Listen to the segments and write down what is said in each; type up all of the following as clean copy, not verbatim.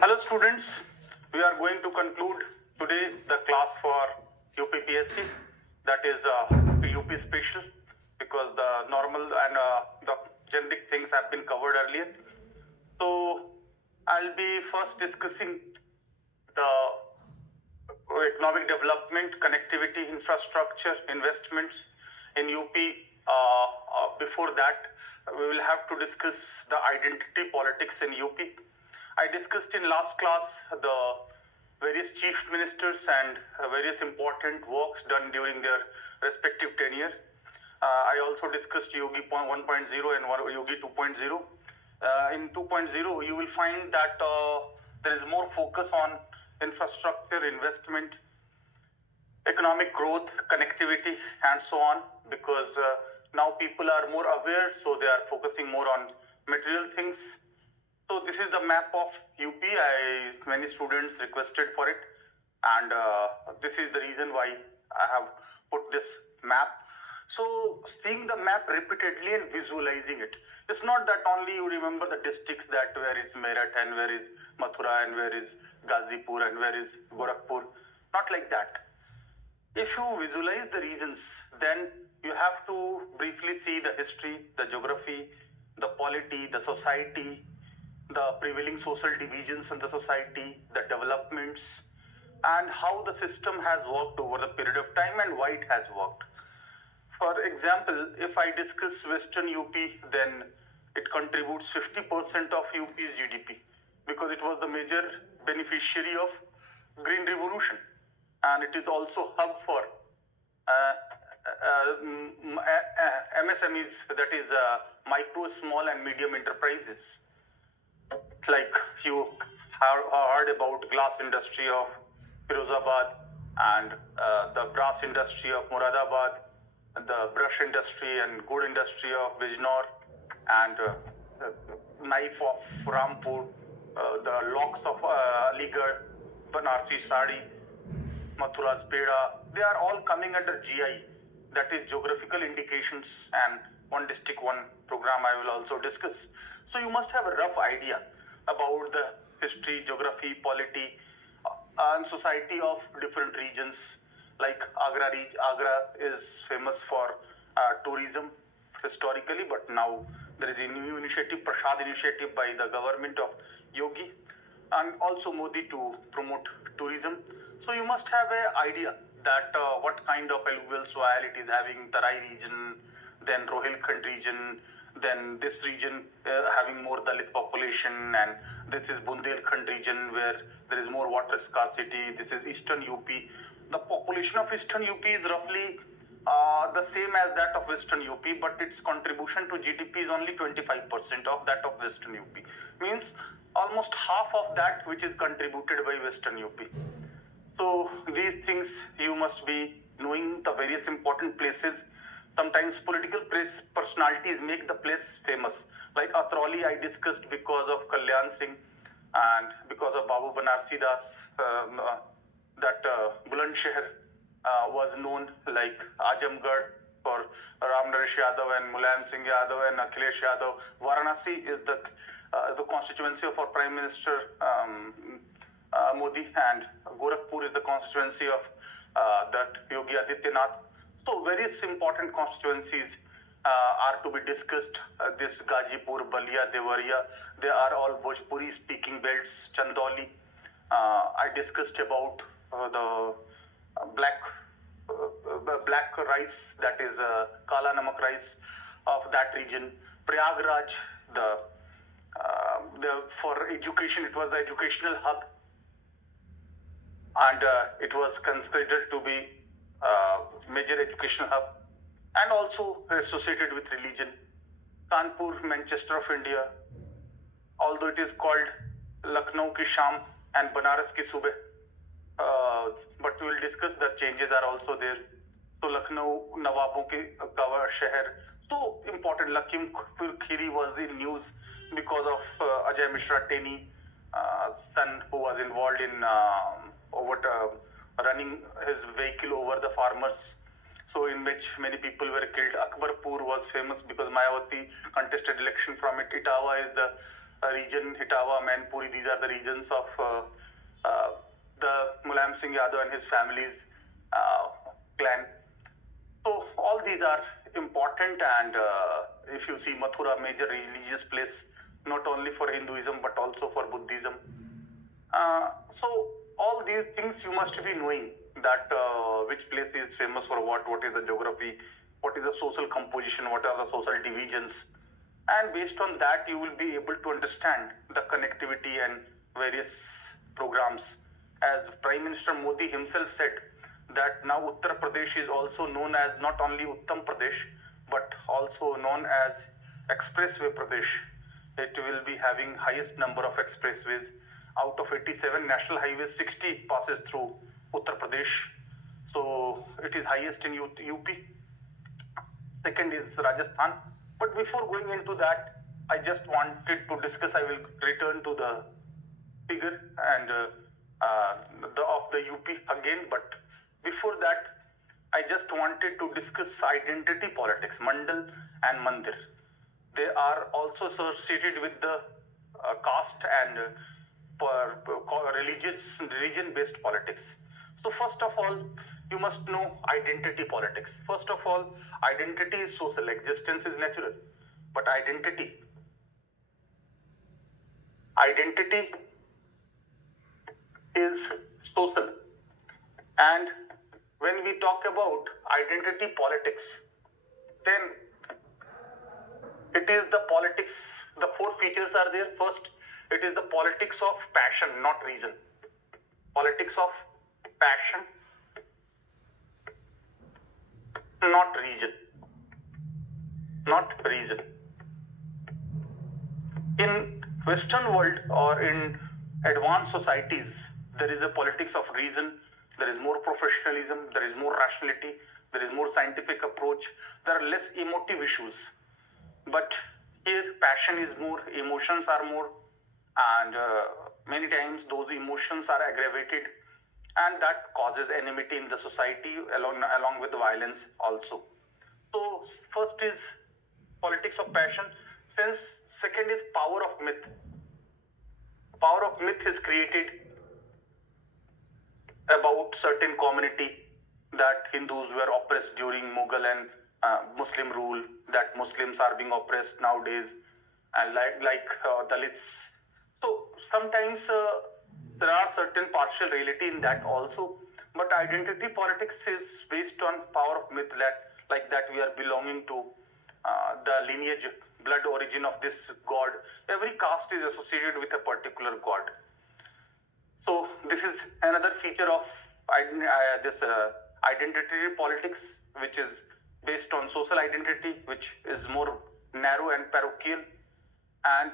Hello students, we are going to conclude today the class for UPPSC, that is UP special, because the normal and the generic things have been covered earlier. So I'll be first discussing the economic development, connectivity, infrastructure, investments in UP. Before that, we will have to discuss the identity politics in UP. I discussed in last class the various chief ministers and various important works done during their respective tenure. I also discussed Yogi 1.0 and Yogi 2.0. In 2.0, you will find that there is more focus on infrastructure, investment, economic growth, connectivity, and so on, because now people are more aware, so they are focusing more on material things. So this is the map of UP. Many students requested for it, and this is the reason why I have put this map. So seeing the map repeatedly and visualizing it, it's not that only you remember the districts, that where is Meerut and where is Mathura and where is Gazipur and where is Gorakhpur. Not like that. If you visualize the regions, then you have to briefly see the history, the geography, the polity, the society, the prevailing social divisions in the society, the developments, and how the system has worked over the period of time and why it has worked. For example, if I discuss Western UP, then it contributes 50% of UP's GDP, because it was the major beneficiary of Green Revolution, and it is also hub for MSMEs, that is micro, small and medium enterprises. Like you have heard about glass industry of Firozabad and the brass industry of Muradabad, the brush industry and good industry of Bijnor, and knife of Rampur, the locks of Aligarh, Banarsi Sari, Mathura's Peda, they are all coming under GI, that is geographical indications, and one district, one program I will also discuss. So you must have a rough idea about the history, geography, polity, and society of different regions. Like Agra is famous for tourism historically, but now there is a new initiative, Prasad initiative by the government of Yogi, and also Modi to promote tourism. So you must have an idea that what kind of alluvial soil it is having, Tarai region, then Rohilkhand region, then this region having more Dalit population, and this is Bundelkhand region where there is more water scarcity. This is Eastern UP. The population of Eastern UP is roughly the same as that of Western UP, but its contribution to GDP is only 25% of that of Western UP. Means almost half of that which is contributed by Western UP. So these things you must be knowing, the various important places. Sometimes political personalities make the place famous. Like Atrauli I discussed because of Kalyan Singh and because of Babu Banarsi Das, that Bulandshahr was known, like Ajamgarh for Ram Naresh Yadav and Mulayam Singh Yadav and Akhilesh Yadav. Varanasi is the constituency of our Prime Minister Modi, and Gorakhpur is the constituency of that Yogi Adityanath. So various important constituencies are to be discussed. This Gazipur, Balia, Devariya, they are all Bhojpuri speaking belts. Chandauli, I discussed about the black rice, that is Kala Namak rice of that region. Prayagraj, for education, it was the educational hub, and it was considered to be major educational hub, and also associated with religion. Kanpur, Manchester of India, although it is called Lucknow ki Sham and Banaras ki Subah, but we will discuss that changes are also there. So Lucknow, Nawabon ki cover Sheher. So important, Lakhimpur Kheri was the news because of Ajay Mishra Teni, son, who was involved in running his vehicle over the farmers. So in which many people were killed. Akbarpur was famous because Mayawati contested election from it. Itawa is the region, Etawah, Mainpuri, these are the regions of the Mulayam Singh Yadav and his family's clan. So all these are important, and if you see Mathura, major religious place, not only for Hinduism but also for Buddhism. So all these things you must be knowing, that which place is famous for what is the geography, what is the social composition, what are the social divisions, and based on that you will be able to understand the connectivity and various programs. As Prime Minister Modi himself said, that now Uttar Pradesh is also known as not only Uttam Pradesh but also known as Expressway Pradesh. It will be having highest number of expressways. Out of 87 national highways, 60 passes through Uttar Pradesh. So it is highest in UP. Second is Rajasthan. But before going into that, I just wanted to discuss, I will return to the figure and of the UP again. But before that, I just wanted to discuss identity politics, Mandal and Mandir. They are also associated with the caste and religion-based politics. So first of all, you must know identity politics. First of all, identity is social, existence is natural, but identity is social. And when we talk about identity politics, then it is the politics, the four features are there. First, it is the politics of passion, not reason. Politics of passion, not reason. Not reason. In Western world or in advanced societies, there is a politics of reason, there is more professionalism, there is more rationality, there is more scientific approach, there are less emotive issues. But here passion is more, emotions are more, and many times those emotions are aggravated, and that causes enmity in the society along with violence also. So first is politics of passion. Since second is power of myth. Power of myth is created about certain community, that Hindus were oppressed during Mughal and Muslim rule, that Muslims are being oppressed nowadays, and like Dalits. So sometimes there are certain partial reality in that also, but identity politics is based on power of myth, that we are belonging to the lineage, blood origin of this god. Every caste is associated with a particular god. So this is another feature of this identity politics, which is based on social identity, which is more narrow and parochial, and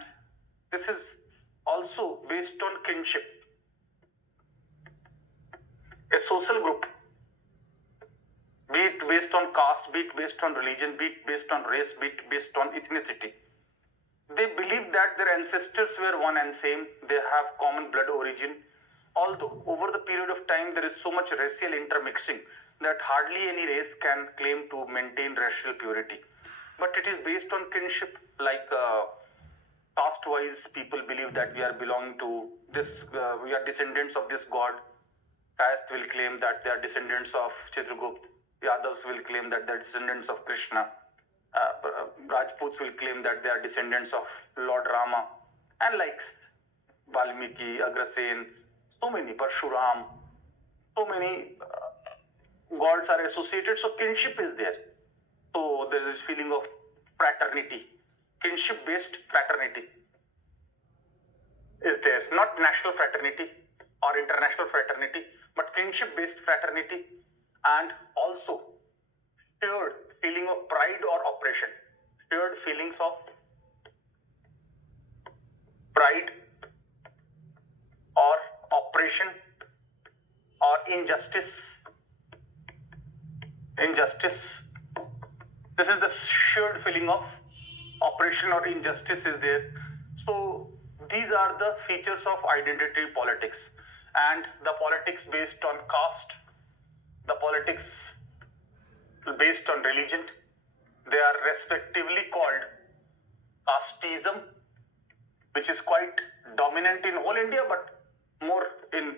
this is also based on kinship. A social group, be it based on caste, be it based on religion, be it based on race, be it based on ethnicity, they believe that their ancestors were one and same, they have common blood origin. Although over the period of time there is so much racial intermixing that hardly any race can claim to maintain racial purity. But it is based on kinship, like caste-wise people believe that we are belonging to this, we are descendants of this god. Caste will claim that they are descendants of Chitragupta. Yadavs will claim that they are descendants of Krishna. Rajputs will claim that they are descendants of Lord Rama. And like Valmiki, Agrasen, so many, Parshuram, so many gods are associated, so kinship is there. So there is feeling of fraternity, kinship-based fraternity is there, not national fraternity or international fraternity, but kinship-based fraternity, and also shared feeling of pride or oppression, shared feelings of pride or oppression or injustice. This is the shared feeling of oppression or injustice is there. So these are the features of identity politics, and the politics based on caste, the politics based on religion, they are respectively called casteism, which is quite dominant in whole India, but more in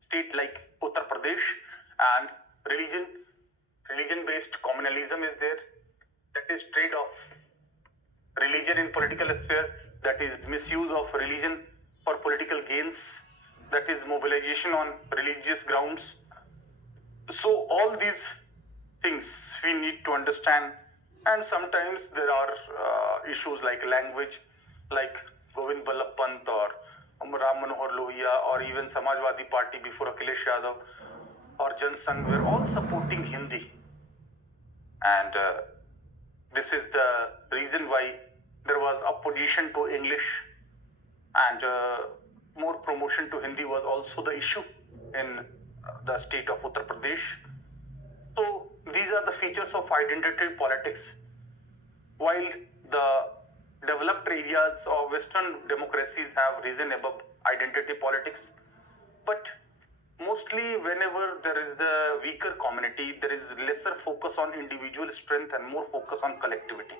state like Uttar Pradesh. And religion-based communalism is there. That is trade of religion in political affair. That is misuse of religion for political gains. That is mobilization on religious grounds. So all these things we need to understand. And sometimes there are issues like language, like Govind Ballabh Pant or Ram Manohar Lohia, or even Samajwadi Party before Akhilesh Yadav or Jan Sangh were all supporting Hindi. And this is the reason why there was opposition to English, and more promotion to Hindi was also the issue in the state of Uttar Pradesh. So these are the features of identity politics. While the developed areas of Western democracies have risen above identity politics, but mostly whenever there is the weaker community, there is lesser focus on individual strength and more focus on collectivity.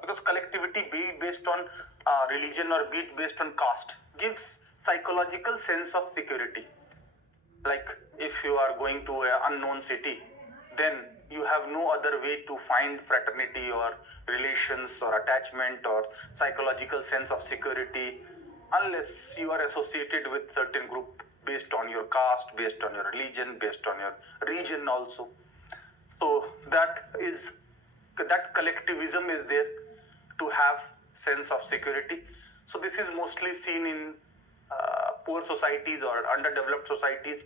Because collectivity, be it based on religion or be it based on caste, gives psychological sense of security. Like if you are going to an unknown city, then you have no other way to find fraternity or relations or attachment or psychological sense of security unless you are associated with certain group based on your caste, based on your religion, based on your region also. So that collectivism is there to have sense of security. So this is mostly seen in poor societies or underdeveloped societies,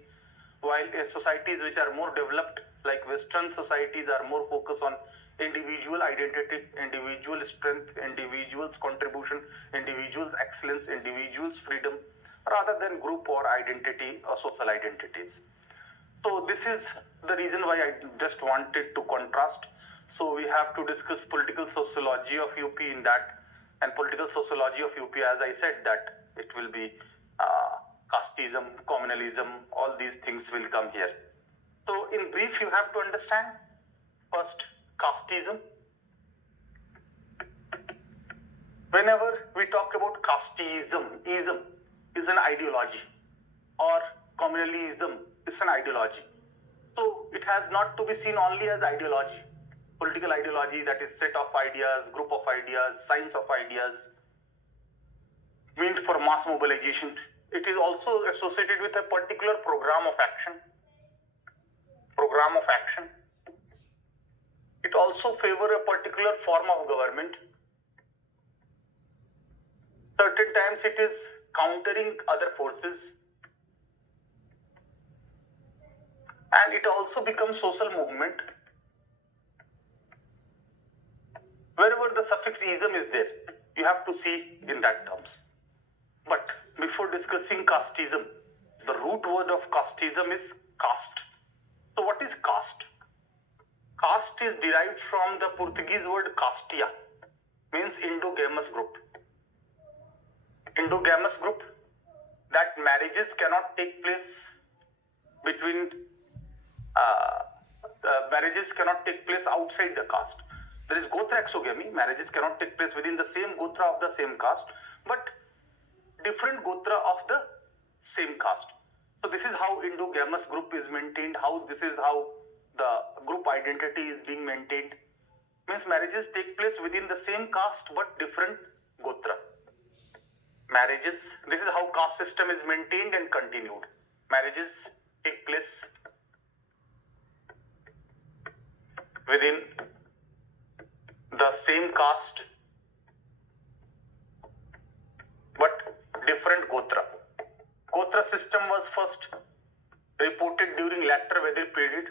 while societies which are more developed, like Western societies, are more focused on individual identity, individual strength, individual's contribution, individual's excellence, individual's freedom, rather than group or identity or social identities. So this is the reason why I just wanted to contrast. So we have to discuss political sociology of UP in that, and political sociology of UP, as I said, that it will be casteism, communalism, all these things will come here. So in brief, you have to understand first casteism. Whenever we talk about casteism, ism is an ideology, or communalism is an ideology. So it has not to be seen only as ideology, political ideology, that is set of ideas, group of ideas, science of ideas, meant for mass mobilization. It is also associated with a particular program of action. It also favors a particular form of government. Certain times it is countering other forces. And it also becomes social movement. Wherever the suffix ism is there, you have to see in that terms. But before discussing casteism, the root word of casteism is caste. So what is caste? Caste is derived from the Portuguese word castia, means endogamous group. Endogamous group, that marriages cannot take place between, marriages cannot take place outside the caste. There is gotra exogamy, marriages cannot take place within the same gotra of the same caste, but different gotra of the same caste. So this is how endogamous group is maintained, this is how the group identity is being maintained. Means marriages take place within the same caste but different gotra. Marriages, this is how caste system is maintained and continued. Marriages take place within the same caste but different gotra. Gotra system was first reported during later Vedic period,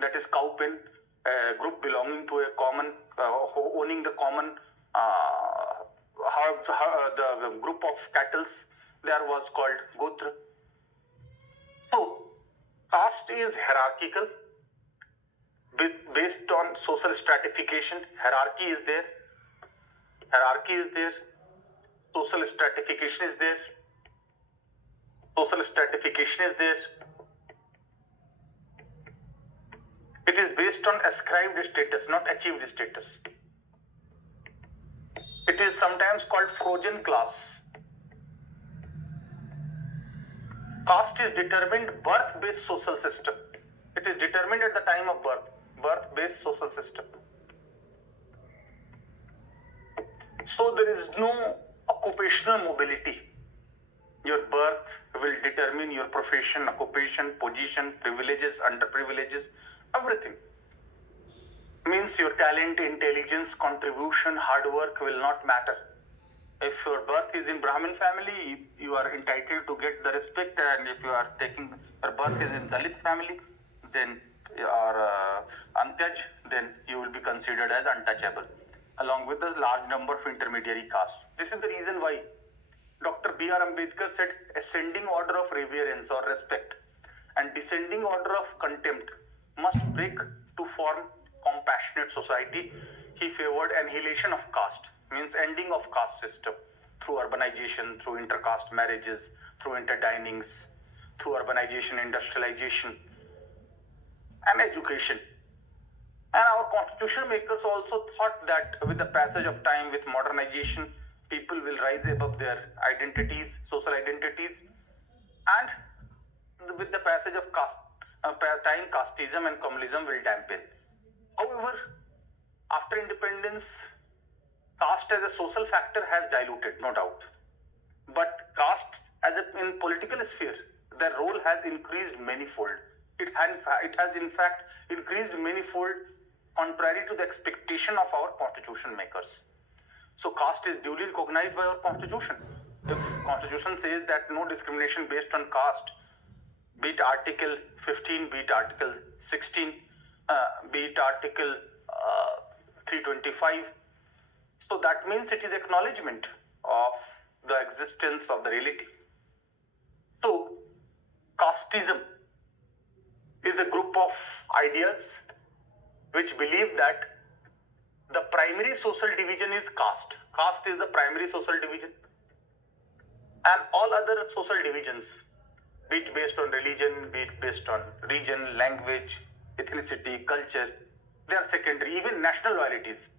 that is Kaupen, a group belonging to a common, owning the common, the group of cattle, there was called Gotra. So, caste is hierarchical, based on social stratification. Hierarchy is there, social stratification is there, It is based on ascribed status, not achieved status. It is sometimes called frozen class. Caste is determined birth-based social system. It is determined at the time of birth, birth-based social system. So there is no occupational mobility. Your birth will determine your profession, occupation, position, privileges, underprivileges, everything. Means your talent, intelligence, contribution, hard work will not matter. If your birth is in Brahmin family, you are entitled to get the respect, and if your birth is in Dalit family, then you are Antyaj, then you will be considered as untouchable, along with a large number of intermediary castes. This is the reason why Dr. B.R. Ambedkar said ascending order of reverence or respect and descending order of contempt must break to form compassionate society. He favored annihilation of caste, means ending of caste system through urbanization, through intercaste marriages, through interdinings, through urbanization, industrialization, and education. And our constitution makers also thought that with the passage of time, with modernization, people will rise above their identities, social identities, and with the passage of time, casteism and communalism will dampen. However, after independence, caste as a social factor has diluted, no doubt. But caste in political sphere, their role has increased manifold. It has in fact increased manifold, contrary to the expectation of our constitution makers. So caste is duly recognized by our constitution. If constitution says that no discrimination based on caste, be it Article 15, be it Article 16, be it Article 325, so that means it is acknowledgement of the existence of the reality. So casteism is a group of ideas which believe that the primary social division is caste. Caste is the primary social division. And all other social divisions, be it based on religion, be it based on region, language, ethnicity, culture, they are secondary. Even national loyalties.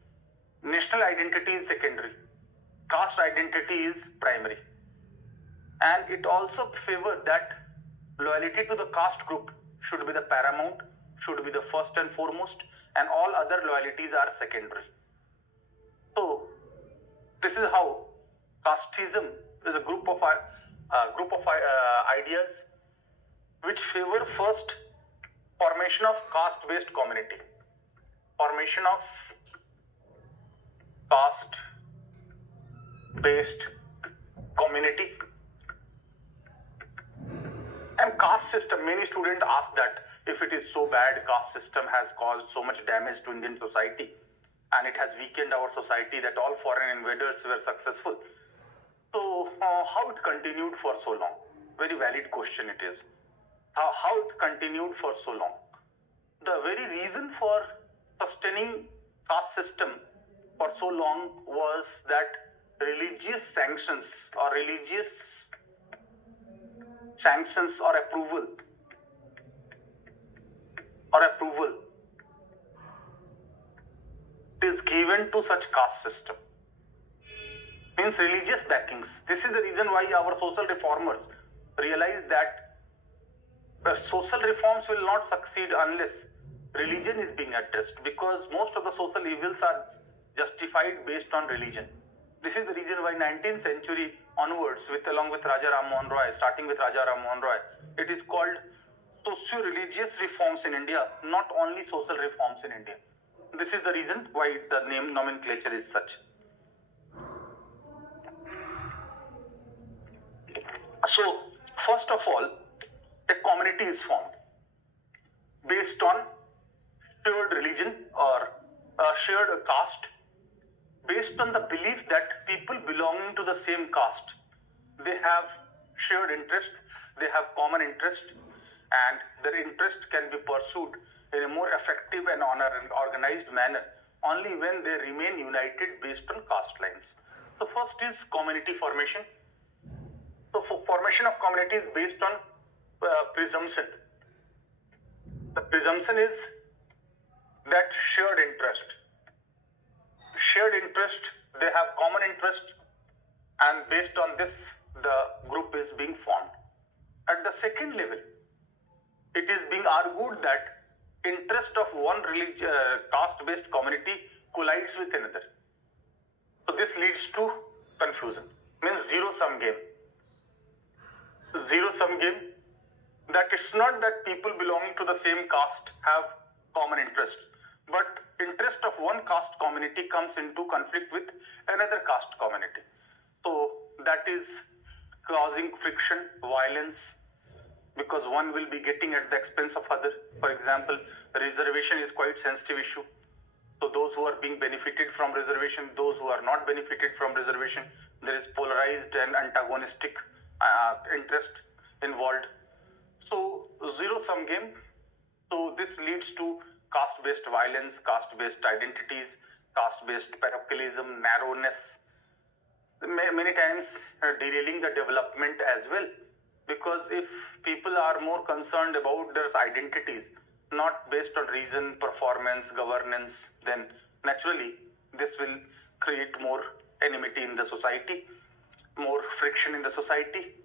National identity is secondary. Caste identity is primary. And it also favors that loyalty to the caste group should be the paramount, should be the first and foremost, and all other loyalties are secondary. So this is how casteism is a group of ideas which favor first formation of caste-based community, formation of caste-based community. And caste system, many students ask that if it is so bad, caste system has caused so much damage to Indian society and it has weakened our society that all foreign invaders were successful. So how it continued for so long? Very valid question it is. How it continued for so long? The very reason for sustaining caste system for so long was that religious sanctions or approval is given to such caste system. Means religious backings. This is the reason why our social reformers realize that social reforms will not succeed unless religion is being addressed, because most of the social evils are justified based on religion. This is the reason why 19th century onwards, along with Raja Ram Mohan Roy, starting with Raja Ram Mohan Roy, it is called socio-religious reforms in India, not only social reforms in India. This is the reason why the name nomenclature is such. So, first of all, a community is formed based on shared religion or shared caste, based on the belief that people belonging to the same caste, they have shared interest, they have common interest, and their interest can be pursued in a more effective and organized manner only when they remain united based on caste lines. So first is community formation. So for formation of community is based on presumption. The presumption is that shared interest, they have common interest, and based on this, the group is being formed. At the second level, it is being argued that interest of one caste-based community collides with another. So this leads to confusion. Means zero-sum game. Zero-sum game, that it's not that people belonging to the same caste have common interest, but interest of one caste community comes into conflict with another caste community. So that is causing friction, violence, because one will be getting at the expense of other. For example, reservation is quite sensitive issue. So those who are being benefited from reservation, those who are not benefited from reservation, there is polarized and antagonistic interest involved. So zero-sum game. So this leads to caste-based violence, caste-based identities, caste-based parochialism, narrowness, many times derailing the development as well. Because if people are more concerned about their identities, not based on reason, performance, governance, then naturally this will create more enmity in the society, more friction in the society.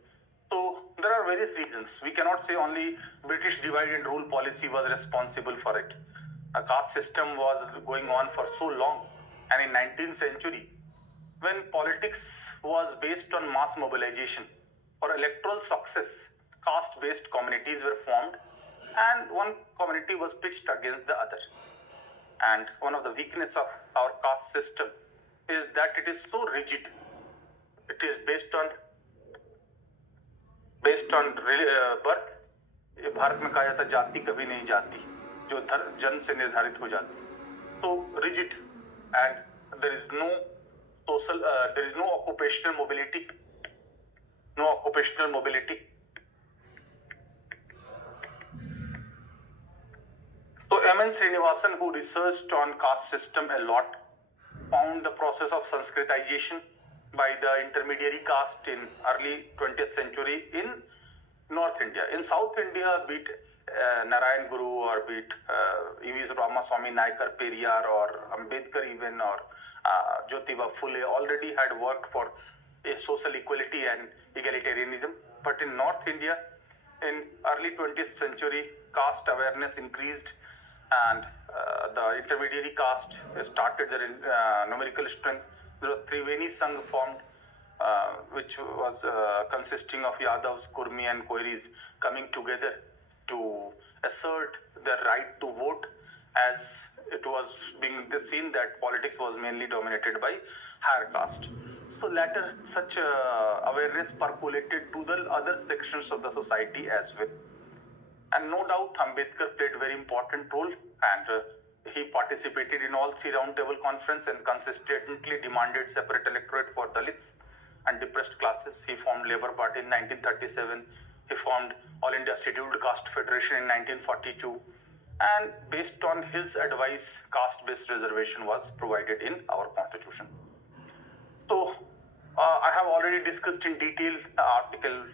So there are various reasons. We cannot say only British divide and rule policy was responsible for it. A caste system was going on for so long, and in 19th century, when politics was based on mass mobilization for electoral success, caste-based communities were formed, and one community was pitched against the other. And one of the weaknesses of our caste system is that it is so rigid. It is based on birth. ये भारत में कहा जाता है जाति कभी नहीं जाती, जो जन्म से निर्धारित हो जाती. So rigid, and there is no social, there is no occupational mobility. No occupational mobility. So M.N. Srinivasan, who researched on caste system a lot, found the process of Sanskritization by the intermediary caste in early 20th century in North India. In South India, be it Narayan Guru or be it E.V. Ramaswamy Naikar Periyar or Ambedkar even or Jyotiba Phule already had worked for social equality and egalitarianism. But in North India, in early 20th century, caste awareness increased, and the intermediary caste started their numerical strength. There was Triveni Sangh formed, which was consisting of Yadavs, Kurmi and Koiris coming together to assert their right to vote, as it was being seen that politics was mainly dominated by higher caste. So later such awareness percolated to the other sections of the society as well. And no doubt Ambedkar played a very important role, and he participated in all three round-table conferences and consistently demanded separate electorate for Dalits and depressed classes. He formed Labour Party in 1937. He formed All India Scheduled Caste Federation in 1942. And based on his advice, caste-based reservation was provided in our constitution. So I have already discussed in detail Article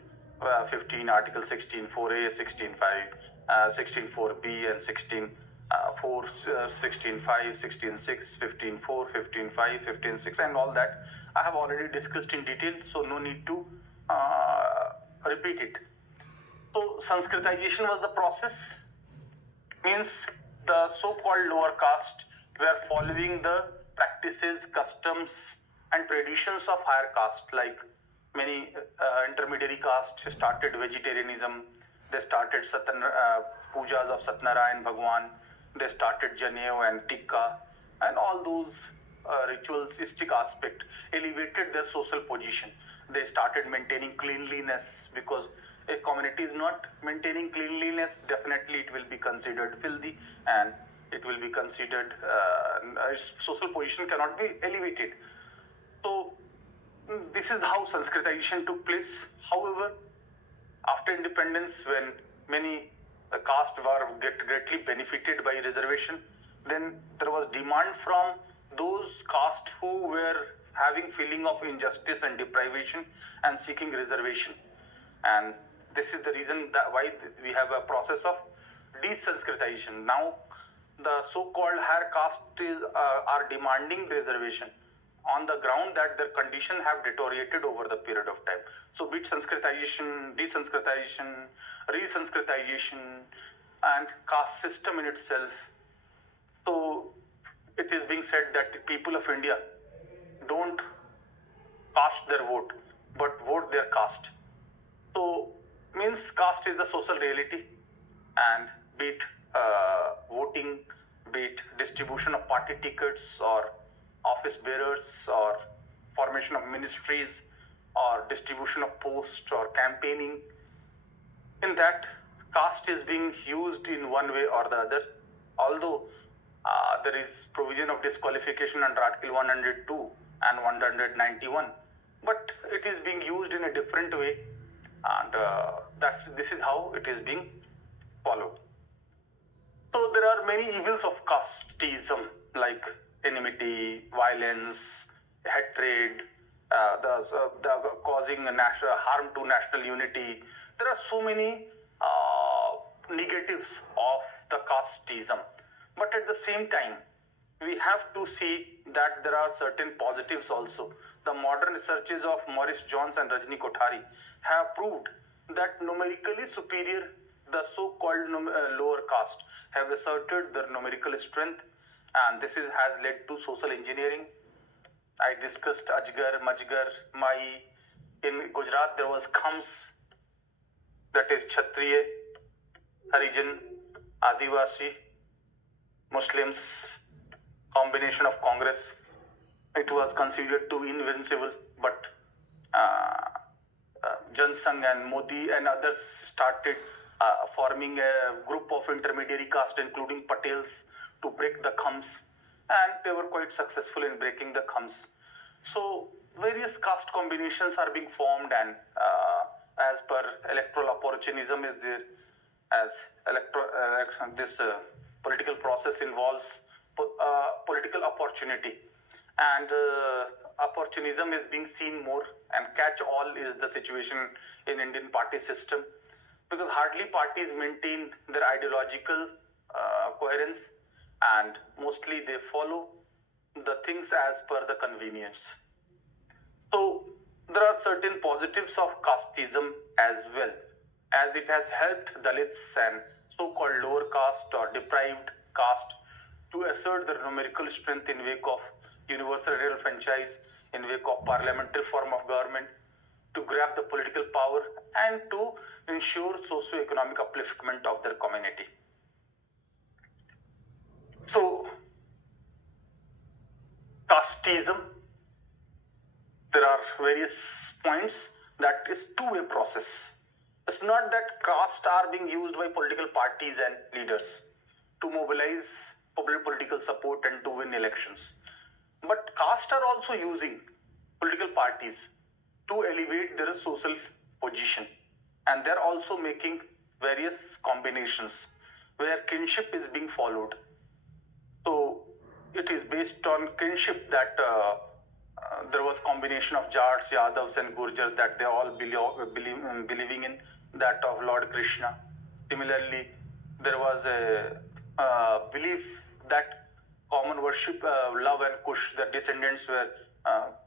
15, Article 16, 4A, 16, 5, 16, 4B, and 16, 4, 16, 5, 16, 6, 15, 4, 15, 5, 15, 6, and all that. I have already discussed in detail, so no need to repeat it. So Sanskritization was the process. Means the so-called lower caste were following the practices, customs, and traditions of higher caste. Like many intermediary castes started vegetarianism, they started pujas of Satnarayan Bhagwan, they started Janev and Tikka, and all those ritualistic aspect elevated their social position. They started maintaining cleanliness, because a community is not maintaining cleanliness, definitely it will be considered filthy, and it will be considered its social position cannot be elevated. So this is how Sanskritization took place. However, after independence, when many castes were greatly benefited by reservation, then there was demand from those castes who were having feeling of injustice and deprivation and seeking reservation. And this is the reason that why we have a process of desanskritization. Now, the so-called higher castes are demanding reservation. on the ground that their condition have deteriorated over the period of time. So be it Sanskritization, desanskritization, resanskritization, and caste system in itself. So it is being said that the people of India don't cast their vote, but vote their caste. So means caste is the social reality, and be it voting, be it distribution of party tickets or office bearers or formation of ministries or distribution of posts or campaigning, in that caste is being used in one way or the other, although there is provision of disqualification under Article 102 and 191, but it is being used in a different way, and this is how it is being followed. So there are many evils of casteism, like enmity, violence, hatred, the causing national harm to national unity. There are so many negatives of the casteism, but at the same time, we have to see that there are certain positives also. The modern researches of Maurice Jones and Rajni Kothari have proved that numerically superior, the so-called lower caste have asserted their numerical strength, and this has led to social engineering. I discussed Ajgar, Majgar, Mai. In Gujarat, there was Khams, that is Kshatriya, Harijan, Adivasi, Muslims, combination of Congress. It was considered to be invincible, but Jansangh and Modi and others started forming a group of intermediary caste, including Patels, to break the Khams, and they were quite successful in breaking the Khams. So various caste combinations are being formed, and as per electoral opportunism is there, as this political process involves political opportunity, and opportunism is being seen more, and catch all is the situation in Indian party system, because hardly parties maintain their ideological coherence, and mostly they follow the things as per the convenience. So there are certain positives of casteism as well, as it has helped Dalits and so-called lower caste or deprived caste to assert their numerical strength in wake of universal real franchise, in wake of parliamentary form of government, to grab the political power and to ensure socio-economic upliftment of their community. So, casteism, there are various points. That is two-way process. It's not that caste are being used by political parties and leaders to mobilize public political support and to win elections, but caste are also using political parties to elevate their social position, and they're also making various combinations where kinship is being followed. So it is based on kinship that there was combination of Jats, Yadavs and Gurjars, that they all believing in that of Lord Krishna. Similarly, there was a belief that common worship, love and Kush, the descendants were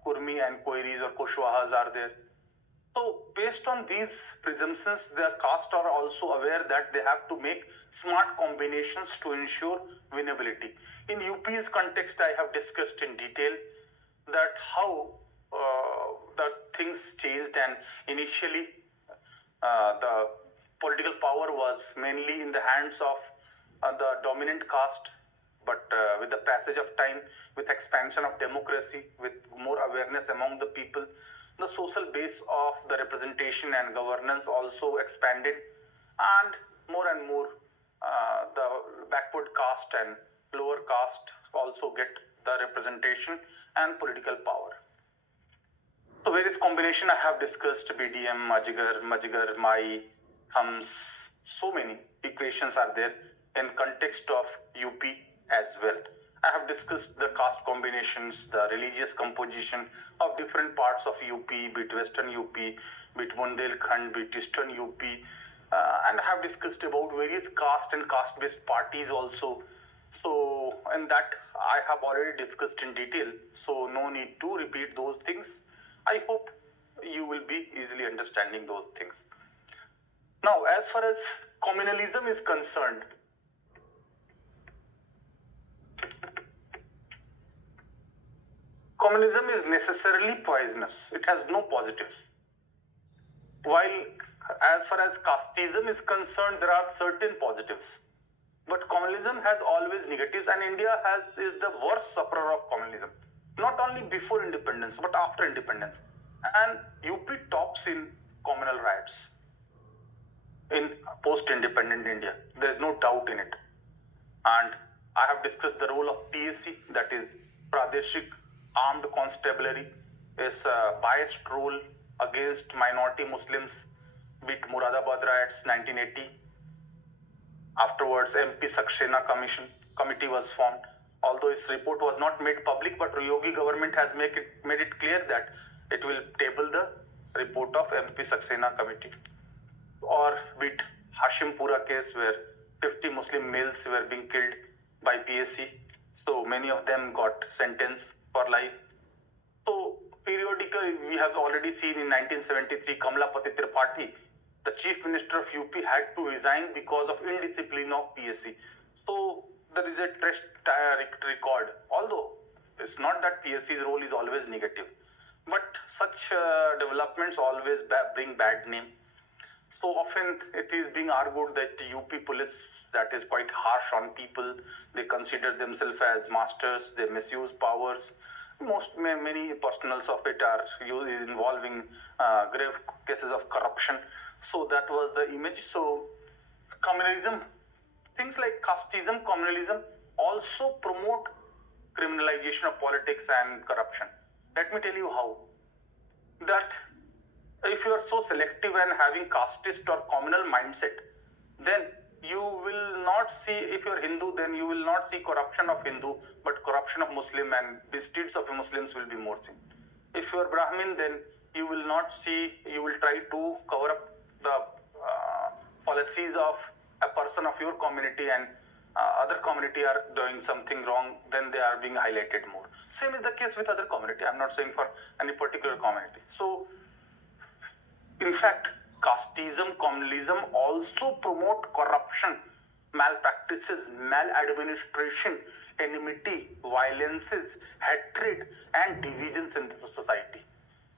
Kurmi and Koiris or Kushwahas are there. So based on these presumptions, the caste are also aware that they have to make smart combinations to ensure winnability. In UP's context, I have discussed in detail that how the things changed, and initially the political power was mainly in the hands of the dominant caste, but with the passage of time, with expansion of democracy, with more awareness among the people, the social base of the representation and governance also expanded, and more the backward caste and lower caste also get the representation and political power. So various combination I have discussed: BDM, Majgar, Mai, Khams. So many equations are there in context of UP as well. I have discussed the caste combinations, the religious composition of different parts of UP, be it Western UP, be it Bundelkhand, be it Eastern UP, and I have discussed about various caste and caste-based parties also. So and that I have already discussed in detail, so no need to repeat those things. I hope you will be easily understanding those things. Now, as far as communalism is concerned, communism is necessarily poisonous. It has no positives. While as far as casteism is concerned, there are certain positives. But communism has always negatives, and India is the worst sufferer of communism. Not only before independence, but after independence. And UP tops in communal riots in post-independent India. There is no doubt in it. And I have discussed the role of PAC, that is Pradeshik Armed Constabulary, is a biased role against minority Muslims, be it Muradabad riots 1980. Afterwards, MP Saxena Committee was formed. Although its report was not made public, but Yogi government has made it clear that it will table the report of MP Saxena Committee. Or be it Hashimpura case, where 50 Muslim males were being killed by PAC. So many of them got sentenced for life. So periodically, we have already seen in 1973, Kamalapati Tripathi, the chief minister of UP, had to resign because of indiscipline of PAC. So there is a track record. Although it's not that PAC's role is always negative, but such developments always bring bad name. So often it is being argued that the UP police, that is quite harsh on people. They consider themselves as masters. They misuse powers. Many personals of it are involving grave cases of corruption. So that was the image. So communalism, things like casteism, communalism also promote criminalization of politics and corruption. Let me tell you how. That if you are so selective and having casteist or communal mindset, then you will not see, if you are Hindu, then you will not see corruption of Hindu, but corruption of Muslim, and misdeeds of Muslims will be more seen. If you are Brahmin, then you will not see, you will try to cover up the policies of a person of your community, and other community are doing something wrong, then they are being highlighted more. Same is the case with other community. I'm not saying for any particular community. So in fact, casteism, communalism also promote corruption, malpractices, maladministration, enmity, violences, hatred, and divisions in the society.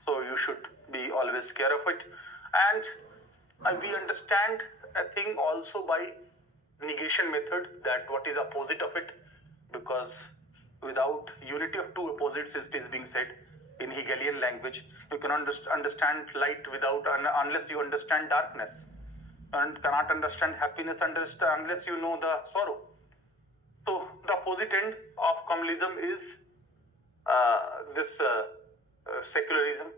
So you should be always scared of it. And we understand a thing also by negation method, that what is opposite of it, because without unity of two opposites, it is being said in Hegelian language. You cannot understand light unless you understand darkness, and cannot understand happiness unless you know the sorrow. So the opposite end of communalism is this secularism.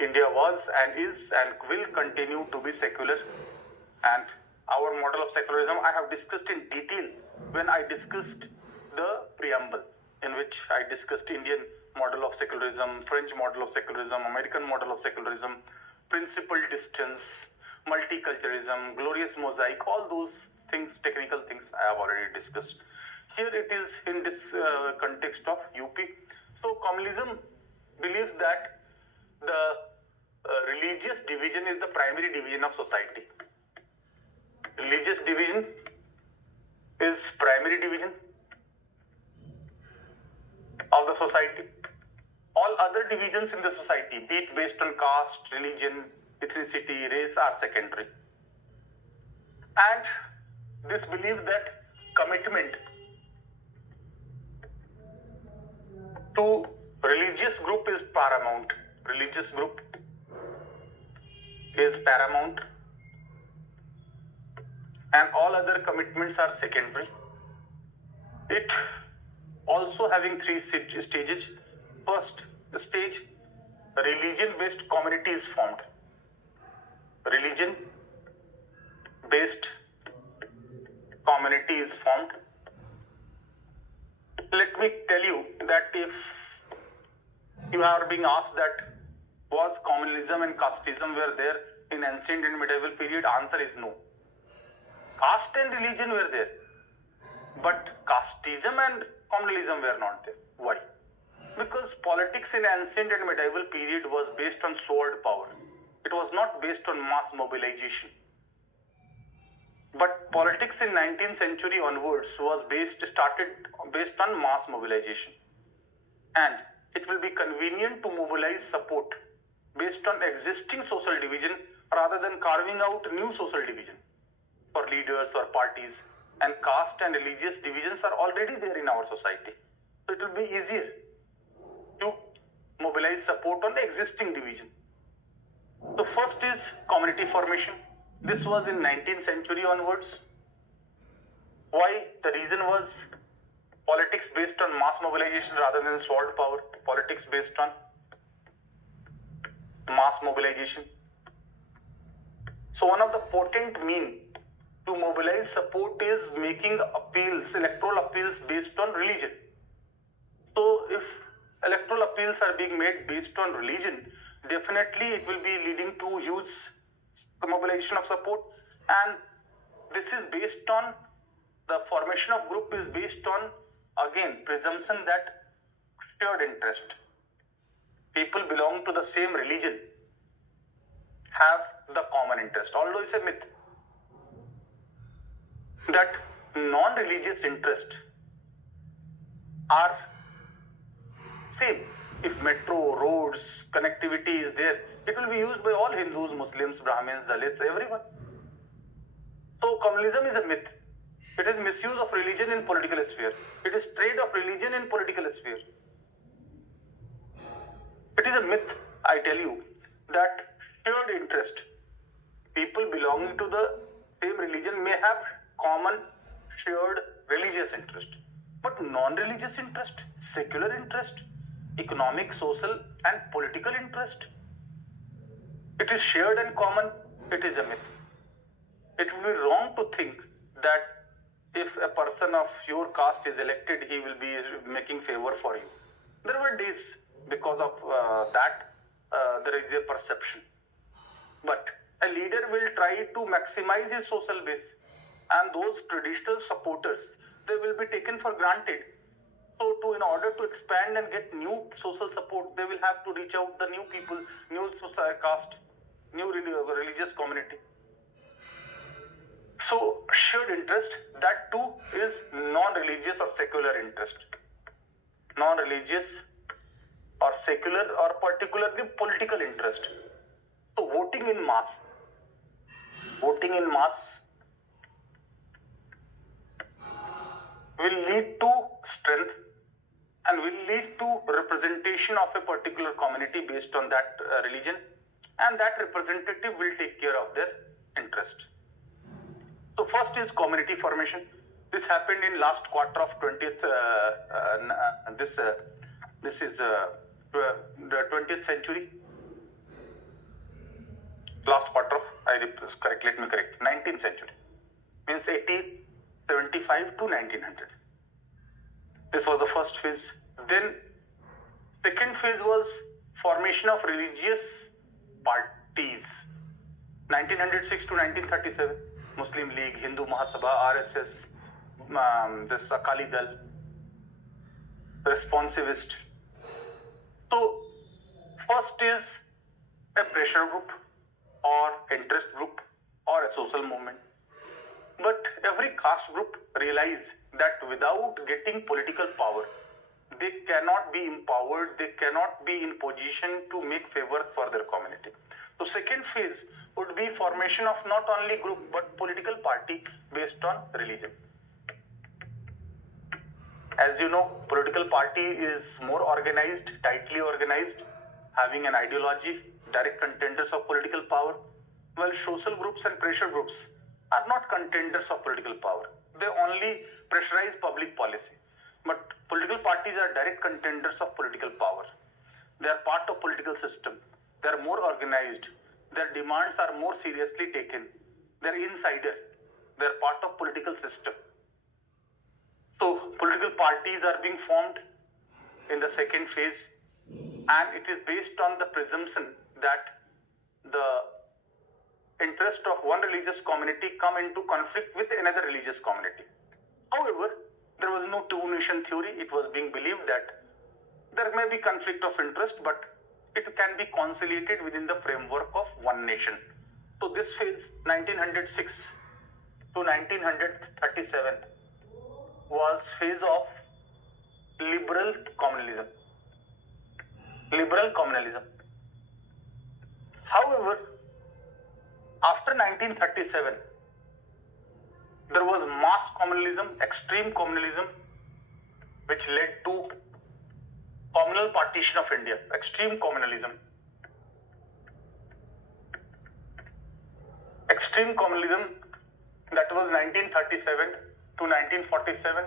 India was and is and will continue to be secular, and our model of secularism I have discussed in detail when I discussed the preamble, in which I discussed Indian model of secularism, French model of secularism, American model of secularism, principled distance, multiculturalism, glorious mosaic, all those things, technical things I have already discussed. Here it is in this context of UP. So communalism believes that the religious division is the primary division of society. Religious division is primary division of the society. All other divisions in the society, be it based on caste, religion, ethnicity, race, are secondary. And this believes that commitment to religious group is paramount. Religious group is paramount, and all other commitments are secondary. It also having three stages. First stage, religion-based community is formed. Religion-based community is formed. Let me tell you that if you are being asked that was communalism and casteism were there in ancient and medieval period, answer is no. Caste and religion were there, but casteism and communalism were not there. Why? Because politics in ancient and medieval period was based on sword power. It was not based on mass mobilization. But politics in 19th century onwards was started based on mass mobilization. And it will be convenient to mobilize support based on existing social division rather than carving out new social division for leaders or parties. And caste and religious divisions are already there in our society. So it will be easier to mobilize support on the existing division. The first is community formation. This was in 19th century onwards. Why? The reason was politics based on mass mobilization rather than sword power. Politics based on mass mobilization. So one of the potent means to mobilize support is making appeals, electoral appeals based on religion. So if electoral appeals are being made based on religion, definitely it will be leading to huge mobilization of support. And this is based on the formation of group is based on, again, presumption that shared interest. People belong to the same religion have the common interest, although it's a myth that non-religious interests are same. If metro, roads, connectivity is there, it will be used by all Hindus, Muslims, Brahmins, Dalits, everyone. So communalism is a myth. It is misuse of religion in political sphere. It is trade of religion in political sphere. It is a myth, I tell you, that shared interest, people belonging to the same religion may have common shared religious interest. But non-religious interest, secular interest, economic, social and political interest, it is shared and common, it is a myth. It will be wrong to think that if a person of your caste is elected, he will be making favor for you. There were days because of that, there is a perception. But a leader will try to maximize his social base, and those traditional supporters, they will be taken for granted. So in order to expand and get new social support, they will have to reach out the new people, new caste, new religious community. So shared interest, that too is non-religious or secular interest. Non-religious or secular or particularly political interest. So voting in mass will lead to strength and will lead to representation of a particular community based on that religion, and that representative will take care of their interest. So first is community formation. This happened in last quarter of 20th. This is the 20th century. Last quarter of, let me correct, 19th century. Means 1875 to 1900. This was the first phase. Then second phase was formation of religious parties. 1906 to 1937. Muslim League, Hindu Mahasabha, RSS, this Akali Dal, responsivist. So first is a pressure group or interest group or a social movement. But every caste group realize that without getting political power, they cannot be empowered, they cannot be in position to make favor for their community. So second phase would be formation of not only group but political party based on religion. As you know, political party is more organized, tightly organized, having an ideology, direct contenders of political power, while social groups and pressure groups are not contenders of political power. They only pressurize public policy. But political parties are direct contenders of political power. They are part of political system. They are more organized. Their demands are more seriously taken. They are insider. They are part of political system. So political parties are being formed in the second phase, and it is based on the presumption that the interest of one religious community come into conflict with another religious community. However, there was no two-nation theory. It was being believed that there may be conflict of interest, but it can be conciliated within the framework of one nation. So this phase, 1906 to 1937, was phase of liberal communalism. Liberal communalism. However, after 1937, there was mass communalism, extreme communalism, which led to communal partition of India, extreme communalism. Extreme communalism, that was 1937 to 1947.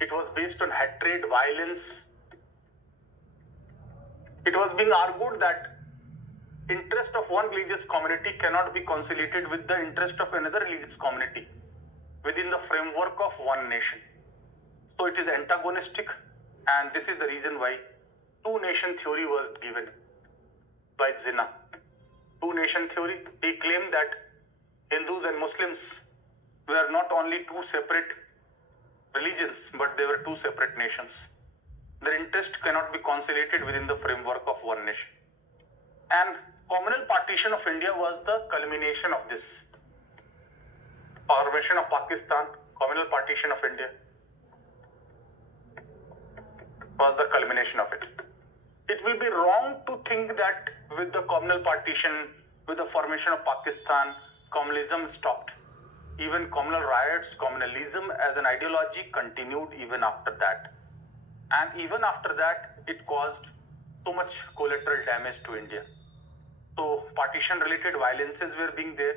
It was based on hatred, violence. It was being argued that interest of one religious community cannot be conciliated with the interest of another religious community within the framework of one nation. So it is antagonistic, and this is the reason why two-nation theory was given by Jinnah. Two-nation theory, he claimed that Hindus and Muslims were not only two separate religions, but they were two separate nations. Their interest cannot be conciliated within the framework of one nation. And communal partition of India was the culmination of this. Formation of Pakistan, communal partition of India was the culmination of it. It will be wrong to think that with the communal partition, with the formation of Pakistan, communalism stopped. Even communal riots, communalism as an ideology continued even after that. And even after that, it caused so much collateral damage to India. So partition-related violences were being there.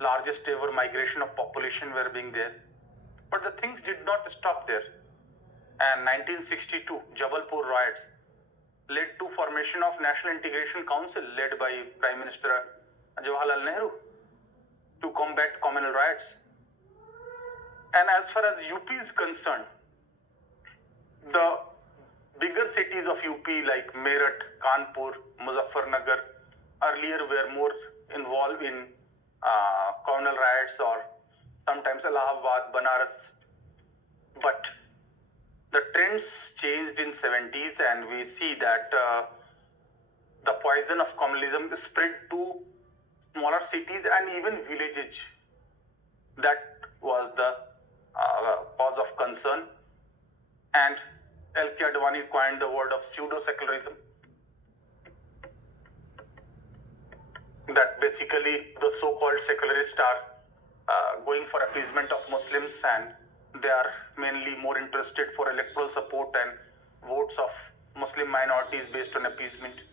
Largest ever migration of population were being there. But the things did not stop there. And 1962, Jabalpur riots led to formation of National Integration Council led by Prime Minister Jawaharlal Nehru to combat communal riots. And as far as UP is concerned, the bigger cities of UP like Meerut, Kanpur, Muzaffarnagar earlier were more involved in communal riots, or sometimes Allahabad, Banaras. But the trends changed in 70s, and we see that the poison of communalism spread to smaller cities and even villages. That was the cause of concern. And L.K. Advani coined the word of pseudo-secularism. That basically the so-called secularists are going for appeasement of Muslims, and they are mainly more interested for electoral support and votes of Muslim minorities based on appeasement.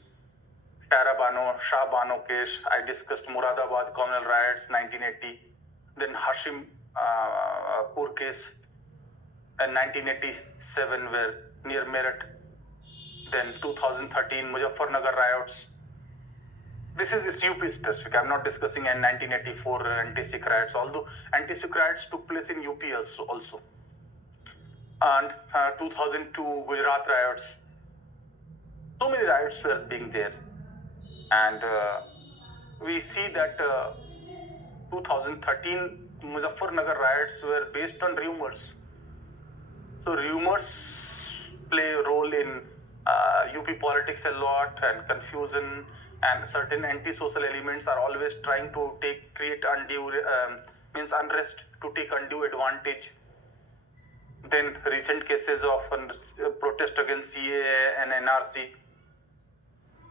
Tara Bano, Shah Bano case, I discussed Muradabad communal riots 1980, then Hashim case in 1987 were near Meerut, then 2013 Muzaffarnagar riots. This is UP specific. I'm not discussing in 1984 anti-Sikh riots, although anti-Sikh riots took place in UP also. And 2002 Gujarat riots. So many riots were being there. And we see that 2013 Muzaffarnagar riots were based on rumors. So rumors play a role in UP politics a lot, and confusion, and certain anti-social elements are always trying to create undue unrest, to take undue advantage. Then recent cases of protest against CAA and NRC,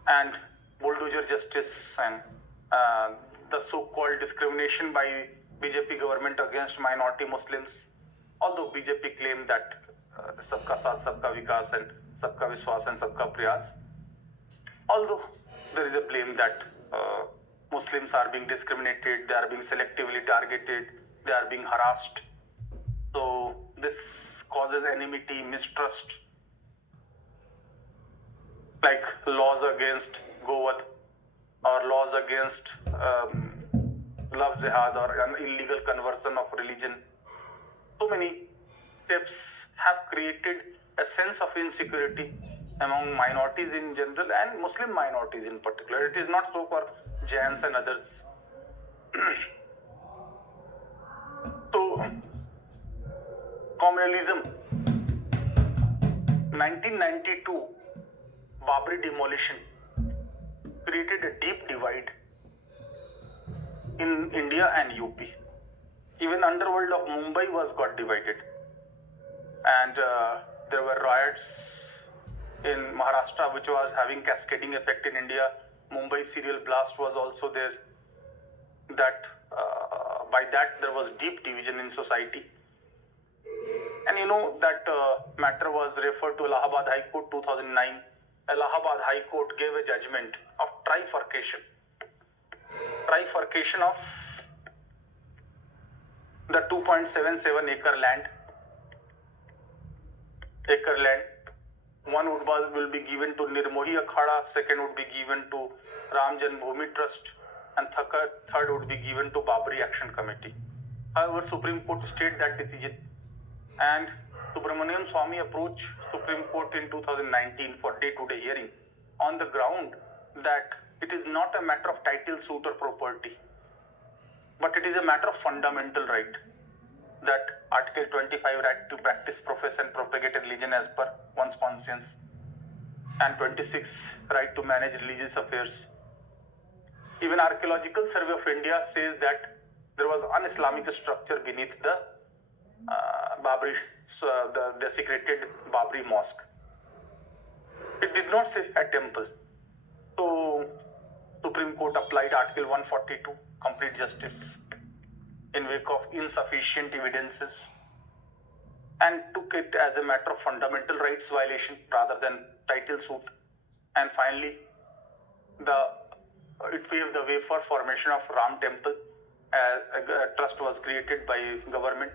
and bulldozer justice, and the so-called discrimination by BJP government against minority Muslims. Although BJP claimed that Sabka Saath, Sabka Vikas, and Sabka Vishwas, and Sabka Prayas, although there is a blame that Muslims are being discriminated, they are being selectively targeted, they are being harassed. So this causes enmity, mistrust, like laws against Gowad, or laws against love jihad, or an illegal conversion of religion. So many steps have created a sense of insecurity among minorities in general and Muslim minorities in particular. It is not so for Jains and others. So, communalism. 1992 Babri demolition created a deep divide in India and UP. Even underworld of Mumbai was got divided, and there were riots in Maharashtra, which was having cascading effect in India. Mumbai serial blast was also there. That by that there was deep division in society, and you know that matter was referred to Allahabad High Court 2009. Allahabad High Court gave a judgment of trifurcation of the 2.77 acre land. One will be given to Nirmohi Akhada, second would be given to Ram Janmabhoomi Trust, and third would be given to Babri Action Committee. However, Supreme Court stayed that decision, and Subramaniam Swamy approached Supreme Court in 2019 for day-to-day hearing on the ground that it is not a matter of title, suit or property, but it is a matter of fundamental right. That Article 25 right to practice, profess and propagate religion as per one's conscience, and 26 right to manage religious affairs. Even Archaeological Survey of India says that there was un-Islamic structure beneath the Babri, the desecrated Babri mosque. It did not say a temple. So Supreme Court applied Article 142, complete justice, in wake of insufficient evidences, and took it as a matter of fundamental rights violation rather than title suit. And finally, it paved the way for formation of Ram Temple. A trust was created by government.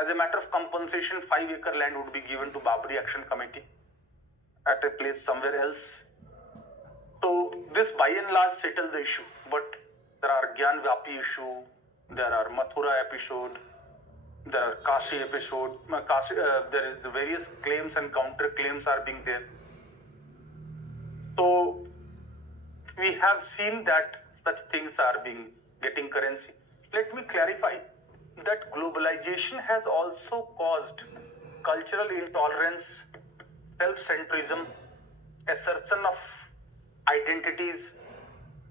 As a matter of compensation, 5 acre land would be given to Babri Action Committee at a place somewhere else. So this by and large settled the issue, but there are Gyan Vapi issue, there are Mathura episode, there are Kashi episode, there is the various claims and counter claims are being there. So we have seen that such things are getting currency. Let me clarify that globalization has also caused cultural intolerance, self-centrism, assertion of identities,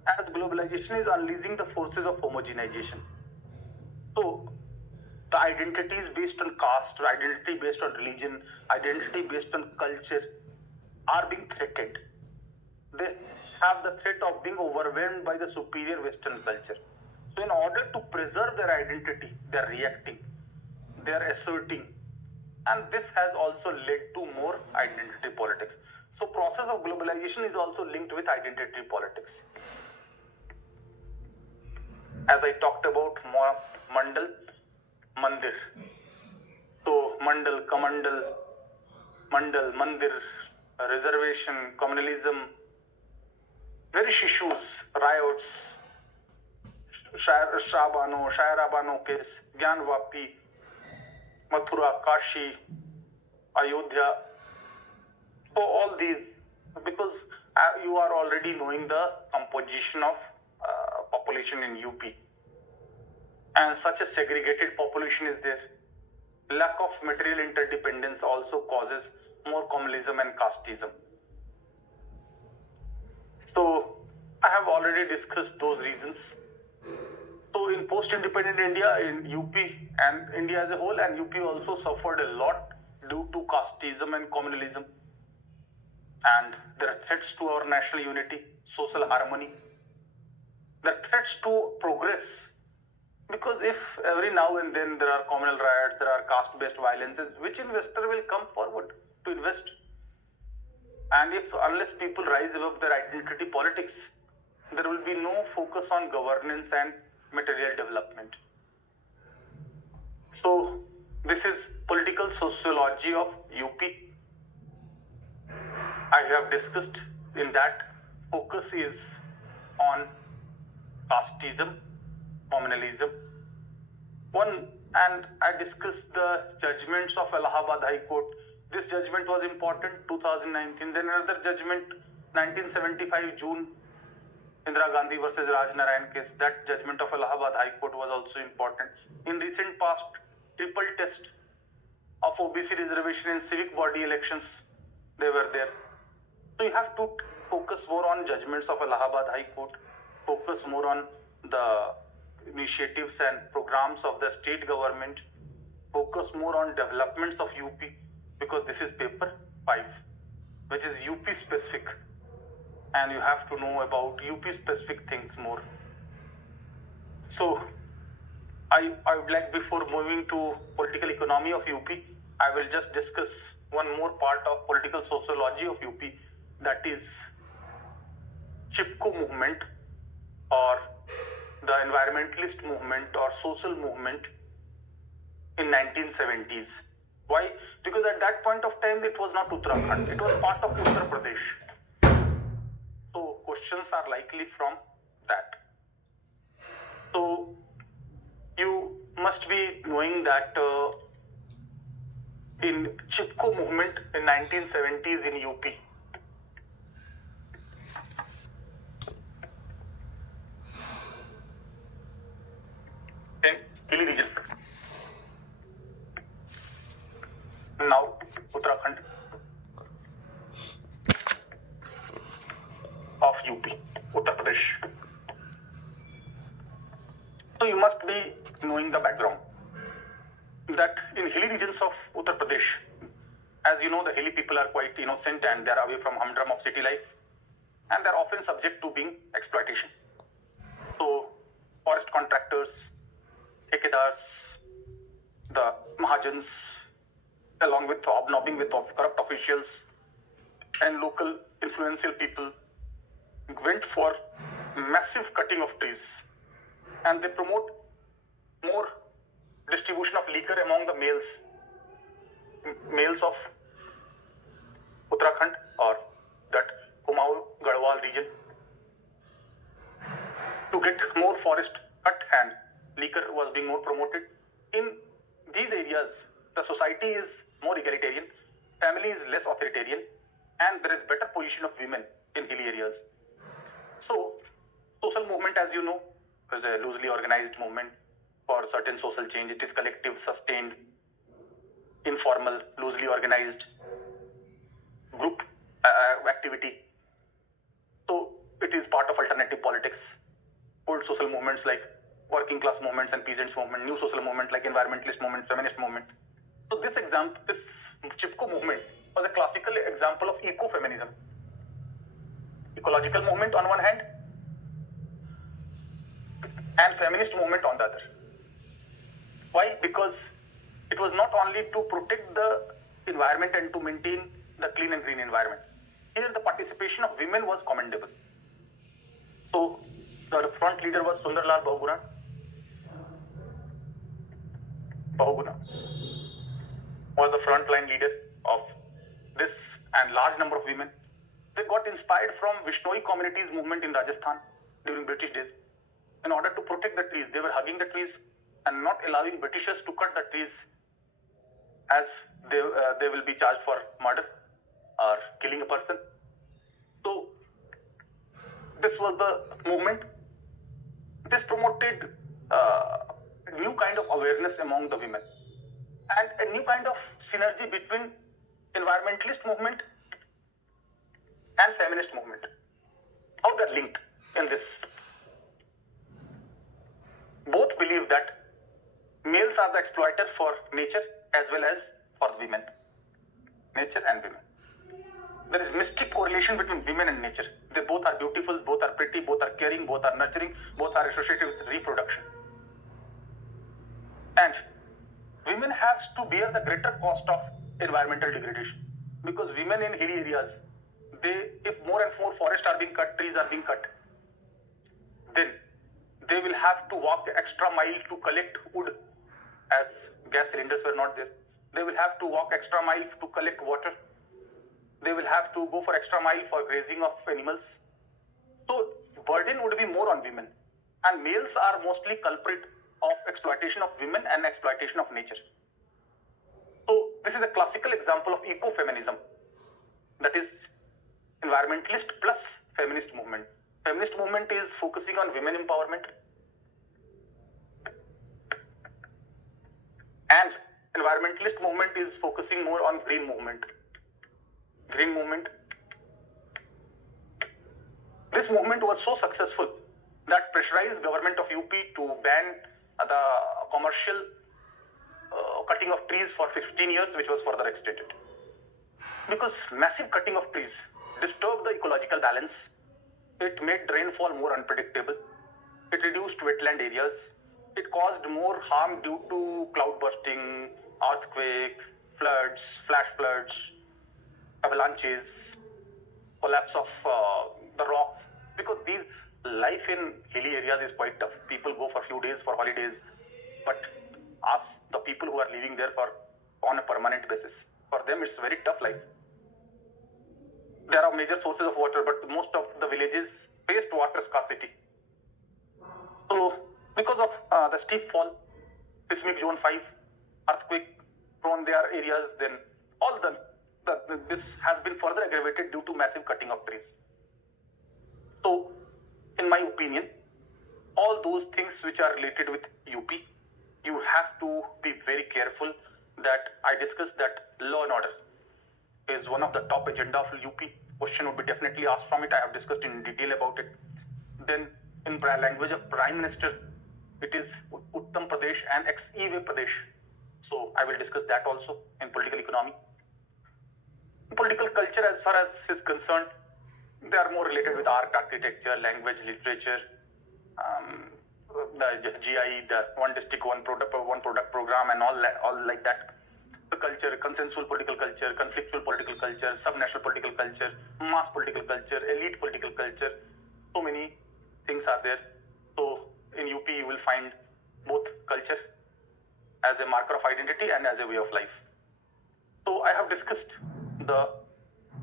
as globalization is unleashing the forces of homogenization. So the identities based on caste, identity based on religion, identity based on culture are being threatened. They have the threat of being overwhelmed by the superior Western culture. So in order to preserve their identity, they're reacting, they're asserting, and this has also led to more identity politics. So process of globalization is also linked with identity politics. As I talked about Mandal, Mandir. So Mandal, Kamandal, Mandal, Mandir, reservation, communalism, various issues, riots, Shairabano case, Gyan Vapi, Mathura, Kashi, Ayodhya. So all these, because you are already knowing the composition of population in UP, and such a segregated population is there. Lack of material interdependence also causes more communalism and casteism. So I have already discussed those reasons. So in post-independent India, in UP and India as a whole, and UP also suffered a lot due to casteism and communalism. And there are threats to our national unity, social harmony. There are threats to progress. Because if every now and then there are communal riots, there are caste-based violences, which investor will come forward to invest? And unless people rise above their identity politics, there will be no focus on governance and material development. So this is political sociology of UP. I have discussed in that focus is on casteism, communalism. And I discussed the judgments of Allahabad High Court. This judgment was important, 2019. Then another judgment, 1975 June, Indira Gandhi versus Raj Narayan case, that judgment of Allahabad High Court was also important. In recent past, triple test of OBC reservation in civic body elections, they were there. So you have to focus more on judgments of Allahabad High Court, focus more on the initiatives and programs of the state government, focus more on developments of UP, because this is paper 5, which is UP specific, and you have to know about UP specific things more. So I would like, before moving to political economy of UP, I will just discuss one more part of political sociology of UP, that is Chipko movement, or the environmentalist movement or social movement in 1970s. Why? Because at that point of time it was not Uttarakhand, it was part of Uttar Pradesh. So questions are likely from that. So you must be knowing that in Chipko movement in 1970s in UP, in hilly region, now Uttarakhand of UP, Uttar Pradesh. So you must be knowing the background that in hilly regions of Uttar Pradesh, as you know, the hilly people are quite innocent and they are away from humdrum of city life, and they are often subject to being exploitation. So forest contractors, ठेकेदार्स, the Mahajans, along with hobnobbing with corrupt officials and local influential people, went for massive cutting of trees, and they promote more distribution of liquor among the males of Uttarakhand or that Kumaon Garhwal region, to get more forest cut, and liquor was being more promoted. In these areas, the society is more egalitarian, family is less authoritarian, and there is better position of women in hilly areas. So, social movement, as you know, is a loosely organized movement for certain social change. It is collective, sustained, informal, loosely organized group activity. So, it is part of alternative politics. Old social movements like working class movements and peasants movement, new social movement like environmentalist movement, feminist movement. So this Chipko movement was a classical example of ecofeminism. Ecological movement on one hand and feminist movement on the other. Why? Because it was not only to protect the environment and to maintain the clean and green environment. Here the participation of women was commendable. So the front leader was Sundarlal Bahuguna was the frontline leader of this, and large number of women. They got inspired from Vishnoi communities movement in Rajasthan during British days. In order to protect the trees, they were hugging the trees and not allowing Britishers to cut the trees, as they will be charged for murder or killing a person. So this was the movement. This promoted new kind of awareness among the women and a new kind of synergy between environmentalist movement and feminist movement. How they're linked in this? Both believe that males are the exploiter for nature as well as for women. Nature and women. There is mystic correlation between women and nature. They both are beautiful, both are pretty, both are caring, both are nurturing, both are associated with reproduction. And women have to bear the greater cost of environmental degradation, because women in hilly areas, if more and more forests are being cut, trees are being cut, then they will have to walk extra mile to collect wood, as gas cylinders were not there. They will have to walk extra mile to collect water. They will have to go for extra mile for grazing of animals. So burden would be more on women, and males are mostly culprit of exploitation of women and exploitation of nature. So this is a classical example of ecofeminism, that is environmentalist plus feminist movement. Feminist movement is focusing on women empowerment. And environmentalist movement is focusing more on green movement. Green movement. This movement was so successful that pressurized government of UP to ban the commercial cutting of trees for 15 years, which was further extended. Because massive cutting of trees disturbed the ecological balance, it made rainfall more unpredictable, it reduced wetland areas, it caused more harm due to cloud bursting, earthquake, floods, flash floods, avalanches, collapse of the rocks. Because these life in hilly areas is quite tough. People go for a few days for holidays, but ask the people who are living there for on a permanent basis. For them, it's very tough life. There are major sources of water, but most of the villages faced water scarcity. So, because of the steep fall, seismic zone 5, earthquake prone their areas, then all this has been further aggravated due to massive cutting of trees. So, in my opinion, all those things which are related with UP, you have to be very careful that I discussed that law and order is one of the top agenda of UP. Question would be definitely asked from it. I have discussed in detail about it. Then in language of Prime Minister, it is Uttam Pradesh and ex-EWE Pradesh. So I will discuss that also in political economy. Political culture, as far as is concerned, they are more related with art, architecture, language, literature, the GI, the one district, one product program, and all like that. The culture, consensual political culture, conflictual political culture, subnational political culture, mass political culture, elite political culture. So many things are there. So in UP, you will find both culture as a marker of identity and as a way of life. So I have discussed the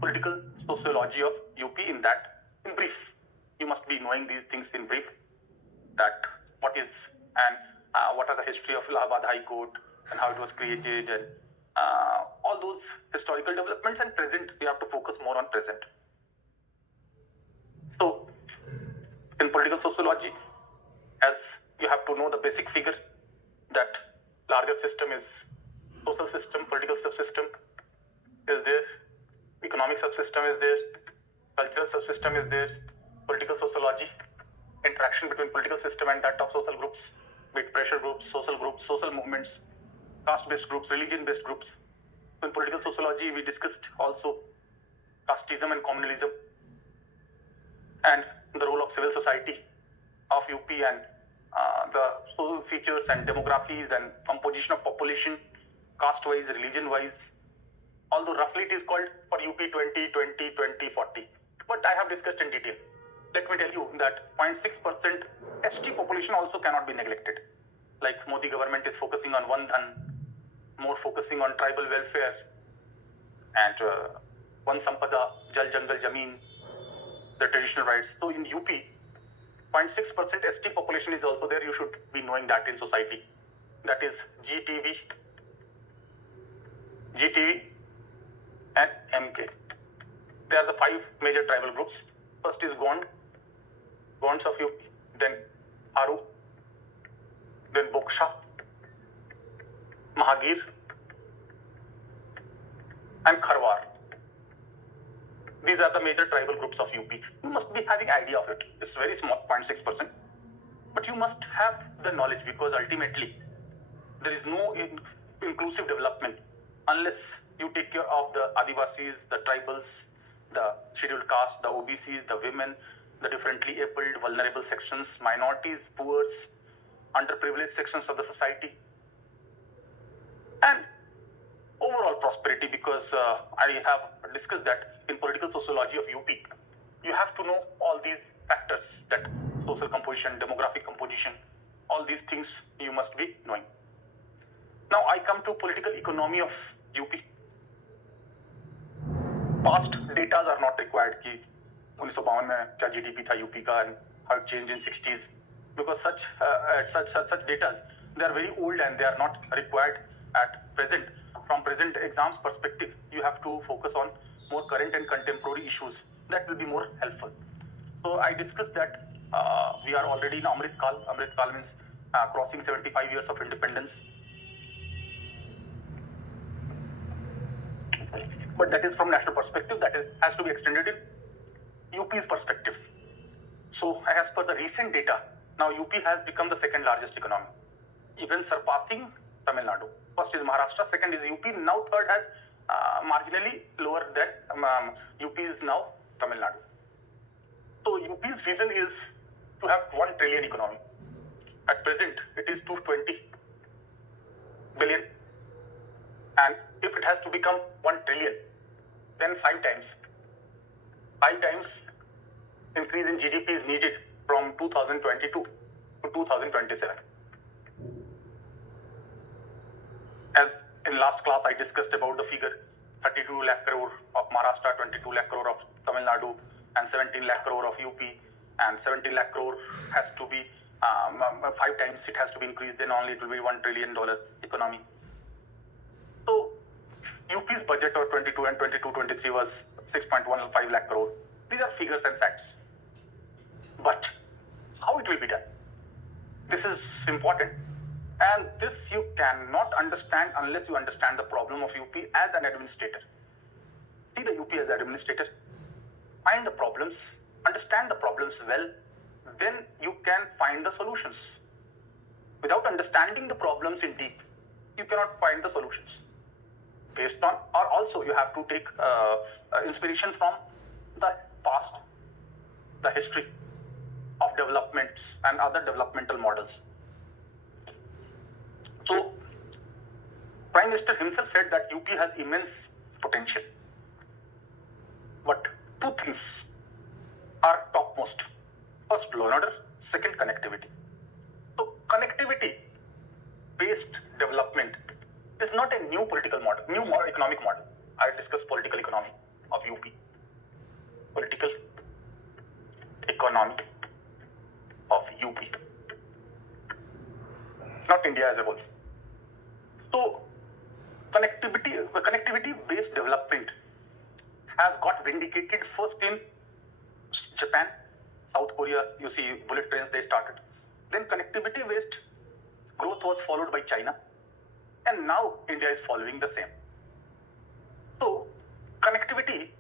political sociology of UP in brief. You must be knowing these things in brief, that what is and what are the history of Allahabad High Court and how it was created, and all those historical developments, and present, you have to focus more on present. So in political sociology, as you have to know the basic figure that larger system is social system, political subsystem is there, economic subsystem is there, cultural subsystem is there, political sociology, interaction between political system and that of social groups, be it pressure groups, social movements, caste-based groups, religion-based groups. So in political sociology, we discussed also casteism and communalism, and the role of civil society of UP, and the social features and demographies and composition of population, caste-wise, religion-wise. Although roughly it is called for UP 2020-2040, but I have discussed in detail. Let me tell you that 0.6% ST population also cannot be neglected. Like Modi government is focusing on One Dhan, more focusing on tribal welfare, and One Sampada, Jal Jangal Jameen, the traditional rights. So in UP, 0.6% ST population is also there. You should be knowing that in society. That is GTV and MK. They are the 5 major tribal groups. First is Gonds of UP, then Aru, then Boksha, Mahagir, and Kharwar. These are the major tribal groups of UP. You must be having idea of it. It's very small, 0.6%. But you must have the knowledge, because ultimately there is no inclusive development unless you take care of the Adivasis, the tribals, the scheduled castes, the OBCs, the women, the differently abled, vulnerable sections, minorities, poors, underprivileged sections of the society, and overall prosperity, because I have discussed that in political sociology of UP, you have to know all these factors, that social composition, demographic composition, all these things you must be knowing. Now I come to political economy of UP. Past data are not required कि 1952 में क्या GDP था UP का and how it changed in 60s, because such data, they are very old and they are not required at present. From present exams perspective, you have to focus on more current and contemporary issues. That will be more helpful. So I discussed that we are already in Amrit Kal. Amrit Kal means crossing 75 years of independence. But that is from national perspective. That has to be extended in UP's perspective. So as per the recent data, now UP has become the second largest economy, even surpassing Tamil Nadu. First is Maharashtra, second is UP. Now third has marginally lower than UP is now Tamil Nadu. So UP's vision is to have 1 trillion economy. At present, it is 220 billion. And if it has to become 1 trillion, then 5 times increase in GDP is needed from 2022 to 2027. As in last class, I discussed about the figure 32 lakh crore of Maharashtra, 22 lakh crore of Tamil Nadu, and 17 lakh crore of UP, and 17 lakh crore has to be 5 times it has to be increased, then only it will be $1 trillion economy. So UP's budget of 22 and 22-23 was 6.15 lakh crore. These are figures and facts. But how it will be done? This is important. And this you cannot understand unless you understand the problem of UP as an administrator. See the UP as an administrator. Find the problems, understand the problems well, then you can find the solutions. Without understanding the problems in deep, you cannot find the solutions. Based on, or also you have to take inspiration from the past, the history of developments and other developmental models. So, Prime Minister himself said that UP has immense potential. But 2 things are topmost. First, law and order. Second, connectivity. So, connectivity-based development is not a new political model, new economic model. I will discuss political economy of UP. Political economy of UP. Not India as a whole. So, connectivity-based development has got vindicated first in Japan, South Korea. You see bullet trains they started. Then connectivity-based growth was followed by China, and now India is following the same. So, connectivity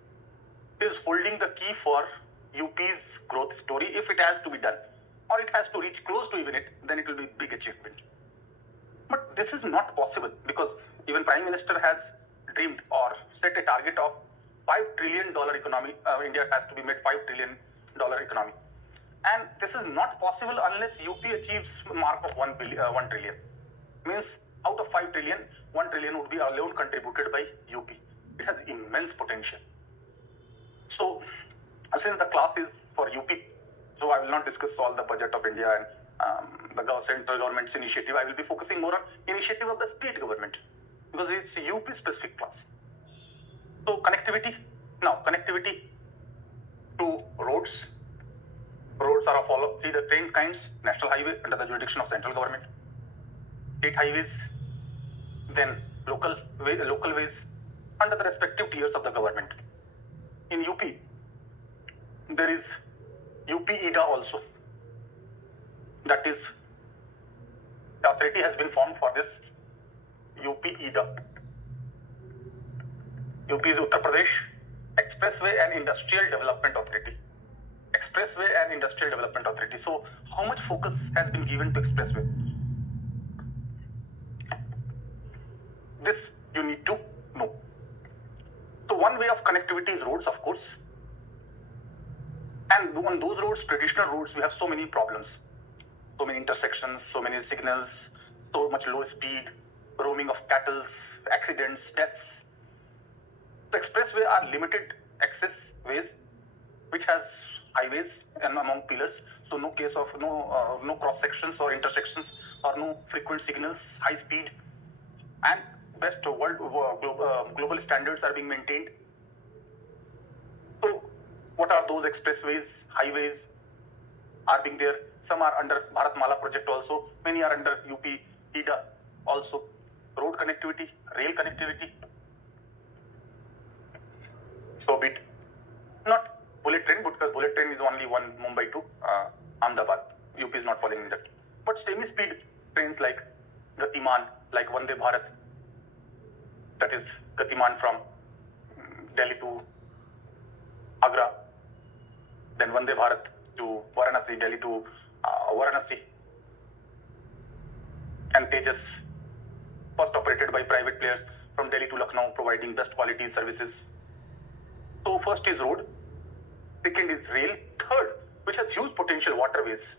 is holding the key for UP's growth story. If it has to be done, or it has to reach close to even it, then it will be a big achievement. But this is not possible because even Prime Minister has dreamed or set a target of $5 trillion economy. India has to be made $5 trillion economy. And this is not possible unless UP achieves mark of 1 trillion. Means out of 5 trillion, 1 trillion would be alone contributed by UP. It has immense potential. So, since the class is for UP, so I will not discuss all the budget of India and the central government's initiative. I will be focusing more on initiative of the state government because it's a UP specific class. So connectivity, now connectivity to roads. Roads are of all 3 the train kinds: national highway under the jurisdiction of central government, state highways, then local ways under the respective tiers of the government. In UP, there is UP EDA also. That is, the authority has been formed for this UP EDA. UP is Uttar Pradesh Expressway and Industrial Development Authority. Expressway and Industrial Development Authority. So, how much focus has been given to expressway? This you need to know. So, one way of connectivity is roads, of course. And on those roads, traditional roads, we have so many problems. So many intersections, so many signals, so much low speed, roaming of cattle, accidents, deaths. The expressway are limited access ways, which has highways and among pillars. So no case of no cross sections or intersections or no frequent signals, high speed, and best global standards are being maintained. So what are those expressways, highways are being there? Some are under Bharatmala project also. Many are under UP EDA also. Road connectivity, rail connectivity. So be it. Not bullet train, because bullet train is only one Mumbai to Ahmedabad. UP is not falling in that. But semi-speed trains like Gatiman, like Vande Bharat, that is Gatiman from Delhi to Agra, then Vande Bharat to Varanasi, Delhi to Varanasi, and Tejas, first operated by private players from Delhi to Lucknow, providing best quality services. So first is road, second is rail, third, which has huge potential, waterways.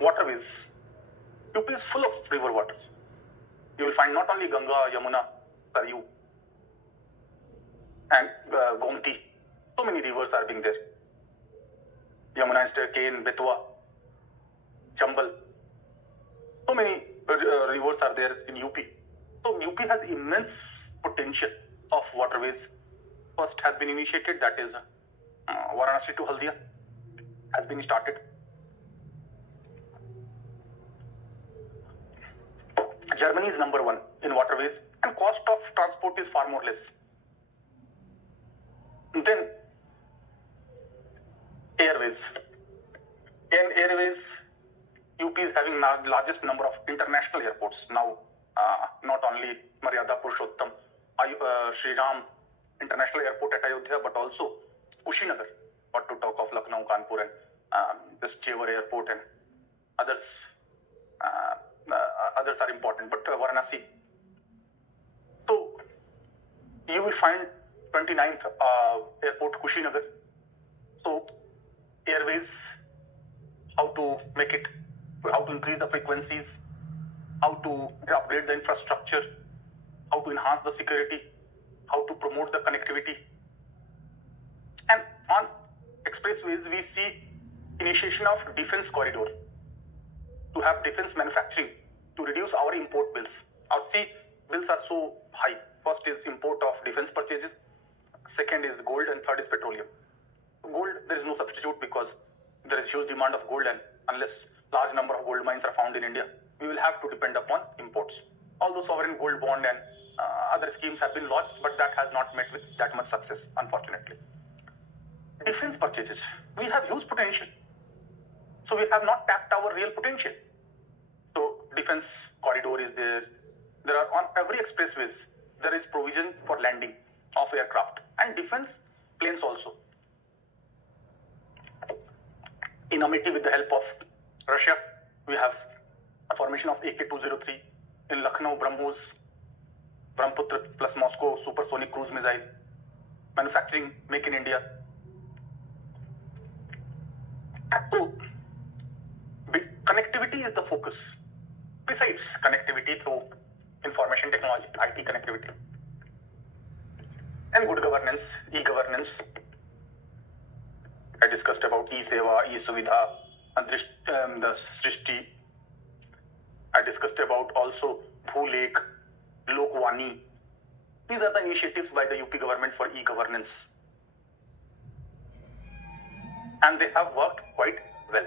Waterways. UP is full of river waters. You will find not only Ganga, Yamuna, Saryu, and Gomti. So many rivers are being there. Yamuna is there, Ken, Betwa, Chambal. So many rivers are there in UP. So UP has immense potential of waterways. First has been initiated, that is Varanasi to Haldia has been started. Germany is number one in waterways, and cost of transport is far more less. Then airways. In airways, UP is having largest number of international airports now. Not only Maryada Purushottam, Sri Ram International Airport at Ayodhya, but also Kushinagar, what to talk of Lucknow, Kanpur, and this Jewar Airport and others. Others are important, but Varanasi. So you will find 29th airport Kushinagar. So airways, how to make it, how to increase the frequencies, how to upgrade the infrastructure, how to enhance the security, how to promote the connectivity. And on expressways, we see initiation of defense corridor to have defense manufacturing to reduce our import bills. Our three bills are so high. First is import of defense purchases, second is gold, and third is petroleum. Gold, there is no substitute because there is huge demand of gold, and unless large number of gold mines are found in India, we will have to depend upon imports. Although sovereign gold bond and other schemes have been launched, but that has not met with that much success, unfortunately. Defense purchases, we have huge potential. So we have not tapped our real potential. So defense corridor is there. There are on every expressways, there is provision for landing of aircraft and defense planes also. In amity with the help of Russia, we have a formation of AK-203 in Lucknow, BrahMos, Brahmaputra plus Moscow supersonic cruise missile, manufacturing, make in India. So, connectivity is the focus. Besides connectivity through information technology, IT connectivity, and good governance, e-governance. I discussed about e-Seva, e-Suvidha, the Srishti. I discussed about also Bhulekh, Lokwani. These are the initiatives by the UP government for e-governance. And they have worked quite well.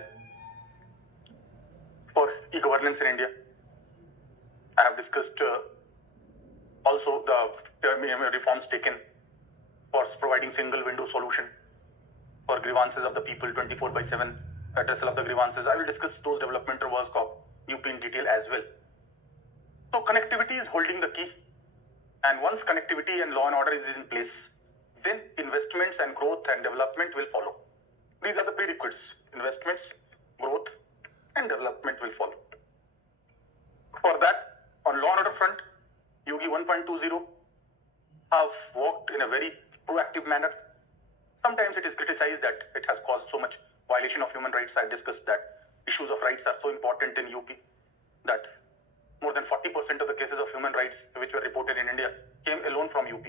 For e-governance in India, I have discussed also the reforms taken for providing single window solution for grievances of the people, 24/7 addressal of the grievances. I will discuss those developmental works of UP in detail as well. So connectivity is holding the key, and once connectivity and law and order is in place, then investments and growth and development will follow. These are the prerequisites. Investments, growth, and development will follow. For that, on law and order front, Yogi 1.20 have worked in a very proactive manner. Sometimes it is criticized that it has caused so much violation of human rights. I discussed that issues of rights are so important in UP that more than 40% of the cases of human rights which were reported in India came alone from UP.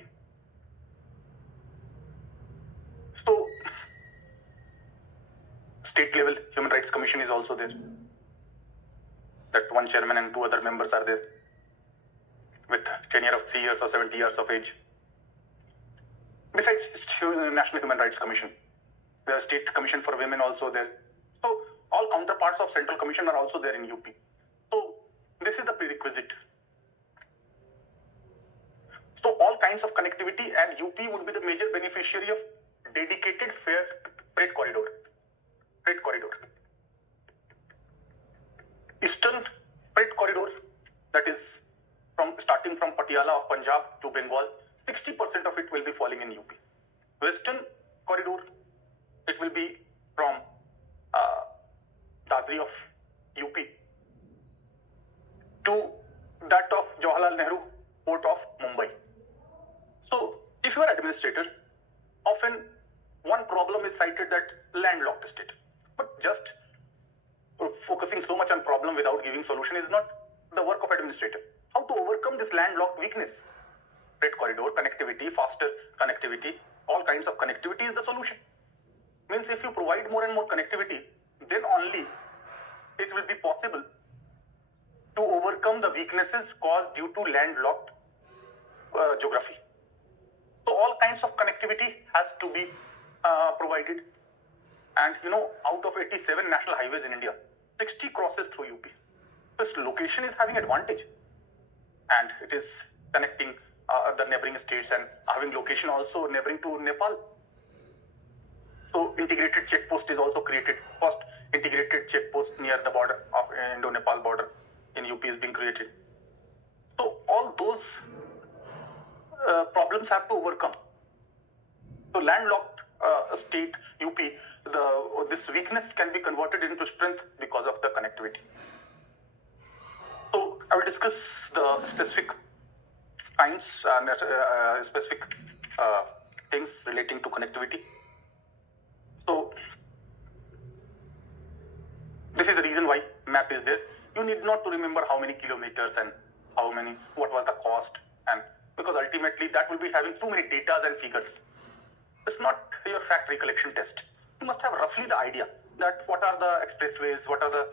So, state level Human Rights Commission is also there. That one chairman and 2 other members are there with tenure of 3 years or 70 years of age. Besides National Human Rights Commission, there is State Commission for Women also there. So all counterparts of Central Commission are also there in UP. So this is the prerequisite. So all kinds of connectivity, and UP would be the major beneficiary of dedicated freight corridor. Eastern freight corridor, that is starting from Patiala of Punjab to Bengal, 60% of it will be falling in UP. Western corridor, it will be from Dadri of UP to that of Jawaharlal Nehru Port of Mumbai. So, if you are administrator, often one problem is cited that landlocked state. But just focusing so much on problem without giving solution is not the work of administrator. How to overcome this landlocked weakness? Freight corridor, connectivity, faster connectivity, all kinds of connectivity is the solution. Means if you provide more and more connectivity, then only it will be possible to overcome the weaknesses caused due to landlocked geography. So all kinds of connectivity has to be provided. And out of 87 national highways in India, 60 crosses through UP. This location is having advantage, and it is connecting the neighboring states and having location also neighboring to Nepal. So integrated checkpost is also created. First integrated checkpost near the border of Indo-Nepal border in UP is being created. So all those problems have to overcome. So landlocked state UP, this weakness can be converted into strength because of the connectivity. So I will discuss the specific kinds and specific things relating to connectivity. So this is the reason why map is there. You need not to remember how many kilometers and what was the cost, and because ultimately that will be having too many data and figures. It's not your fact recollection test. You must have roughly the idea that what are the expressways, what are the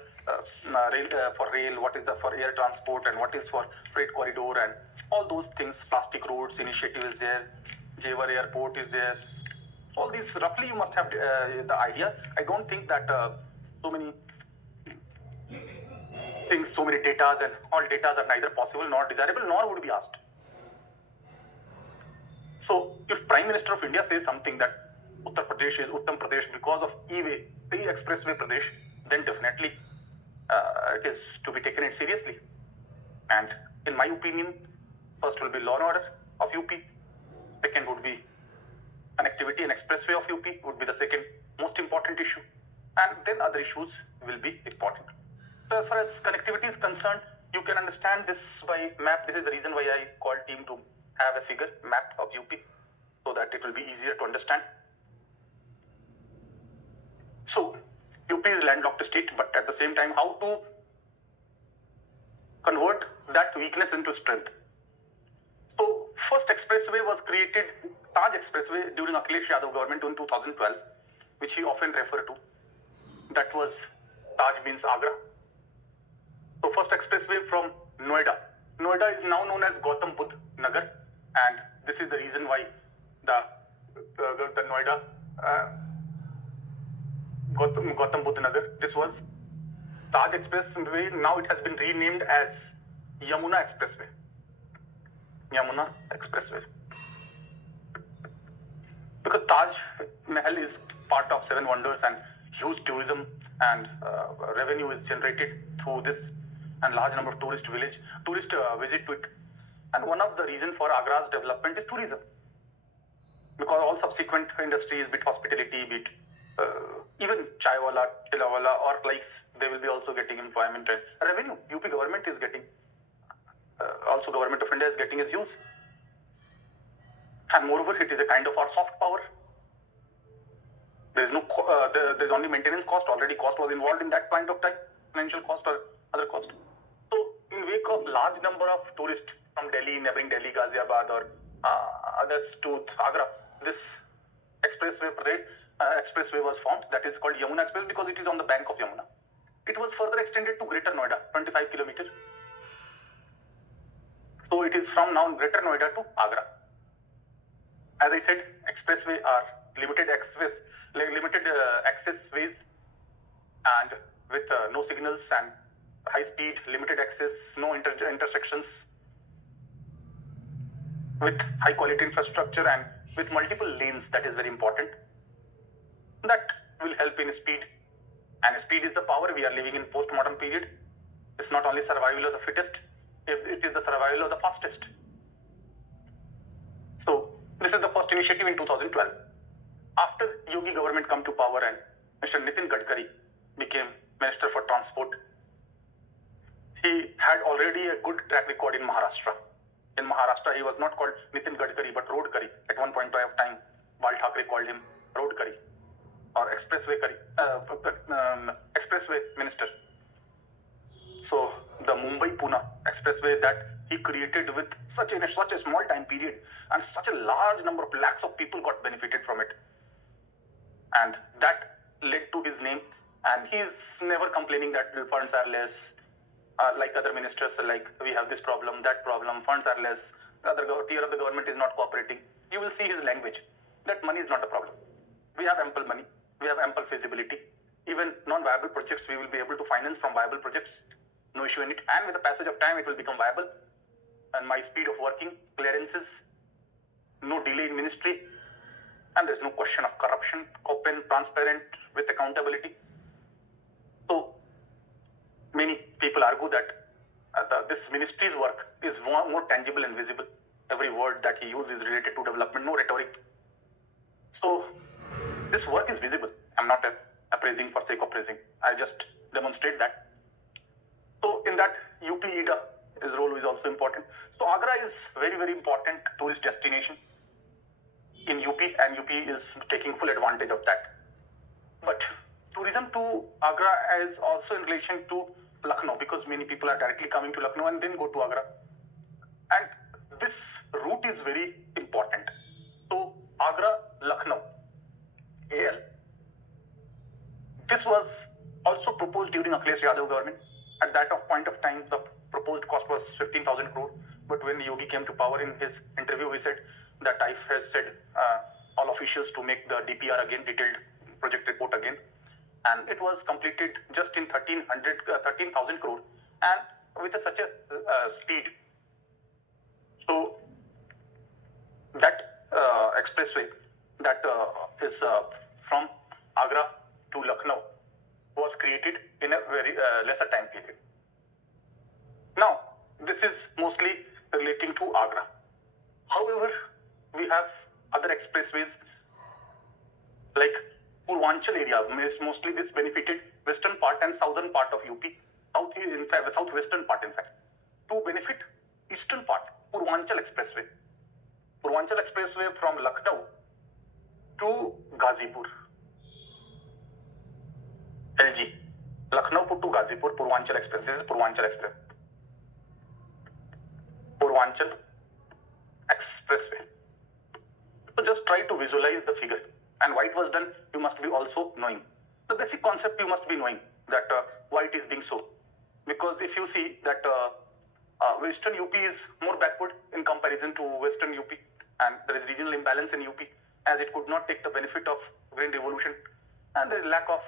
rail, what is the for air transport, and what is for freight corridor, and all those things. Plastic roads initiative is there, Jewar airport is there. All these roughly you must have the idea. I don't think that so many things, so many data, and all data are neither possible nor desirable nor would be asked. So if Prime Minister of India says something that Uttar Pradesh is Uttam Pradesh because of expressway Pradesh, then definitely it is to be taken it seriously. And in my opinion, first will be law and order of UP, second would be connectivity and expressway of UP would be the second most important issue, and then other issues will be important. So as far as connectivity is concerned, you can understand this by map. This is the reason why I called team to have a figure map of UP so that it will be easier to understand. So UP is landlocked state, but at the same time, how to convert that weakness into strength? So first expressway was created, Taj Expressway, during Akhilesh Yadav government in 2012, which he often referred to. That was Taj means Agra. So first expressway from Noida. Noida is now known as Gautam Budh Nagar, and this is the reason why the Noida Gautam Budh Nagar. This was Taj Expressway. Now it has been renamed as Yamuna Expressway. Yamuna Expressway. Because Taj Mahal is part of Seven Wonders, and huge tourism and revenue is generated through this, and large number of tourist visit to it. And one of the reasons for Agra's development is tourism, because all subsequent industries, be it hospitality, be it even chaiwala, chilawala or likes, they will be also getting employment and revenue. UP government is getting, also government of India is getting its use. And moreover, it is a kind of our soft power. There is no, there is only maintenance cost. Already cost was involved in that point of time, financial cost or other cost. So in wake of large number of tourists from Delhi, neighboring Delhi, Ghaziabad or others to Agra, this expressway was formed. That is called Yamuna Express because it is on the bank of Yamuna. It was further extended to Greater Noida, 25 kilometers. So it is from now Greater Noida to Agra. As I said, expressway are limited access ways, and with no signals and high speed, limited access, no intersections, with high quality infrastructure and with multiple lanes. That is very important. That will help in speed. And speed is the power. We are living in post-modern period. It's not only survival of the fittest, it is the survival of the fastest. So this is the first initiative in 2012. After Yogi government come to power and Mr. Nitin Gadkari became Minister for Transport, he had already a good track record in Maharashtra. In Maharashtra, he was not called Nitin Gadkari, but Road Kari. At one point of time, Bal Thackeray called him Road Kari or Expressway Kari, Expressway Minister. So the Mumbai-Pune Expressway that he created with such a small time period, and such a large number of lakhs of people got benefited from it. And that led to his name. And he is never complaining that funds are less. Like other ministers, like we have this problem, that problem, funds are less, other tier of the government is not cooperating. You will see his language, that money is not a problem. We have ample money, we have ample feasibility. Even non-viable projects, we will be able to finance from viable projects. No issue in it. And with the passage of time, it will become viable. And my speed of working, clearances, no delay in ministry, and there's no question of corruption, open, transparent, with accountability. So many people argue that this ministry's work is more tangible and visible. Every word that he uses is related to development, no rhetoric. So this work is visible. I'm not appraising for sake of praising. I just demonstrate that. So in that, UP EIDA, his role is also important. So Agra is very, very important tourist destination in UP, and UP is taking full advantage of that. But tourism to Agra is also in relation to Lucknow, because many people are directly coming to Lucknow and then go to Agra. And this route is very important. So Agra, Lucknow, AL. This was also proposed during Akhilesh Yadav government. At that point of time, the proposed cost was 15,000 crore. But when Yogi came to power, in his interview, he said that TAIF has said all officials to make the DPR again, detailed project report again. And it was completed just in 13,000 crore, and with such a speed. So that expressway that is from Agra to Lucknow was created in a very lesser time period. Now, this is mostly relating to Agra. However, we have other expressways like Purvanchal area. Mostly this benefited western part and southern part of UP. Southwestern part, in fact. To benefit eastern part, Purvanchal Expressway. Purvanchal Expressway from Lucknow to Ghazipur. LG. Lucknow to Ghazipur, Purvanchal Express. This is Purvanchal Express. Purvanchal Expressway. So just try to visualize the figure. And why it was done, you must be also knowing. The basic concept you must be knowing that why it is being so. Because if you see that Western UP is more backward in comparison to Western UP, and there is regional imbalance in UP, as it could not take the benefit of Green Revolution, and there is lack of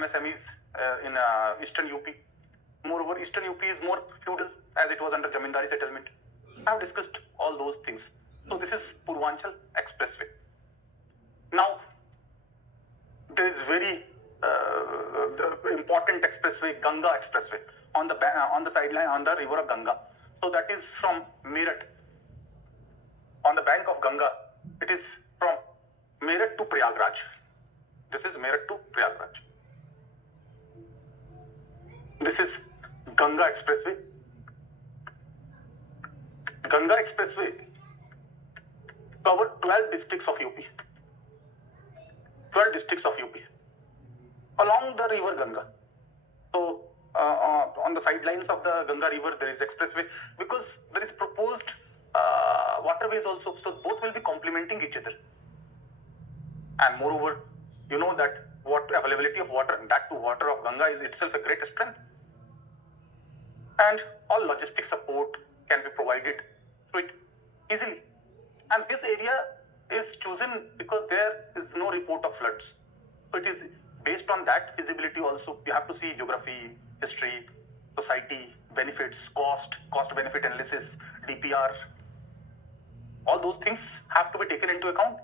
MSMEs in Eastern UP. Moreover, Eastern UP is more feudal, as it was under Jamindari settlement. I have discussed all those things. So this is Purvanchal Expressway. Now, there is very important expressway, Ganga Expressway, on the sideline on the river of Ganga. So that is from Meerut, on the bank of Ganga. It is from Meerut to Prayagraj. This is Meerut to Prayagraj. This is Ganga Expressway. Ganga Expressway covered 12 districts of UP. 12 districts of UP along the river Ganga. So on the sidelines of the Ganga river, there is expressway, because there is proposed waterways also. So both will be complementing each other. And moreover, you know that availability of water, and that to water of Ganga, is itself a great strength. And all logistic support can be provided to it easily. And this area is chosen because there is no report of floods. So it is based on that feasibility also. You have to see geography, history, society, benefits, cost benefit analysis, DPR. all those things have to be taken into account.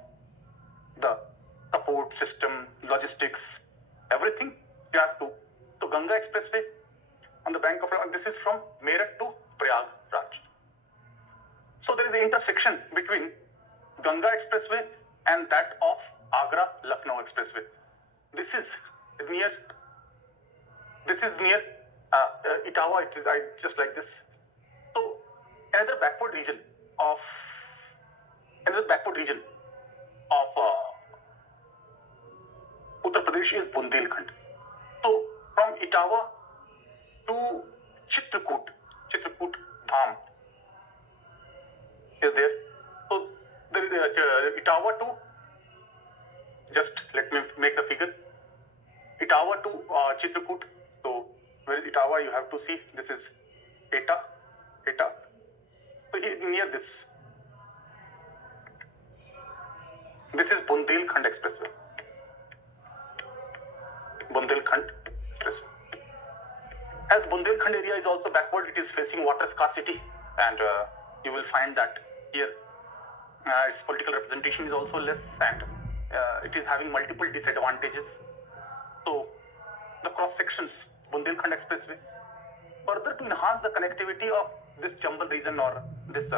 The support system, logistics, everything you have to. So Ganga Expressway on the bank of, this is from Meerut to Prayagraj. So there is an intersection between Ganga Expressway and that of Agra-Lucknow Expressway. This is near Etawah. It is just like this. So another backward region of Uttar Pradesh is Bundelkhand. So from Etawah to Chitrakoot Dham is there. So there is Etawah to, just let me make the figure. Etawah to Chitrakoot. So where Etawah, you have to see, this is Eta. So near this is Bundelkhand Expressway. As Bundelkhand area is also backward, it is facing water scarcity, and you will find that here its political representation is also less, and it is having multiple disadvantages. So the cross sections, Bundelkhand Expressway, further to enhance the connectivity of this Chambal region or this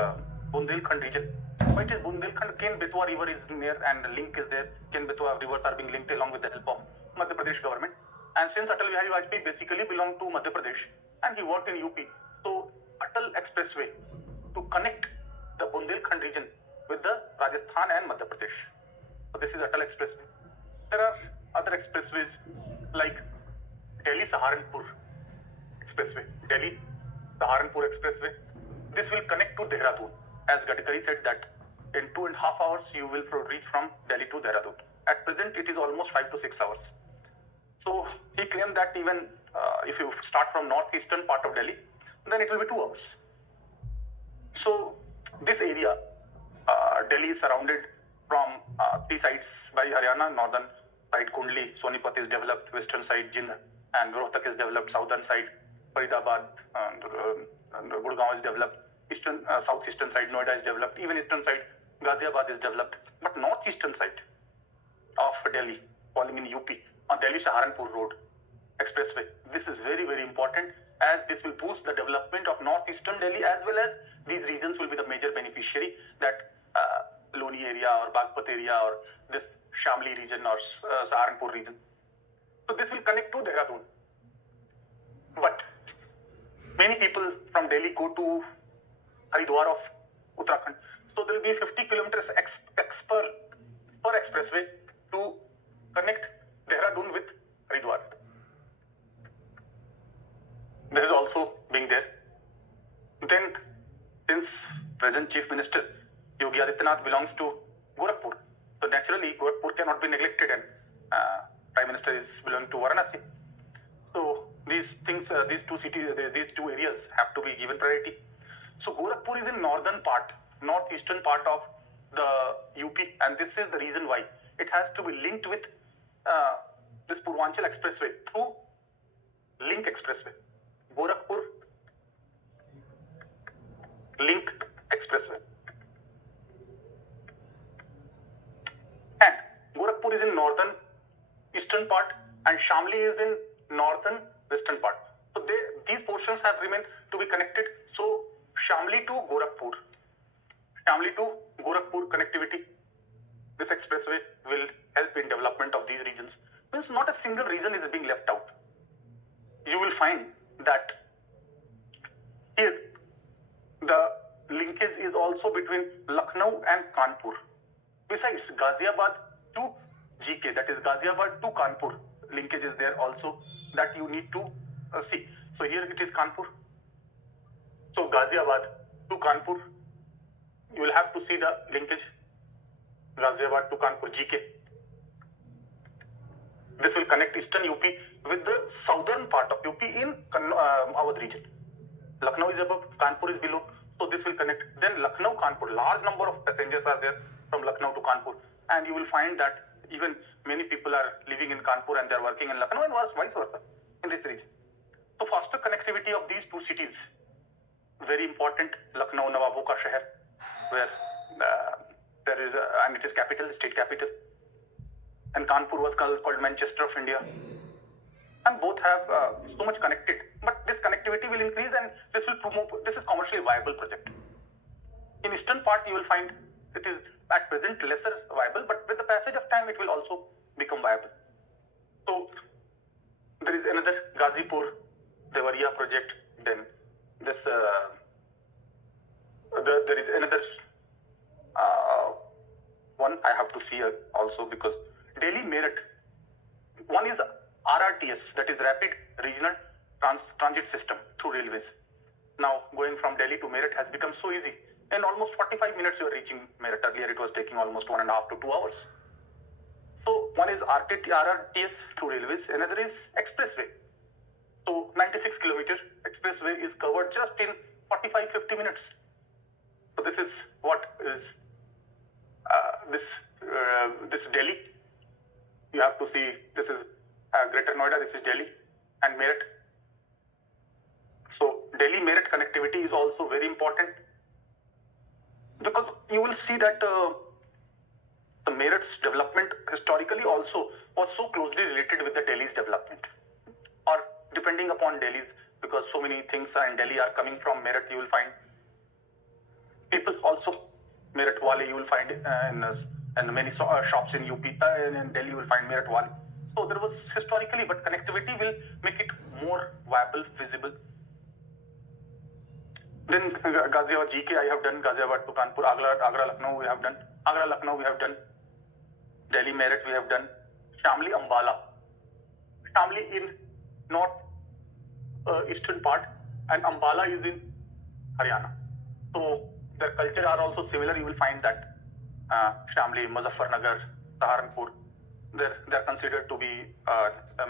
Bundelkhand region. Why it is Bundelkhand? Ken-Betwa river is near and link is there. Ken-Betwa rivers are being linked along with the help of Madhya Pradesh government. And since Atal Bihari Vajpayee basically belonged to Madhya Pradesh and he worked in UP, so Atal Expressway to connect the Bundelkhand region with the Rajasthan and Madhya Pradesh. So this is Atal Expressway. There are other expressways like Delhi-Saharanpur Expressway. Delhi-Saharanpur Expressway. This will connect to Dehradun. As Gadkari said that in 2.5 hours you will reach from Delhi to Dehradun. At present it is almost 5 to 6 hours. So he claimed that even if you start from northeastern part of Delhi, then it will be 2 hours. So this area, Delhi is surrounded from 3 sides by Haryana. Northern side Kundli, Sonipat is developed, western side Jindh and Rohtak is developed, southern side Faridabad and Gurgaon is developed, southeastern side Noida is developed, even eastern side Ghaziabad is developed. But northeastern side of Delhi, falling in UP, on Delhi-Saharanpur Road Expressway, this is very, very important, as this will boost the development of northeastern Delhi, as well as these regions will be the major beneficiary, that Loni area or Bagpat area or this Shamli region or Saharanpur region. So this will connect to Dehradun. But many people from Delhi go to Haridwar of Uttarakhand. So there will be 50 kilometers per expressway to connect Dehradun with Haridwar. This is also being there. Then, since present Chief Minister Yogi Adityanath belongs to Gorakhpur, so naturally Gorakhpur cannot be neglected, and Prime Minister is belonging to Varanasi. So these things, these two cities, these two areas have to be given priority. So Gorakhpur is in northeastern part of the UP, and this is the reason why it has to be linked with this Purvanchal Expressway through Link Expressway. Gorakhpur Link Expressway. And Gorakhpur is in northern eastern part and Shamli is in northern western part. So these portions have remained to be connected. So Shamli to Gorakhpur connectivity, this expressway will help in development of these regions. Means not a single region is being left out. You will find that here the linkage is also between Lucknow and Kanpur. Besides Ghaziabad to GK, that is Ghaziabad to Kanpur, linkage is there also that you need to see. So here it is Kanpur. So Ghaziabad to Kanpur, you will have to see the linkage Ghaziabad to Kanpur GK. This will connect eastern UP with the southern part of UP in Awadh region. Lucknow is above, Kanpur is below. So this will connect. Then Lucknow, Kanpur, large number of passengers are there from Lucknow to Kanpur. And you will find that even many people are living in Kanpur and they are working in Lucknow and vice versa in this region. So faster connectivity of these two cities, very important. Lucknow, Nawabon ka Shahar, where there is, and it is capital, state capital. And Kanpur was called Manchester of India. And both have so much connected. But this connectivity will increase, and this will promote. This is commercially viable project. In eastern part, you will find it is at present lesser viable, but with the passage of time, it will also become viable. So there is another Ghazipur, Devariya project. Then this there is another one I have to see also, because Delhi Meerut. One is RRTS, that is Rapid Regional Transit System through railways. Now going from Delhi to Meerut has become so easy. In almost 45 minutes you are reaching Meerut. Earlier it was taking almost 1.5 to 2 hours. So one is RRTS through railways, another is expressway. So 96 kilometer expressway is covered just in 45-50 minutes. So this is what is this Delhi. You have to see, this is Greater Noida, this is Delhi and Meerut. So Delhi Meerut connectivity is also very important, because you will see that the Meerut's development historically also was so closely related with the Delhi's development, or depending upon Delhi's, because so many things in Delhi are coming from Meerut. You will find people also, Meerut Wale you will find in many shops in UP, in Delhi you will find Meerut Wale. So there was historically, but connectivity will make it more viable, feasible. Then Ghaziabad GK I have done, Ghaziabad to Kanpur, Agra Lucknow we have done, Agra Lucknow we have done, Delhi Meerut we have done, Shamli Ambala. Shamli in north eastern part, and Ambala is in Haryana. So their culture are also similar. You will find that Shamli, Muzaffarnagar, Saharanpur, they're considered to be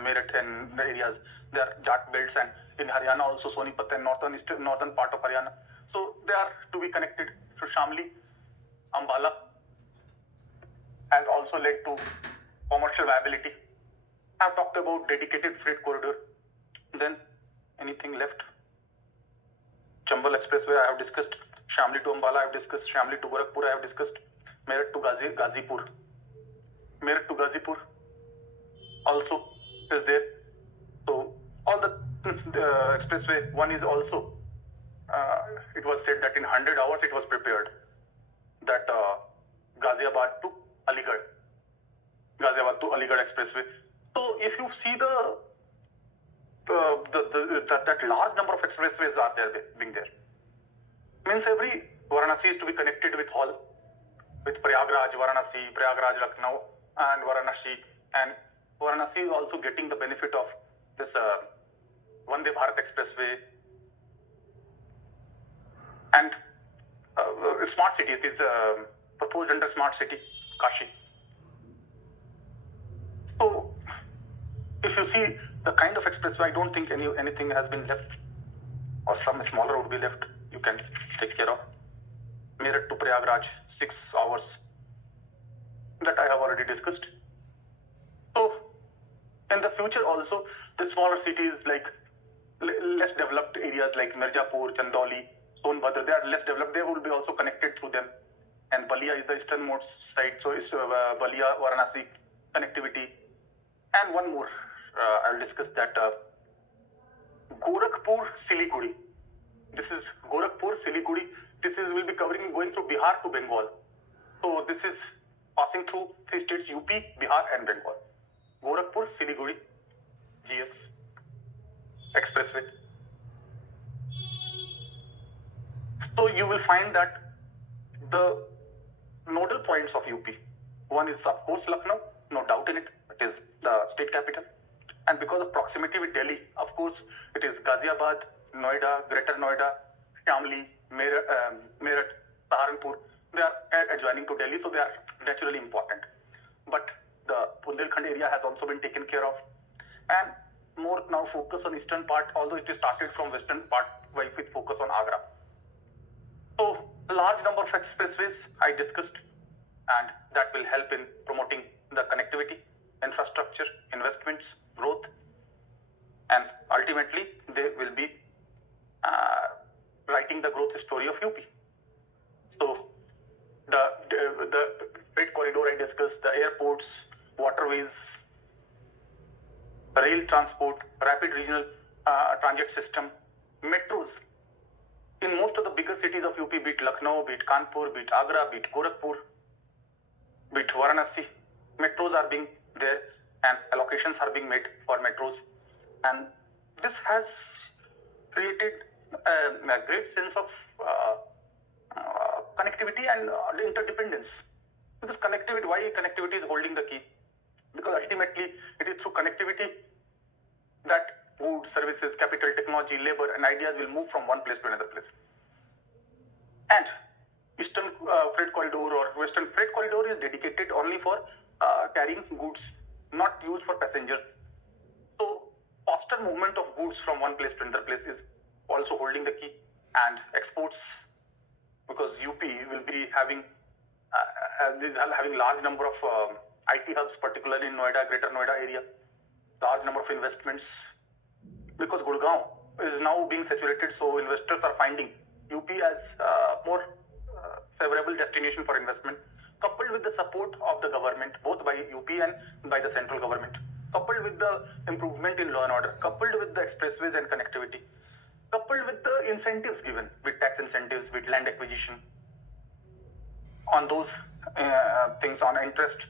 Meerut and areas. They are Jat belts, and in Haryana also Sonipat and northern part of Haryana. So they are to be connected to Shamli, Ambala, and also led to commercial viability. I have talked about dedicated freight corridor. Then anything left? Chambal Expressway I have discussed. Shamli to Ambala I have discussed. Shamli to Gorakhpur I have discussed. Meerut to Ghazipur. Meerut to Ghazipur also is there. So all the expressway, one is also, it was said that in 100 hours it was prepared. That Ghaziabad to Aligarh expressway. So if you see that large number of expressways are there being there, means every Varanasi is to be connected with all, with Prayagraj, Varanasi, Prayagraj, Lucknow, and Varanasi, and Varanasi is also getting the benefit of this Vande Bharat Expressway and smart city. It is proposed under smart city, Kashi. So if you see the kind of expressway, I don't think anything has been left, or some smaller would be left. You can take care of. Meerut to Prayagraj, 6 hours. That I have already discussed. So in the future also, the smaller cities like less developed areas like Mirzapur, Chandauli, Sonbhadra, they are less developed. They will be also connected through them. And Balia is the easternmost side, so it's Balia, Varanasi connectivity. And one more, I'll discuss that Gorakhpur, Siliguri. This is Gorakhpur, Siliguri. This is will be covering going through Bihar to Bengal. So this is passing through 3 states, UP, Bihar and Bengal. Gorakhpur, Siliguri, GS Expressway. So you will find that the nodal points of UP, one is of course Lucknow, no doubt in it. It is the state capital. And because of proximity with Delhi, of course, it is Ghaziabad, Noida, Greater Noida, Shamli, Meerut, Saharanpur. They are adjoining to Delhi, so they are naturally important. But the Bundelkhand area has also been taken care of. And more now focus on eastern part, although it is started from western part with focus on Agra. So large number of expressways I discussed, and that will help in promoting the connectivity, infrastructure, investments, growth, and ultimately they will be writing the growth story of UP. So the freight corridor I discussed, the airports, waterways, rail transport, rapid regional transit system, metros. In most of the bigger cities of UP, be it Lucknow, be it Kanpur, be it Agra, be it Gorakhpur, be it Varanasi, metros are being there and allocations are being made for metros. And this has created a great sense of connectivity and interdependence. Because connectivity, why connectivity is holding the key? Because ultimately it is through connectivity that goods, services, capital, technology, labor, and ideas will move from one place to another place. And Eastern Freight Corridor or Western Freight Corridor is dedicated only for carrying goods, not used for passengers. So faster movement of goods from one place to another place is also holding the key. And exports, because UP will be having large number of IT hubs, particularly in Noida, Greater Noida area, large number of investments. Because Gurgaon is now being saturated, so investors are finding UP as more favorable destination for investment, coupled with the support of the government, both by UP and by the central government, coupled with the improvement in law and order, coupled with the expressways and connectivity, coupled with the incentives given, with tax incentives, with land acquisition, on those things, on interest.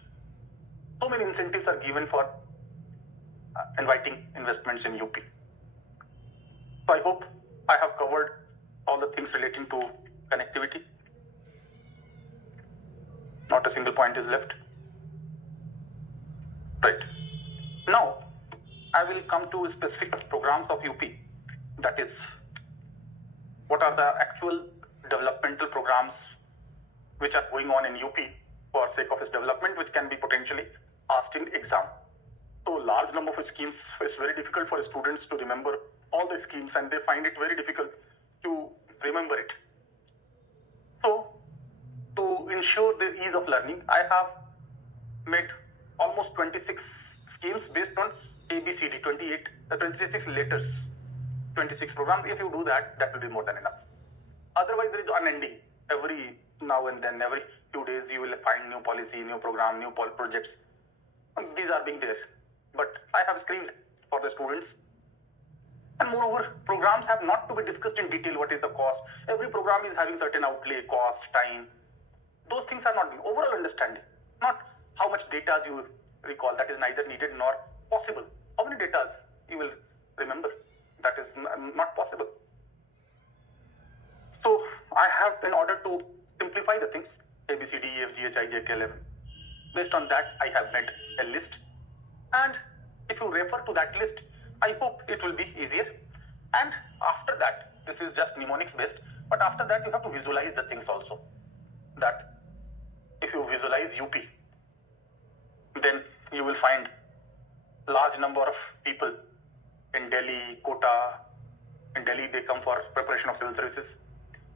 So many incentives are given for inviting investments in UP. So I hope I have covered all the things relating to connectivity. Not a single point is left. Right. Now, I will come to specific programs of UP. That is, what are the actual developmental programs which are going on in UP for sake of its development, which can be potentially asked in exam. So large number of schemes, it's very difficult for students to remember all the schemes, and they find it very difficult to remember it. So to ensure the ease of learning, I have made almost 26 schemes based on ABCD, 26 letters, 26 programs. If you do that, that will be more than enough. Otherwise, there is unending. Every now and then, every few days, you will find new policy, new program, new projects. And these are being there. But I have screened for the students. And moreover, programs have not to be discussed in detail. What is the cost? Every program is having certain outlay, cost, time. Those things are not being overall understanding. Not how much data you recall. That is neither needed nor possible. How many data you will remember? That is not possible. So I have, in order to simplify the things, A, B, C, D, E, F, G, H, I, J, K, L, M. Based on that, I have made a list. And if you refer to that list, I hope it will be easier. And after that, this is just mnemonics based, but after that, you have to visualize the things also. That if you visualize UP, then you will find large number of people in Delhi, Kota. In Delhi, they come for preparation of civil services.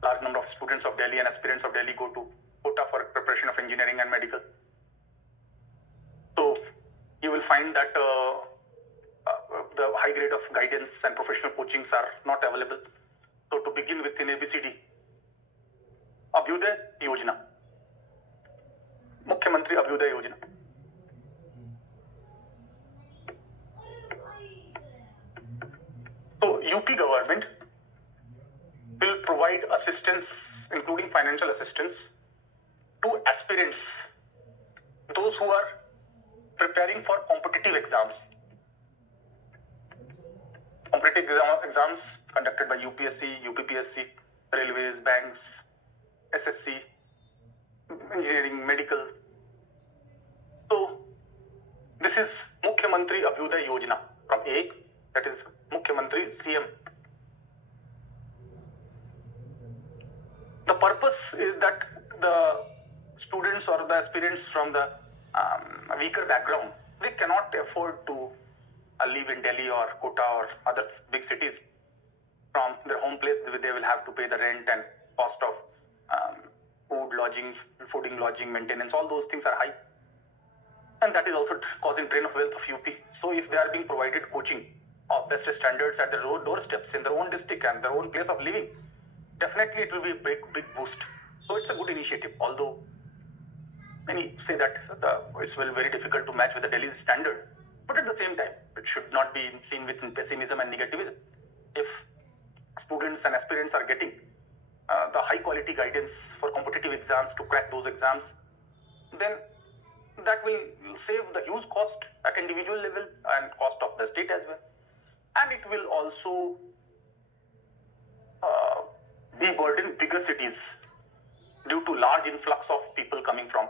Large number of students of Delhi and aspirants of Delhi go to Kota for preparation of engineering and medical. So you will find that the high grade of guidance and professional coachings are not available. So to begin with, in ABCD, Abhyuday Yojana, Mukhyamantri Abhyuday Yojana. So UP government will provide assistance, including financial assistance, to aspirants, those who are preparing for competitive exams. Competitive exams conducted by UPSC, UPPSC, railways, banks, SSC, engineering, medical. So this is Mukhyamantri Abhyuday Yojana from A, that is Mukhyamantri CM. The purpose is that the students or the aspirants from the weaker background, they cannot afford to live in Delhi or Kota or other big cities. From their home place, they will have to pay the rent and cost of fooding, lodging, maintenance. All those things are high. And that is also causing drain of wealth of UP. So if they are being provided coaching of best standards at their doorsteps in their own district and their own place of living, definitely it will be a big boost. So it's a good initiative, although many say that it's very difficult to match with the Delhi's standard. But at the same time, it should not be seen with pessimism and negativism. If students and aspirants are getting the high quality guidance for competitive exams to crack those exams, then that will save the huge cost at individual level and cost of the state as well. And it will also de-burden bigger cities due to large influx of people coming from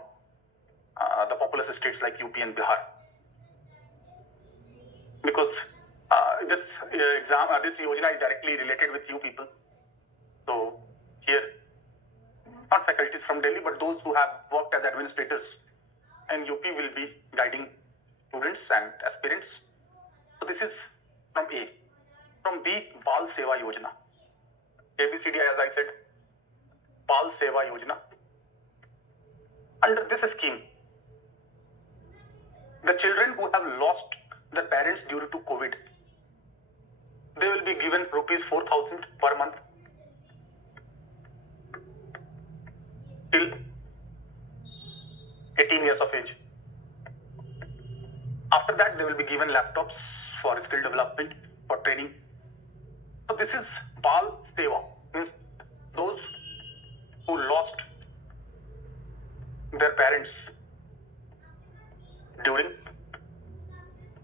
the populous states like UP and Bihar. Because this Yojana is directly related with you people. So here, not faculties from Delhi, but those who have worked as administrators in UP will be guiding students and aspirants. So this is from A. From B, Bal Seva Yojana. ABCD, as I said, Bal Seva Yojana. Under this scheme, the children who have lost their parents due to COVID, they will be given rupees 4,000 per month till 18 years of age. After that, they will be given laptops for skill development, for training. So this is Bal Seva, means those who lost their parents during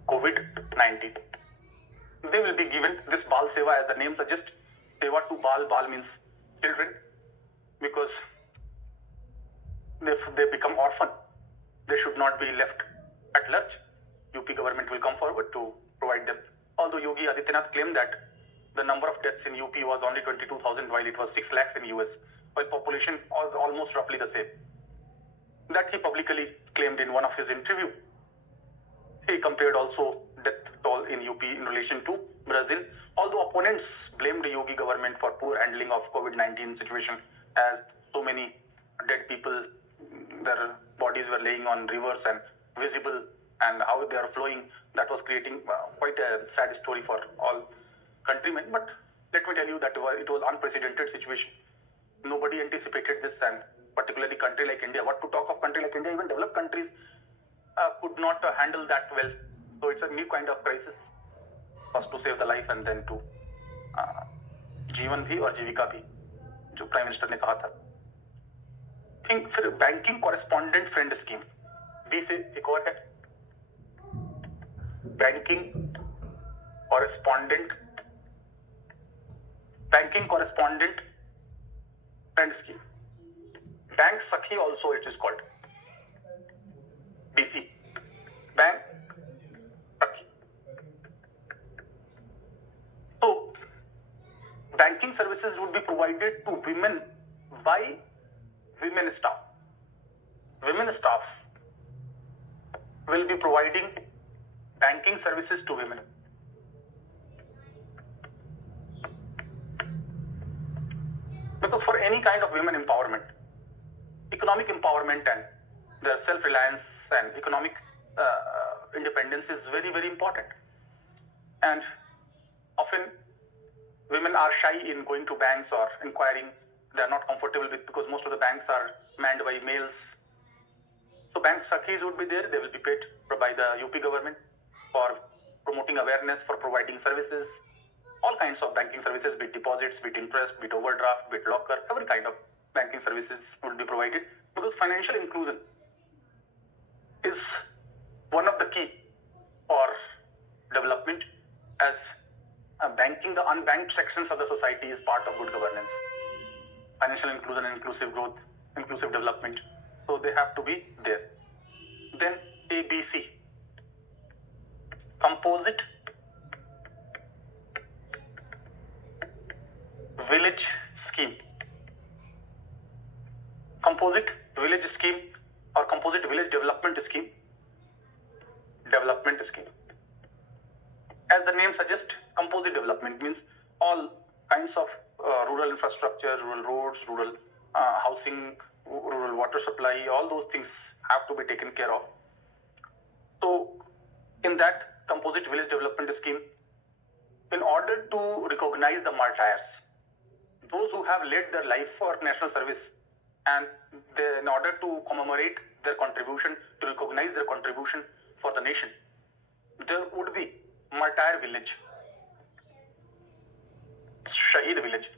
COVID-19. They will be given this Bal Seva, as the name suggests. Seva to Bal, Bal means children, because if they become orphan, they should not be left at large. UP government will come forward to provide them. Although Yogi Adityanath claimed that the number of deaths in UP was only 22,000, while it was 6 lakhs in US, while population was almost roughly the same. That he publicly claimed in one of his interview. He compared also death toll in UP in relation to Brazil. Although opponents blamed the Yogi government for poor handling of COVID-19 situation, as so many dead people, their bodies were laying on rivers and visible, and how they are flowing, that was creating quite a sad story for all countrymen. But let me tell you that it was unprecedented situation. Nobody anticipated this, and particularly country like India. What to talk of country like India? Even developed countries could not handle that well. So it's a new kind of crisis. First to save the life and then to जीवन भी और जीविका भी, जो prime minister ने कहा था. फिर banking correspondent friend scheme, बी से एक और है banking correspondent friend scheme. Bank सखी also it is called, BC, bank सखी. So banking services would be provided to women by women staff. Women staff will be providing banking services to women. Because for any kind of women empowerment, economic empowerment and their self-reliance and economic independence is very, very important. And often women are shy in going to banks or inquiring. They are not comfortable with, because most of the banks are manned by males. So bank sakhis would be there. They will be paid by the UP government for promoting awareness, for providing services, all kinds of banking services, be it deposits, be it interest, be it overdraft, be it locker, every kind of banking services would be provided, because financial inclusion is one of the key for development, as banking the unbanked sections of the society is part of good governance. Financial inclusion, inclusive growth, inclusive development. So they have to be there. Then ABC, composite village scheme. Composite village scheme or composite village development scheme. As the name suggests, composite development means all kinds of rural infrastructure, rural roads, rural housing, rural water supply, all those things have to be taken care of. So in that composite village development scheme, in order to recognize the martyrs, those who have led their life for national service, and in order to commemorate their contribution, to recognize their contribution for the nation, there would be martyr village, Shaheed village,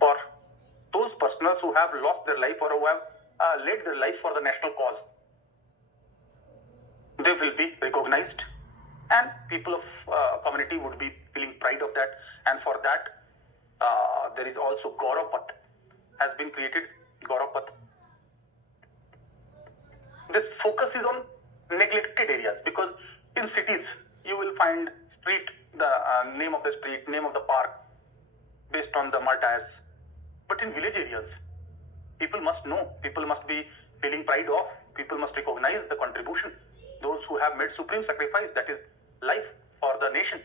for those personals who have lost their life or who have laid their life for the national cause. They will be recognized, and people of community would be feeling pride of that. And for that, there is also Gaurav Path has been created. Gaurav Path. This focus is on neglected areas, because in cities you will find street, the name of the street, name of the park based on the martyrs. But in village areas, people must know, people must be feeling pride of, people must recognize the contribution. Those who have made supreme sacrifice, that is life for the nation,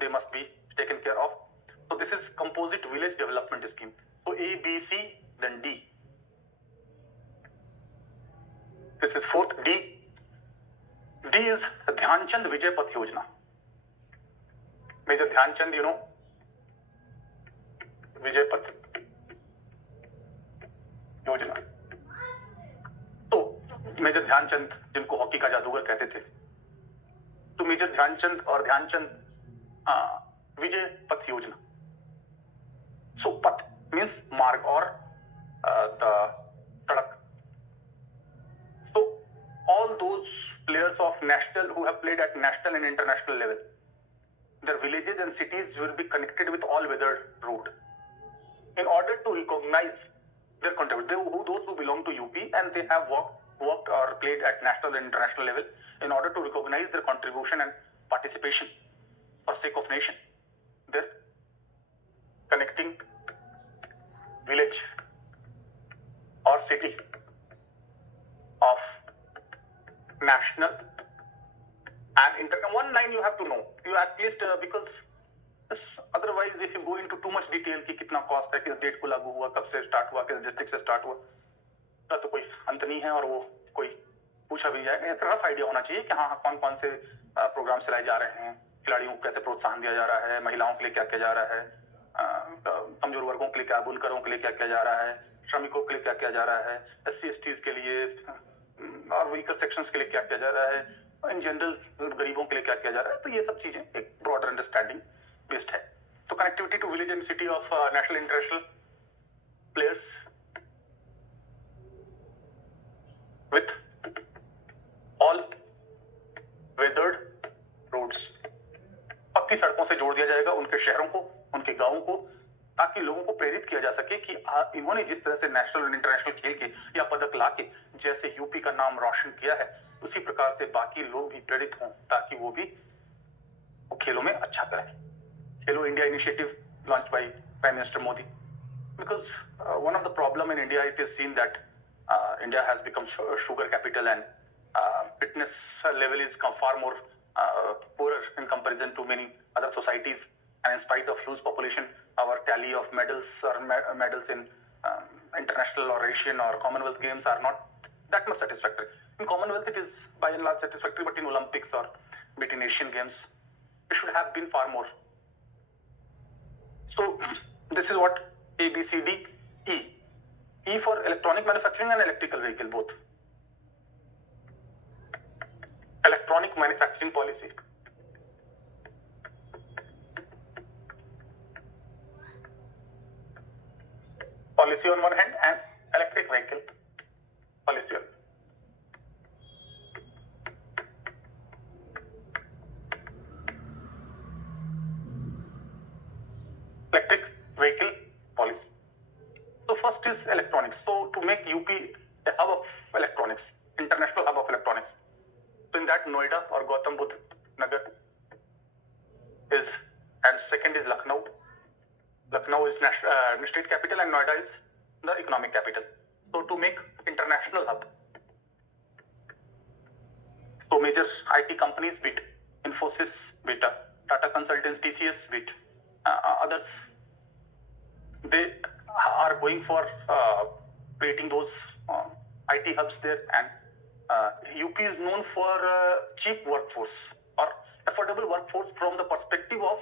they must be taken care of. So this is composite village development scheme. So A, B, C, then D. This is fourth, D. D is Dhyanchand Vijay Path Yojana. Major Dhyanchand, you know, Vijay Path योजना. तो major Dhyanchand, जिनको hockey का जादूगर कहते थे, तो major Dhyanchand और ध्यानचंद विजय पथ योजना. सो पथ मीन्स मार्ग और द सड़क. सो all those players of national who have played at national and international level, their villages and cities will be connected with all-weather road. In order to recognize their contribution, those who belong to UP and they have worked or played at national and international level, in order to recognize their contribution and participation for sake of nation, they're connecting village or city of national and international. One line you have to know, you at least because otherwise if you go into too much detail कि कितना cost है, किस date को लागू हुआ, कब से start हुआ, किस डिस्ट्रिक्ट से स्टार्ट हुआ, तो कोई अंत नहीं है. और वो कोई पूछा भी जाएगा, एक रफ आइडिया होना चाहिए कि हाँ कौन कौन से प्रोग्राम चलाए जा रहे हैं, खिलाड़ियों को कैसे प्रोत्साहन दिया जा रहा है, महिलाओं के लिए क्या किया जा रहा है, कमजोर वर्गों के लिए क्या, बुनकरों के लिए क्या किया जा रहा है, श्रमिकों के लिए क्या किया जा रहा है, SC/STs के लिए और वीकर सेक्शंस के लिए क्या किया जा रहा है, इन जनरल गरीबों के लिए क्या किया जा रहा है. तो ये सब चीजें एक ब्रॉडर अंडरस्टैंडिंग बेस्ड है. तो connectivity to village and city of national international players with all weathered roads, पक्की सड़कों से जोड़ दिया जाएगा उनके शहरों को, उनके गांवों को, ताकि लोगों को प्रेरित किया जा सके कि इन्होंने जिस तरह से नेशनल और इंटरनेशनल खेल के या पदक लाके जैसे यूपी का नाम रोशन किया है, उसी प्रकार से बाकी लोग भी प्रेरित हों, ताकि वो भी खेलों में अच्छा करें. खेलो India initiative launched by Prime Minister Modi, because one of the problem in India, it is seen that India has become sugar capital and fitness level is far more poorer in comparison to many other societies. And in spite of huge population, our tally of medals or medals in international or Asian or Commonwealth Games are not that much satisfactory. In Commonwealth, it is by and large satisfactory, but in Olympics or in Asian Games, it should have been far more. So this is what A, B, C, D, E. E for electronic manufacturing and electrical vehicle both. Electronic manufacturing policy. Policy on one hand and electric vehicle policy on. Electric vehicle policy. So first is electronics. So to make UP a hub of electronics, international hub of electronics. So in that Noida or Gautam Buddha Nagar is, and second is Lucknow. Lucknow is state capital and Noida is the economic capital. So to make international hub, so major IT companies, be it Infosys, be it Tata Consultants, TCS, be it others, they are going for creating those IT hubs there. And UP is known for cheap workforce or affordable workforce from the perspective of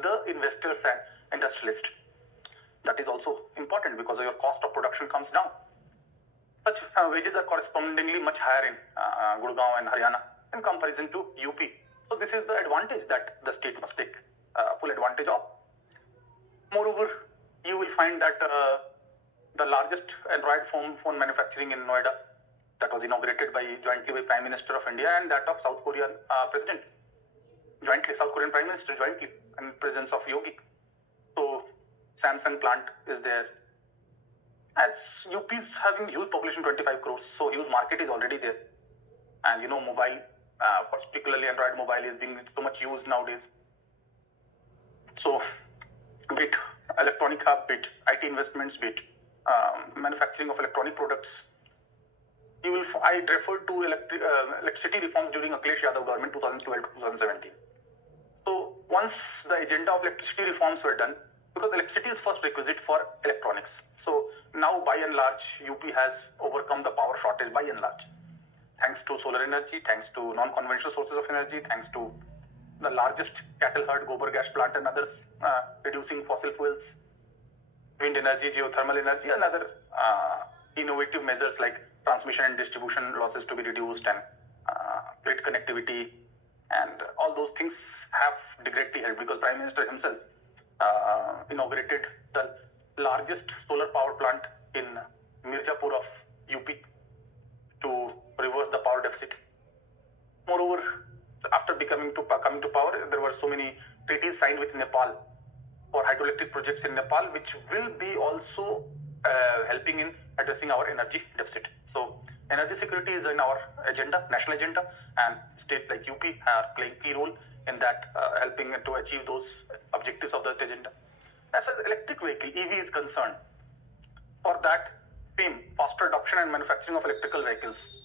the investors and industrialists. That is also important because your cost of production comes down. Such wages are correspondingly much higher in Gurgaon and Haryana in comparison to UP. So this is the advantage that the state must take full advantage of. Moreover, you will find that the largest Android phone manufacturing in Noida, that was inaugurated jointly by Prime Minister of India and that of South Korean President, jointly, South Korean Prime Minister jointly, in presence of Yogi. So Samsung plant is there. As UP is having huge population, 25 crores, so huge market is already there. And mobile, particularly Android mobile, is being so much used nowadays. So, be it electronic hub, be it IT investments, be it manufacturing of electronic products. I referred to electricity reforms during Akhilesh Yadav government 2012 to 2017. So once the agenda of electricity reforms were done, because electricity is first requisite for electronics. So now by and large, UP has overcome the power shortage by and large. Thanks to solar energy, thanks to non-conventional sources of energy, thanks to the largest cattle herd, Gobar gas plant and others, reducing fossil fuels, wind energy, geothermal energy, and other innovative measures like transmission and distribution losses to be reduced and grid connectivity, and all those things have greatly helped because Prime Minister himself inaugurated the largest solar power plant in Mirzapur of UP to reverse the power deficit. Moreover, after coming to power, there were so many treaties signed with Nepal for hydroelectric projects in Nepal, which will be also helping in addressing our energy deficit. So energy security is in our agenda, national agenda, and states like UP are playing key role in that, helping to achieve those objectives of that agenda. As far as electric vehicle, EV is concerned, for that, FAME, faster adoption and manufacturing of electrical vehicles.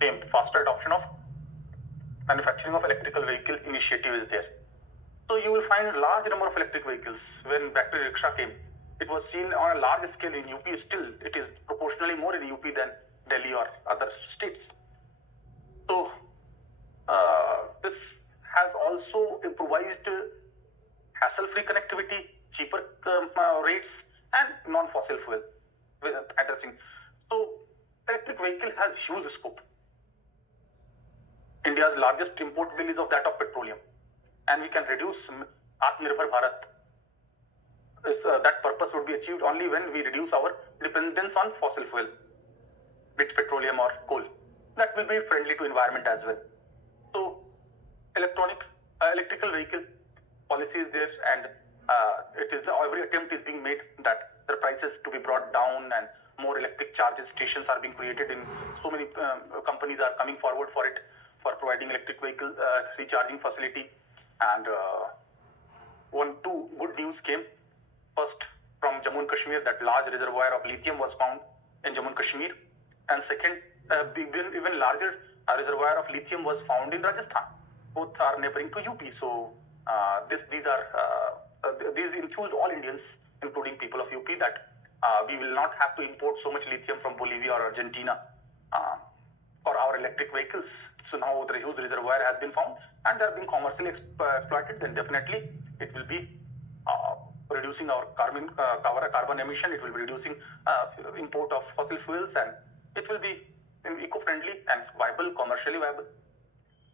FAME, faster adoption of manufacturing of electrical vehicle initiative is there. So you will find a large number of electric vehicles. When battery rickshaw came, it was seen on a large scale in UP. Still, it is proportionally more in UP than Delhi or other states. So this has also improvised hassle-free connectivity, cheaper rates, and non-fossil fuel with addressing. So electric vehicle has huge scope. India's largest import bill is of that of petroleum, and we can reduce Atmanirbhar Bharat. That purpose would be achieved only when we reduce our dependence on fossil fuel, be it petroleum or coal. That will be friendly to environment as well. So electrical vehicle policy is there, and every attempt is being made that the prices to be brought down and more electric charging stations are being created. In so many companies are coming forward for it, for providing electric vehicle recharging facility. And two good news came. First, from Jammu and Kashmir, that large reservoir of lithium was found in Jammu and Kashmir. And second, even larger reservoir of lithium was found in Rajasthan. Both are neighboring to UP. So these enthused all Indians, including people of UP, that we will not have to import so much lithium from Bolivia or Argentina for our electric vehicles. So now the huge reservoir has been found and they are being commercially exploited. Then definitely it will be reducing our carbon emission. It will be reducing import of fossil fuels, and it will be eco-friendly and viable, commercially viable.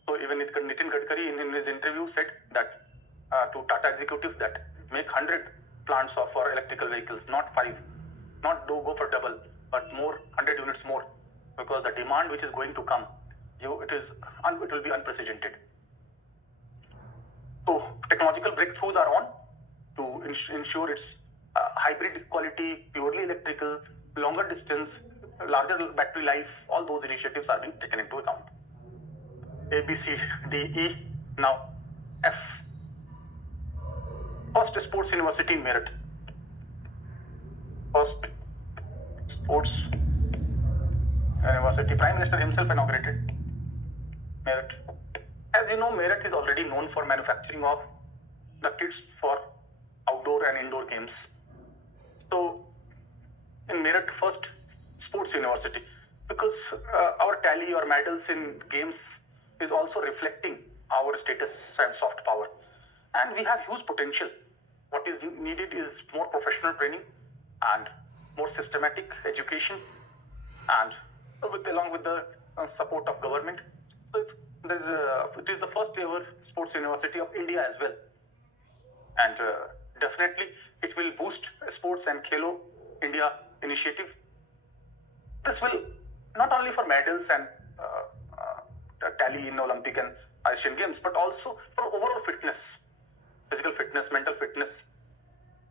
So even Nitin Gadkari in his interview said that to Tata executive that make 100 plants for electrical vehicles, not 5, not go for double, but more, 100 units more, because the demand which is going to come, it will be unprecedented. So technological breakthroughs are on to ensure its hybrid quality, purely electrical, longer distance, larger battery life. All those initiatives are being taken into account. A, B, C, D, E, now F. First Sports University in Meerut. First Sports University, Prime Minister himself inaugurated Meerut. As you know, Meerut is already known for manufacturing of the kits for outdoor and indoor games. So in Meerut, first Sports University, because our tally or medals in games is also reflecting our status and soft power, and we have huge potential What is needed is more professional training and more systematic education, and along with the support of government. So it is the first ever sports university of India as well, and definitely it will boost sports and Khelo India initiative. This will not only for medals and tally in Olympic and Asian Games, but also for overall fitness, physical fitness, mental fitness.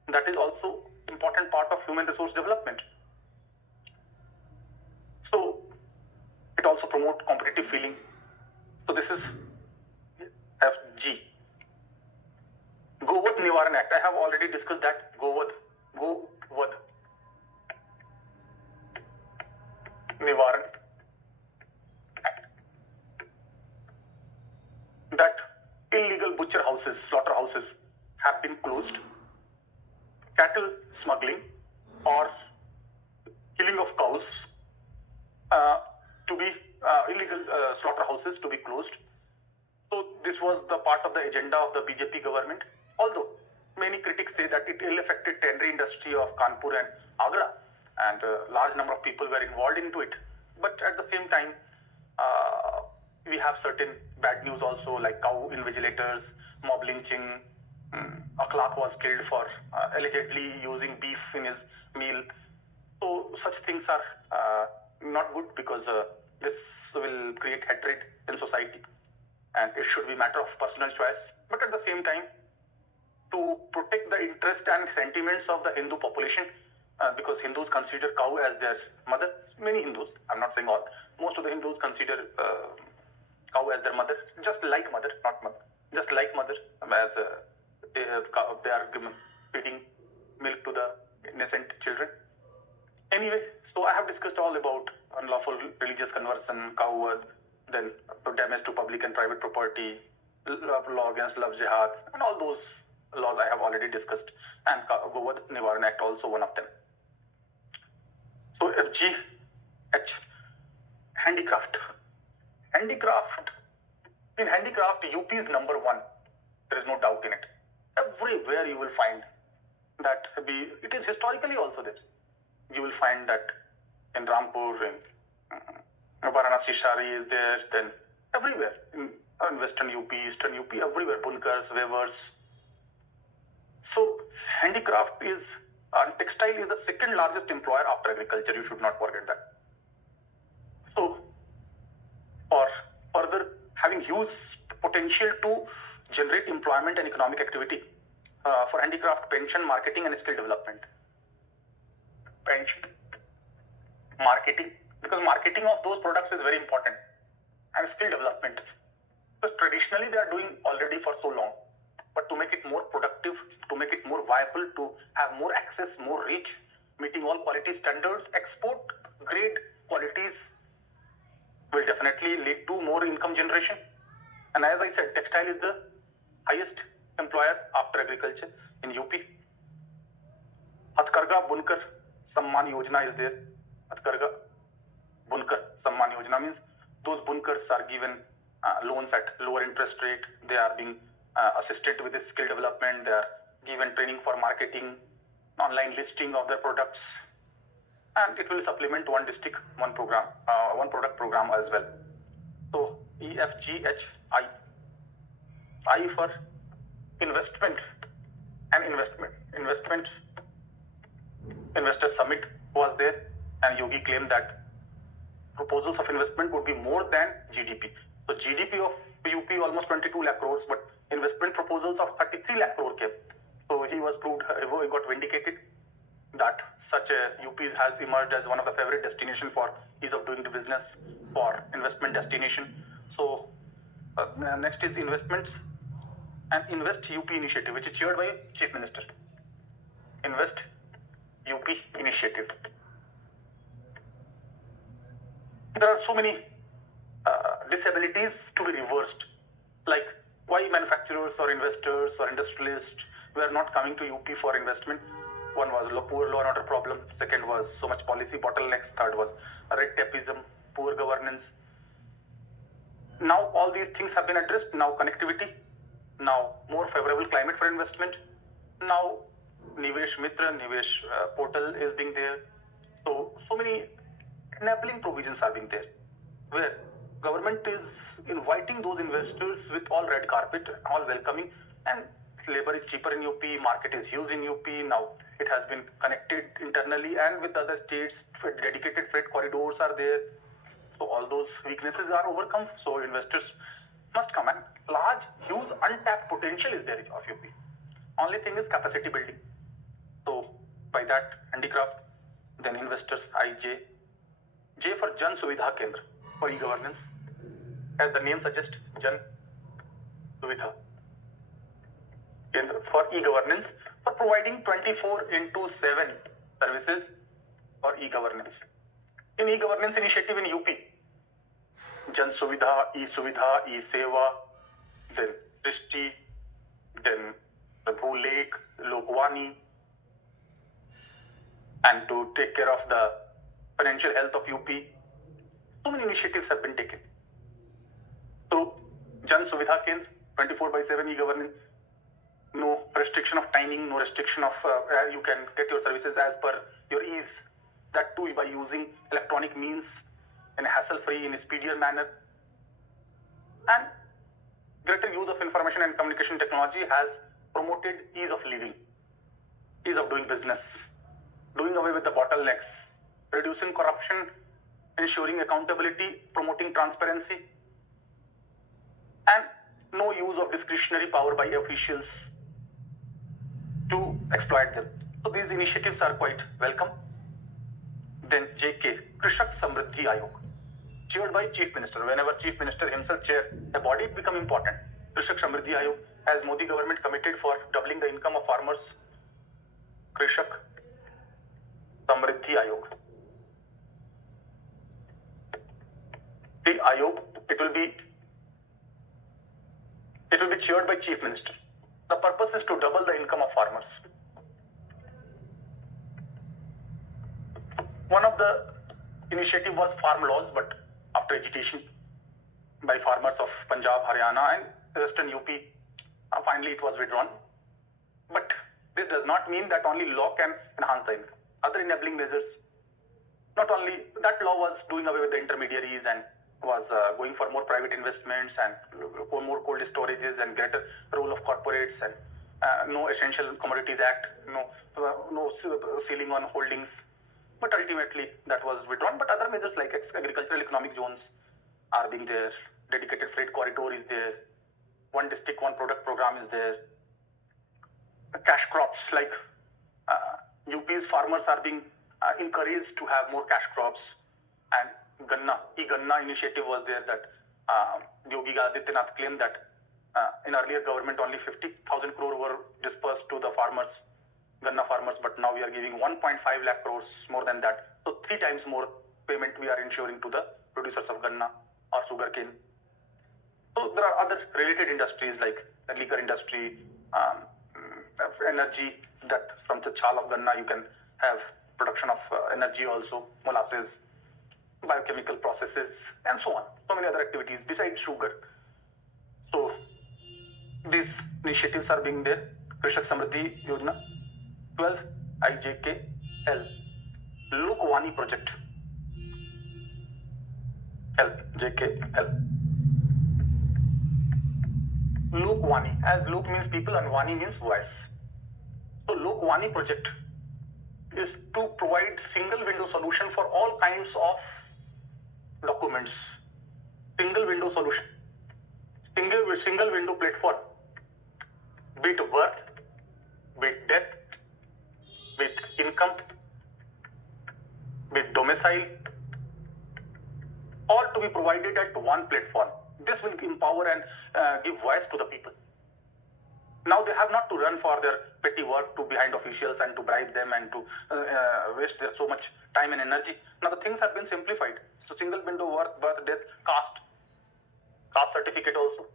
That is also important part of human resource development. So it also promotes competitive feeling. So this is FG. Govod Nivaran Act. I have already discussed that. Govod Nivaran Act. That illegal butcher houses, slaughterhouses have been closed. Cattle smuggling or killing of cows to be illegal slaughterhouses to be closed. So this was the part of the agenda of the BJP government. Although many critics say that it ill affected tannery industry of Kanpur and Agra, and a large number of people were involved into it. But at the same time, we have certain bad news also, like cow invigilators, mob lynching. Akhlaq was killed for allegedly using beef in his meal. So such things are not good, because this will create hatred in society, and it should be matter of personal choice. But at the same time, to protect the interest and sentiments of the Hindu population, because Hindus consider cow as their mother. Many Hindus, I'm not saying all, most of the Hindus consider cow as their mother, just like mother, not mother, just like mother, as they are feeding milk to the innocent children. Anyway, so I have discussed all about unlawful religious conversion, coward, then damage to public and private property, law against love jihad, and all those laws I have already discussed, and Govod Nivaran Act also one of them. So FGH, handicraft. In handicraft, UP is number one. There is no doubt in it. Everywhere you will find that it is historically also there. You will find that in Rampur, in Varanasi Shari is there, then everywhere, in Western UP, Eastern UP, everywhere, bunkers, weavers. So handicraft is, textile is the second largest employer after agriculture. You should not forget that. So, or further having huge potential to generate employment and economic activity for handicraft, pension, marketing, and skill development. Pension, marketing, because marketing of those products is very important, and skill development, because traditionally they are doing already for so long. But to make it more productive, to make it more viable, to have more access, more reach, meeting all quality standards, export grade qualities will definitely lead to more income generation. And as I said, textile is the highest employer after agriculture in UP. Hatkarga Bunkar Samman Yojana is there. Hatkarga Bunkar Samman Yojana means those bunkers are given loans at lower interest rate. They are being assisted with this skill development. They are given training for marketing, online listing of their products, and it will supplement one district, one program, one product program as well. So EFGHI, I for investment and investor summit was there, and Yogi claimed that proposals of investment would be more than GDP. So GDP of UP almost 22 lakh crores, but investment proposals of 33 lakh crore came. So he was proved, he got vindicated that such a UP has emerged as one of the favorite destination for ease of doing the business, for investment destination. So next is investments and Invest UP initiative, which is chaired by Chief Minister. Invest UP initiative. There are so many disabilities to be reversed, like why manufacturers or investors or industrialists were not coming to UP for investment. One was poor law and order problem. Second was so much policy bottlenecks. Third was red tapeism, poor governance. Now all these things have been addressed. Now connectivity. Now more favorable climate for investment. Now, Nivesh Mitra, Nivesh portal is being there. So many enabling provisions are being there, where government is inviting those investors with all red carpet, all welcoming, and labor is cheaper in UP, market is huge in UP. Now it has been connected internally and with other states. Dedicated freight corridors are there. So all those weaknesses are overcome. So investors must come, and large, huge, untapped potential is there of UP. Only thing is capacity building. So by that handicraft, then investors J for Jan Suvidha Kendra for e-governance. As the name suggests, Jan Suvidha Kendra for e-governance, for providing 24/7 services for e-governance. In e-governance initiative in UP, Jan Suvidha, e-Suvidha, e-Seva, then Srishti, then the Bhulek, Lokwani, and to take care of the financial health of UP. So many initiatives have been taken. So, Jan Suvidha Kendra, 24/7 e-governance, no restriction of timing, no restriction of you can get your services as per your ease. That too by using electronic means in a hassle-free, in a speedier manner. And greater use of information and communication technology has promoted ease of living, ease of doing business, doing away with the bottlenecks, reducing corruption, ensuring accountability, promoting transparency, and no use of discretionary power by officials to exploit them. So these initiatives are quite welcome. Then JK, Krishak Samriddhi Ayog, chaired by Chief Minister. Whenever Chief Minister himself chair a body, it become important. Krishak Samriddhi Ayog, has Modi government committed for doubling the income of farmers. Krishak Samriddhi Ayog. The Ayog, it will be chaired by Chief Minister. The purpose is to double the income of farmers. One of the initiative was farm laws, but after agitation by farmers of Punjab, Haryana, and Western UP, finally it was withdrawn. But this does not mean that only law can enhance the income. Other enabling measures, not only that law was doing away with the intermediaries and was going for more private investments and more cold storages and greater role of corporates, and no Essential Commodities Act, no ceiling on holdings. But ultimately that was withdrawn. But other measures like agricultural economic zones are being there. Dedicated freight corridor is there. One district, one product program is there. Cash crops, like UP's farmers are being encouraged to have more cash crops. And Ganna, e-Ganna initiative was there, that Yogi Adityanath claimed that in earlier government only 50,000 crore were dispersed to the farmers, Ganna farmers, but now we are giving 1.5 lakh crores, more than that. So 3 times more payment we are ensuring to the producers of Ganna or sugarcane. So there are other related industries like the liquor industry, energy, that from the chal of Ganna you can have production of energy also, molasses, biochemical processes, and so on. So many other activities besides sugar. So these initiatives are being there. Krishak Samriddhi Yojana. 12 IJKL, Lokwani project. L, JKL. Lokwani, as Lok means people and Wani means voice. So Lokwani project is to provide single window solution for all kinds of documents. Single window solution. Single window platform. Be it birth, be it death, be it income, be it domicile, all to be provided at one platform. This will empower and give voice to the people. Now they have not to run for their petty work to behind officials and to bribe them and to waste their so much time and energy. Now the things have been simplified. So single window, birth, death, caste certificate also.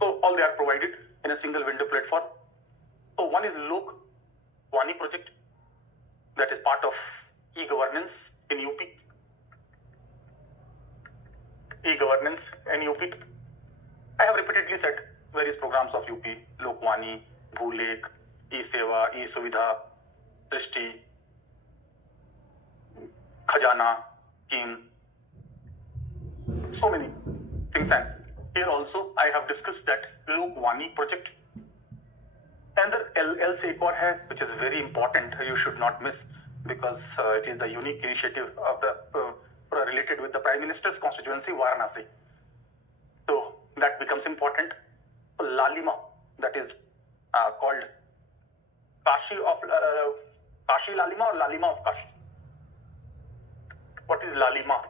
So all they are provided in a single window platform. So one is Lokwani project, that is part of e-governance in UP. E-governance in UP. I have repeatedly said various programs of UP, Lokwani, भूलेख, ई सेवा, ई सुविधा, दृष्टि, खजाना, scheme, so many things. And here also I have discussed that Lokwani project. Another L से एक और है which is very important, you should not miss, because it is the unique initiative of the related with the Prime Minister's constituency Varanasi. So that becomes important. Lalima, that is called Kashi of Kashi Lalima or Lalima of Kashi. What is Lalima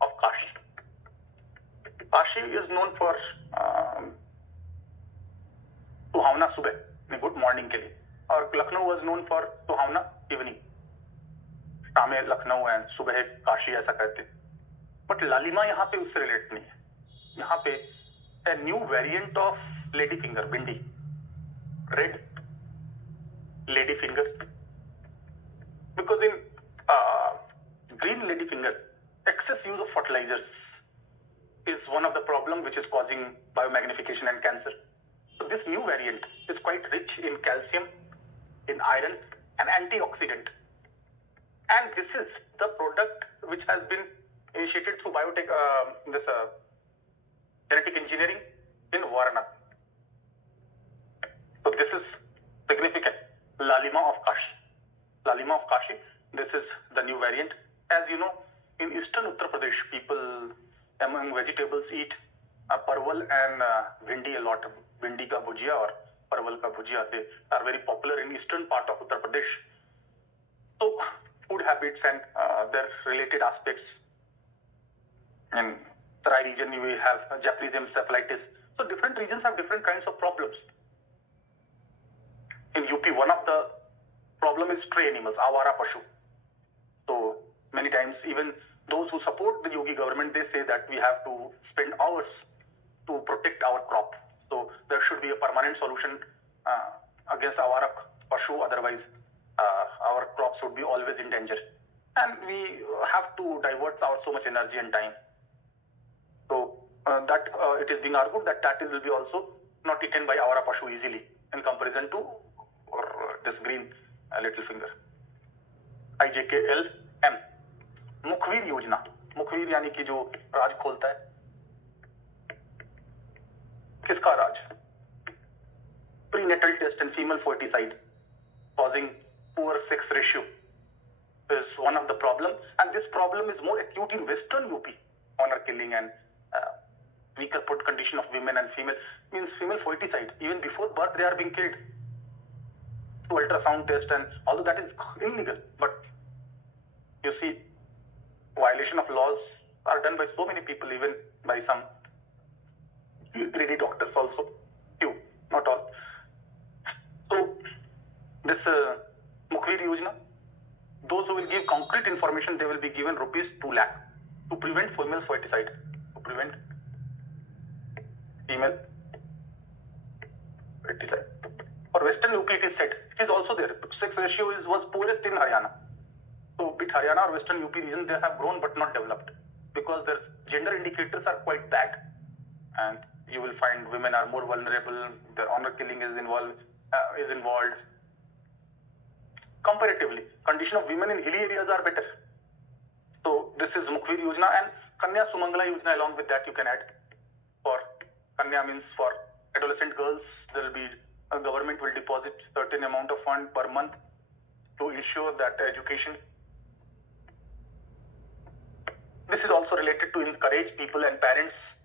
of Kashi? Kashi is known for सुहावना सुबह, good morning के लिए, और Lucknow was known for सुहावना evening, शाम Lucknow and सुबह काशी ऐसा कहते। बट लालिमा यहाँ पे उससे रिलेट नहीं है। यहाँ पे a new variant of lady finger, bindi, red lady finger, because in green lady finger, excess use of fertilizers is one of the problem which is causing biomagnification and cancer. So this new variant is quite rich in calcium, in iron, and antioxidant. And this is the product which has been initiated through biotech, genetic engineering in Varanasi. So this is significant. Lalima of Kashi. Lalima of Kashi. This is the new variant. As you know, in eastern Uttar Pradesh, people among vegetables eat parwal and bhindi a lot. Bhindi ka bhujia or parwal ka bhujia, they are very popular in eastern part of Uttar Pradesh. So food habits and their related aspects. In Tarai region, we have Japanese encephalitis. So different regions have different kinds of problems. In UP, one of the problem is stray animals, Awara Pashu. So many times, even those who support the Yogi government, they say that we have to spend hours to protect our crop. So there should be a permanent solution against Awara Pashu. Otherwise, our crops would be always in danger. And we have to divert so much energy and time. So that it is being argued that will be also not eaten by Awara Pashu easily in comparison to this green little finger. IJKLM, मुखवीर योजना, मुखवीर यानी कि जो राज खोलता है, किसका राज? Prenatal test and female foeticide causing poor sex ratio is one of the problem, and this problem is more acute in Western UP. Honor killing and weaker put condition of women and female means female foeticide. Even before birth, they are being killed to ultrasound test, and although that is illegal, but you see, violation of laws are done by so many people, even by some greedy doctors also. Few, not all. So this Mukhveer Yojana, those who will give concrete information, they will be given rupees 2 lakh to prevent female foeticide, to prevent female foeticide. For Western UP, it is said, it is also there. Sex ratio was poorest in Haryana. So, bit Haryana or Western UP region, they have grown but not developed because their gender indicators are quite bad, and you will find women are more vulnerable. Their honor killing is involved. Comparatively, condition of women in hilly areas are better. So this is Mukhveer Yojana, and Kanya Sumangala Yojana along with that you can add. For Kanya means for adolescent girls, there will be government will deposit certain amount of fund per month to ensure that education. This is also related to encourage people and parents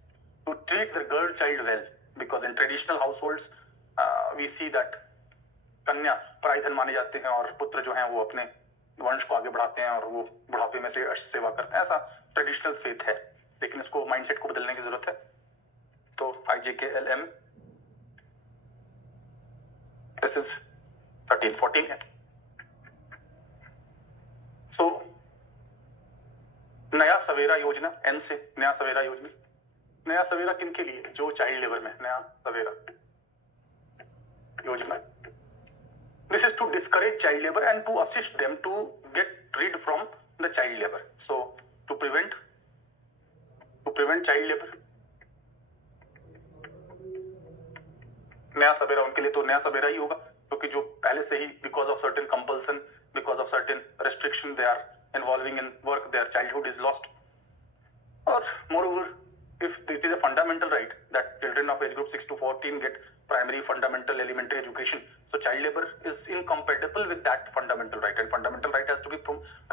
to treat their girl child well, because in traditional households we see that कन्या पराईधन माने जाते हैं और पुत्र जो हैं वो अपने वंश को आगे बढ़ाते हैं और वो बुढ़ापे में से सेवा करते हैं, ऐसा ट्रेडिशनल फेथ है, लेकिन इसको माइंडसेट को बदलने की जरूरत है। तो IJKLM, दिस इज 13-14 है। सो नया सवेरा योजना, N से नया सवेरा योजना, नया सवेरा किनके लिए? जो चाइल्ड लेबर में नया सवेरा योजना। This is to discourage child labor and to assist them to get rid from the child labor. So to prevent child labor, नया सवेरा उनके लिए तो नया सवेरा ही होगा, क्योंकि जो पहले से ही because of certain compulsion, because of certain restriction they are involving in work, their childhood is lost. Or moreover, if it is a fundamental right that children of age group 6 to 14 get primary fundamental elementary education, so child labor is incompatible with that fundamental right, and fundamental right has to be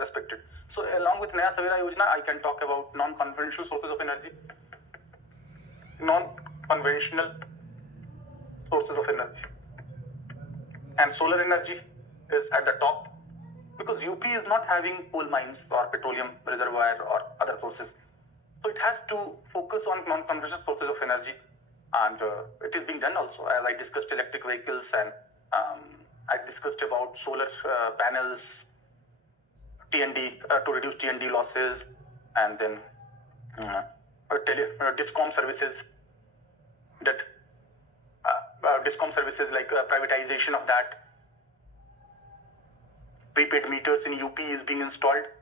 respected. So along with Naya Savera Yojana, I can talk about non-conventional sources of energy. Non-conventional sources of energy. And solar energy is at the top, because UP is not having coal mines or petroleum reservoir or other sources. So it has to focus on non-conventional sources of energy, and it is being done also. As I discussed electric vehicles, and I discussed about solar panels, TND to reduce TND losses, and then discom services, that discom services like privatization of that. Prepaid meters in UP is being installed.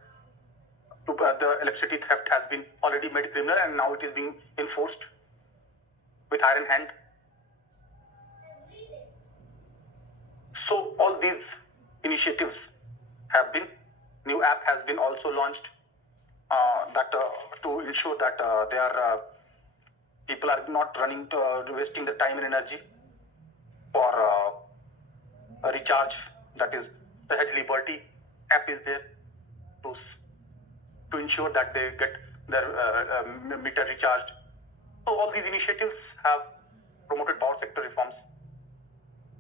The electricity theft has been already made criminal, and now it is being enforced with iron hand. So all these initiatives have been, new app has been also launched that to ensure that people are not wasting the time and energy for a recharge. That is Sahaj Liberty app is there to ensure that they get their meter recharged. So all these initiatives have promoted power sector reforms.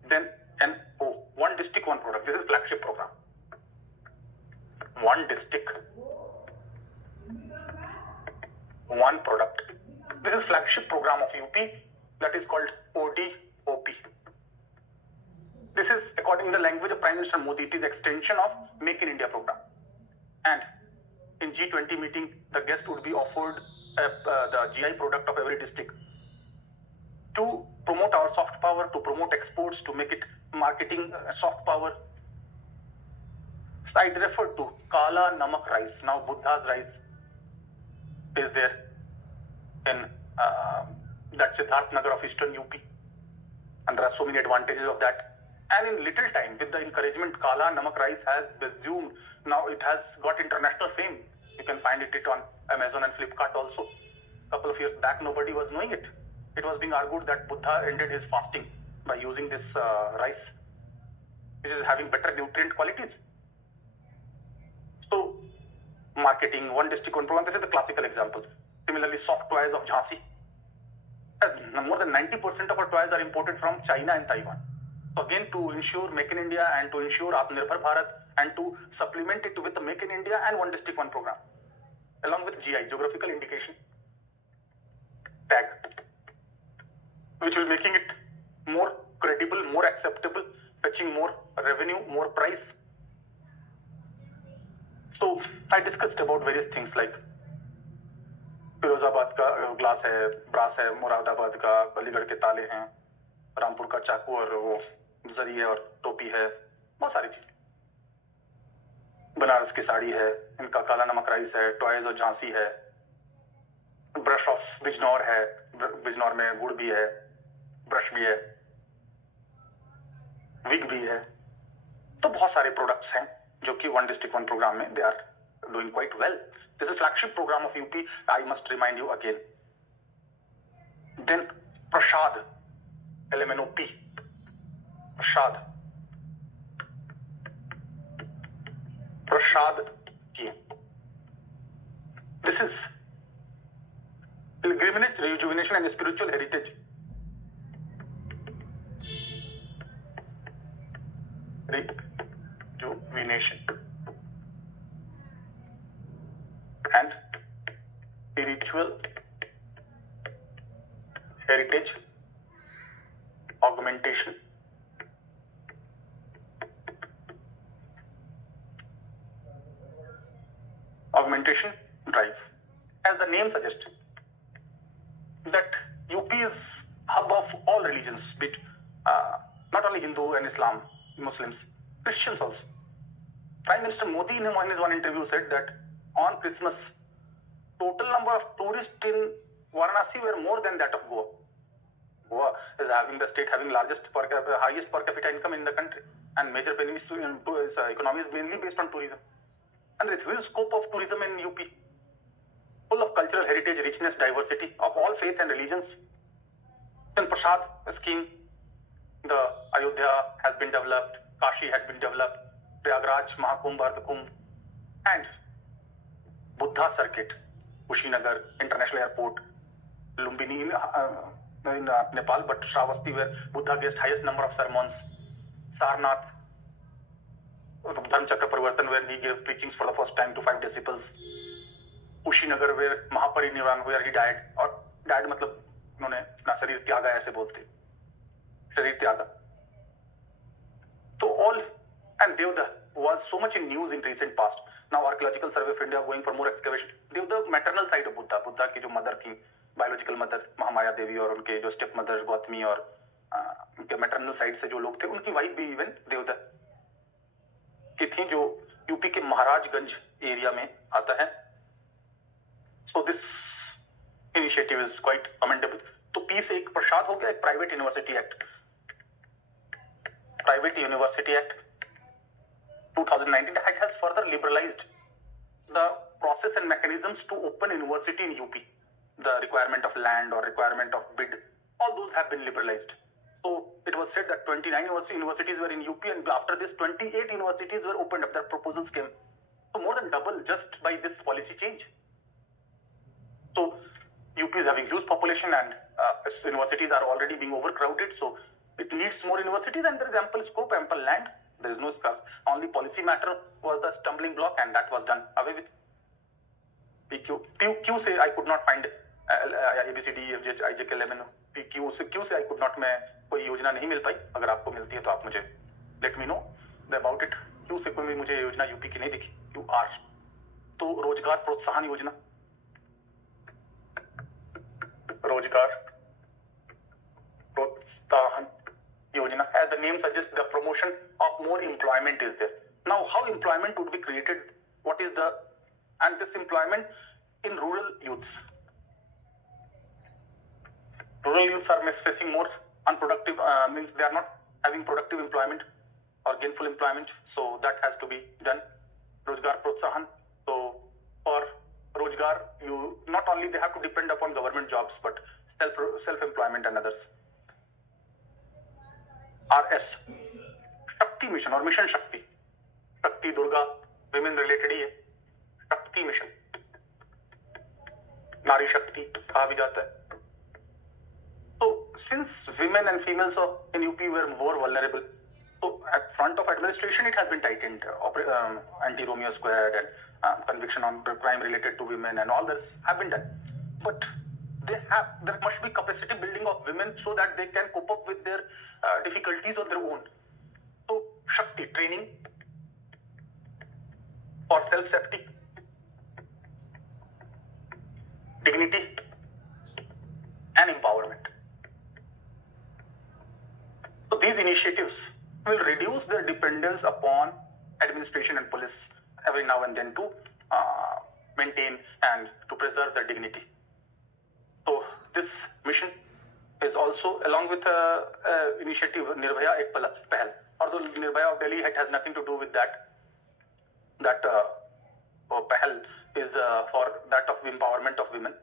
Then one district, one product. This is flagship program. One district, one product. This is flagship program of UP that is called ODOP. This is, according to the language of Prime Minister Modi, it is extension of Make in India program. And in G20 meeting, the guest would be offered the GI product of every district to promote our soft power, to promote exports, to make it marketing soft power. So I referred to Kala Namak rice. Now Buddha's rice is there in that Siddharth Nagar of Eastern UP, and there are so many advantages of that. And in little time, with the encouragement, Kala Namak rice has resumed. Now it has got international fame. You can find it on Amazon and Flipkart also. A couple of years back, nobody was knowing it. It was being argued that Buddha ended his fasting by using this rice, which is having better nutrient qualities. So, marketing, one district, one program. This is the classical example. Similarly, soft toys of Jhansi. As more than 90% of our toys are imported from China and Taiwan. So again, to ensure Make in India and to ensure Atmanirbhar Bharat and to supplement it with the Make in India and one district, one program, along with GI, geographical indication tag, which will making it more credible, more acceptable, fetching more revenue, more price. So I discussed about various things like Firozabad का glass है, brass है, मुरादाबाद का अलीगढ़ के ताले हैं, रामपुर का चाकू और वो जरी है और टोपी है, बहुत सारी चीज। बनारस की साड़ी है, इनका काला नमक राइस है, टॉयज और झांसी है, ब्रश ऑफ बिजनौर है, बिजनौर में गुड़ भी है, ब्रश भी है, विग भी है। तो बहुत सारे प्रोडक्ट्स हैं जो कि वन डिस्ट्रिक्ट वन प्रोग्राम में they are doing quite well. This is flagship program of UP. I must remind you again. Then Prashad, LMNOP. Prashad. Prashad scheme. This is pilgrimage, rejuvenation and spiritual heritage. Rejuvenation and spiritual heritage augmentation. Augmentation drive. As the name suggests, that UP is hub of all religions, be it not only Hindu and Islam, Muslims, Christians also. Prime Minister Modi in his one interview said that on Christmas, total number of tourists in Varanasi were more than that of Goa. Goa is having the state having highest per capita income in the country, and major benefits to its economy is mainly based on tourism. And there is huge scope of tourism in UP, full of cultural heritage, richness, diversity of all faith and religions. In Prasad scheme, the Ayodhya has been developed, Kashi had been developed, Prayagraj, Mahakumbh, Ardhkumbh, and Buddha Circuit, Kushinagar International Airport, Lumbini in Nepal, but Shravasti, where Buddha gave highest number of sermons, Sarnath, Dharm Chakra Parivartan, where he gave preachings for the first time to 5 disciples, Kushinagar, where Mahaparinivan, where he died, और died मतलब उन्होंने अपना शरीर त्यागा, ऐसे बोलते, शरीर त्यागा. तो all, and Devda was so much in news in recent past. Now Archaeological Survey of India going for more excavation. Devda maternal side of Buddha, Buddha की जो mother थी, biological mother महामाया देवी, और उनके जो step mother गौतमी, और उनके maternal side से जो लोग थे, उनकी wife भी even Devda की थी, जो यूपी के महाराजगंज एरिया में आता है. So this initiative is quite commendable. तो पी से एक प्रसाद हो गया, एक private university act, private university act 2019 that has further liberalized the process and mechanisms to open university in UP. The requirement of land or requirement of bid, all those have been liberalized. So it was said that 29 universities were in UP, and after this 28 universities were opened up. Their proposals came. So more than double just by this policy change. So UP is having huge population, and universities are already being overcrowded. So it needs more universities, and there is ample scope, ample land. There is no scarce. Only policy matter was the stumbling block, and that was done away with. PQ. Q से I could not find ABCD, FG, IJK, LMN. PQ से Q से I could not, मैं कोई योजना नहीं मिल पाई. अगर आपको मिलती है तो आप मुझे let me know about it. Q से कोई मुझे योजना यूपी की नहीं दिखी. QR तो रोजगार प्रोत्साहन योजना, रोजगार प्रोत्साहन योजना, as the name suggests, the promotion of more employment is there. Now, how employment would be created? What is the, and this employment in rural youths. Rural youths are facing more unproductive, means they are not having productive employment or gainful employment. So that has to be done. Rozgar Protsahan. So for Rozgar, you not only they have to depend upon government jobs, but self-employment and others. RS, Shakti Mission or Mission Shakti. Shakti Durga, women related ही है. Shakti Mission. नारी शक्ति कहा भी जाता है. So since women and females in UP were more vulnerable, so at front of administration it has been tightened. Anti-Romeo Squad and conviction on crime related to women and all this have been done. But there must be capacity building of women so that they can cope up with their difficulties on their own. So Shakti training for self-safety, dignity and empowerment. So these initiatives will reduce their dependence upon administration and police every now and then to maintain and to preserve their dignity. So this mission is also along with initiative Nirbhaya Ek Pehal. Although Nirbhaya of Delhi, it has nothing to do with that. That Pehal is for that of empowerment of women.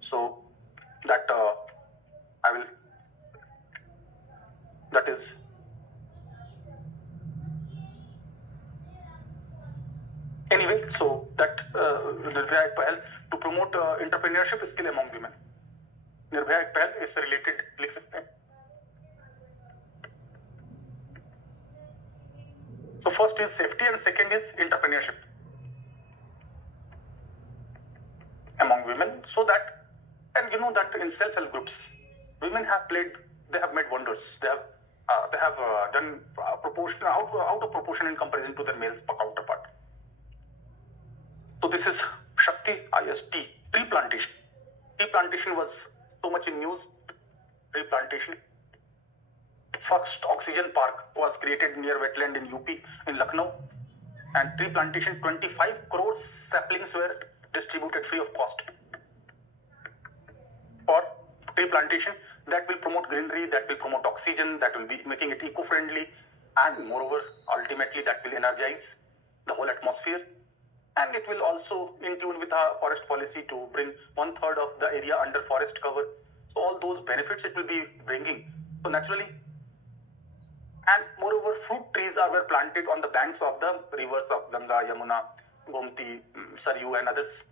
So that that is anyway. So that Nirbhaya Ek Pehal to promote entrepreneurship skill among women. Nirbhaya Ek Pehal is related. लिख सकते हैं. So first is safety and second is entrepreneurship among women. So that, and you know that in self-help groups, women have played, they have made wonders. They have done proportion out of proportion in comparison to their males counterpart. So this is Shakti IST, tree plantation. Tree plantation was so much in news. Tree plantation. First oxygen park was created near wetland in UP in Lucknow, and tree plantation 25 crore saplings were distributed free of cost. For tree plantation, that will promote greenery, that will promote oxygen, that will be making it eco-friendly, and moreover, ultimately that will energize the whole atmosphere. And it will also in tune with our forest policy to bring 1/3 of the area under forest cover. So all those benefits it will be bringing. So naturally, and moreover, fruit trees were planted on the banks of the rivers of Ganga, Yamuna, Gomti, Saryu, and others.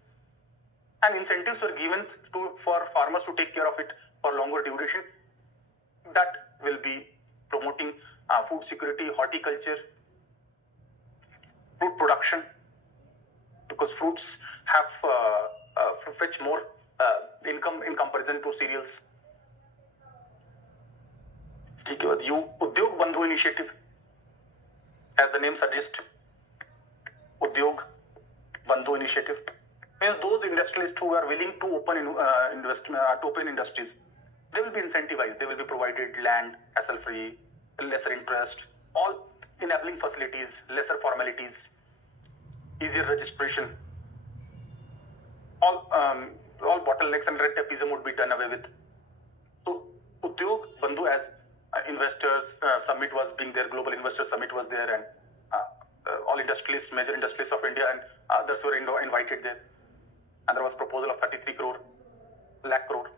And incentives were given for farmers to take care of it for longer duration. That will be promoting food security, horticulture, fruit production, because fruits have fetch more income in comparison to cereals. Udyog Bandhu initiative, as the name suggests, Udyog Bandhu initiative means those industrialists who are willing to open industries, they will be incentivized. They will be provided land, hassle-free, lesser interest, all enabling facilities, lesser formalities, easier registration. All bottlenecks and red tapeism would be done away with. So Udyog Bandhu, as investors summit was being there, global investor summit was there, and all industrialists, major industrialists of India and others were invited there. And there was proposal of 33 lakh crore.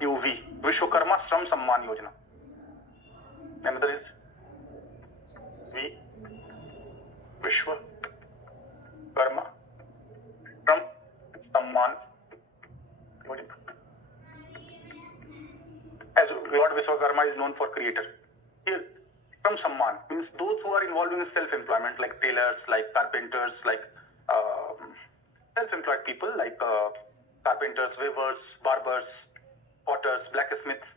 UV, Vishwakarma Shram Samman Yojana. Another is V, Vishwakarma Shram Samman Yojana. As Lord Vishwakarma is known for creator. Here, Shram Samman means those who are involved in self-employment, like tailors, like carpenters, like self-employed people like carpenters, weavers, barbers, potters, blacksmiths.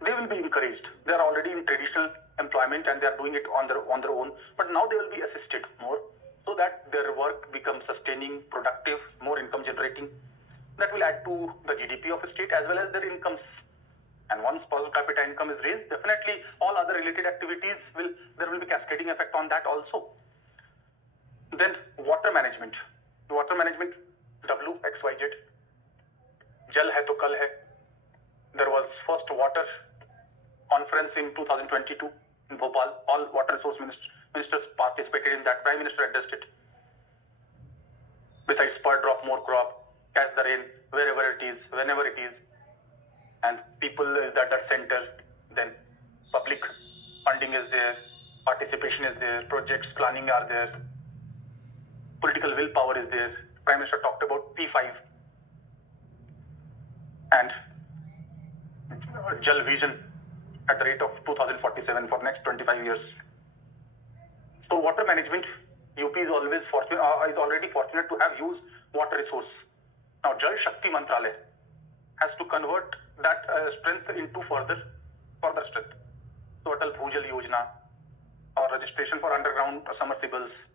They will be encouraged. They are already in traditional employment and they are doing it on their own. But now they will be assisted more so that their work becomes sustaining, productive, more income generating. That will add to the GDP of a state as well as their incomes. And once per capita income is raised, definitely all other related activities there will be cascading effect on that also. Then water management. Water management, WXYZ. Jal hai to kal hai. There was first water conference in 2022 in Bhopal. All water resource ministers participated in that. Prime Minister addressed it. Besides per drop, more crop, catch the rain, wherever it is, whenever it is. And people is at center. Then public funding is there, participation is there, projects planning are there, political willpower is there. Prime Minister talked about P5 and Jal Vision at the rate of 2047 for next 25 years. So water management, UP is always already fortunate to have used water resource. Now Jal Shakti Mantralaya has to convert that strength into further strength. So Atal Bhujal Yojana, or registration for underground submersibles,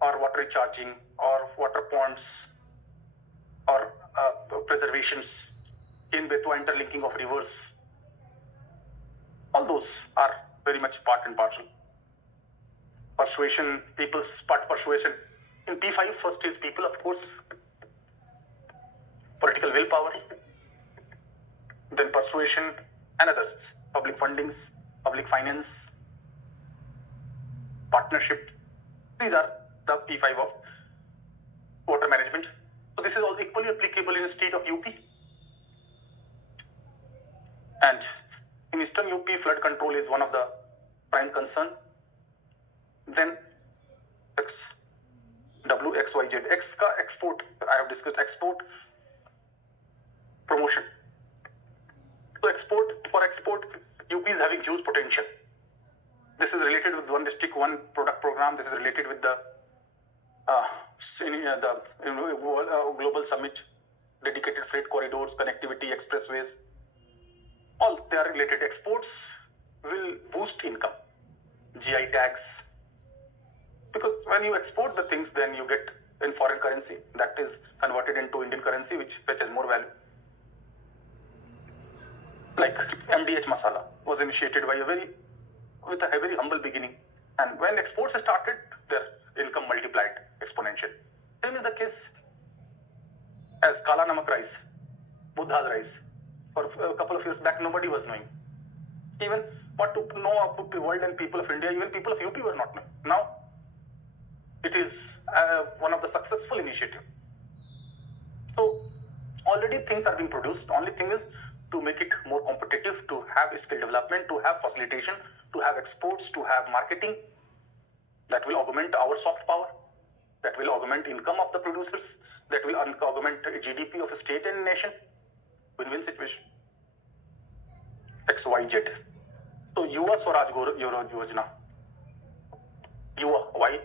or water recharging, or water ponds, or preservations, in Betwa interlinking of rivers. All those are very much part and parcel. Persuasion, people's persuasion. In P5, first is people, of course. Political willpower. Then persuasion and others. Public fundings, public finance, partnership. These are the P5 of water management. So this is all equally applicable in the state of UP. And in Eastern UP, flood control is one of the prime concern. Then WXYZ, X ka export, I have discussed export, promotion. So for export, UP is having huge potential. This is related with one district, one product program. This is related with the global summit, dedicated freight corridors, connectivity, expressways. All they are related. Exports will boost income, GI tax, because when you export the things, then you get in foreign currency that is converted into Indian currency, which fetches more value. Like MDH masala was initiated by with a very humble beginning, and when exports started, their income multiplied exponentially. Same is the case as Kala Namak rice. Buddha's rise. For a couple of years back, nobody was knowing. Even what to know about the world and people of India, even people of UP were not knowing. Now, it is one of the successful initiatives. So, already things are being produced. Only thing is to make it more competitive, to have skill development, to have facilitation, to have exports, to have marketing. That will augment our soft power. That will augment income of the producers. That will augment GDP of a state and nation. Win-win situation. XYZ. So Yuva Swaraj Yojana. Yuva, why?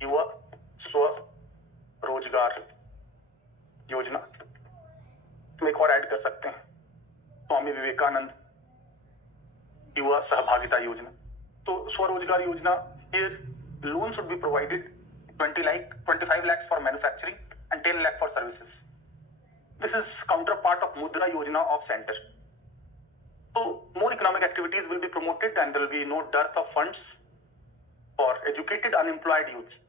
Yuva Swarojgar योजना में एक और add कर सकते हैं स्वामी विवेकानंद युवा सहभागिता योजना. तो स्वरोजगार योजना, here loan should be provided 25 lakhs for manufacturing and 10 lakh for services. This is counterpart of Mudra Yojana of center. So more economic activities will be promoted and there will be no dearth of funds for educated unemployed youths.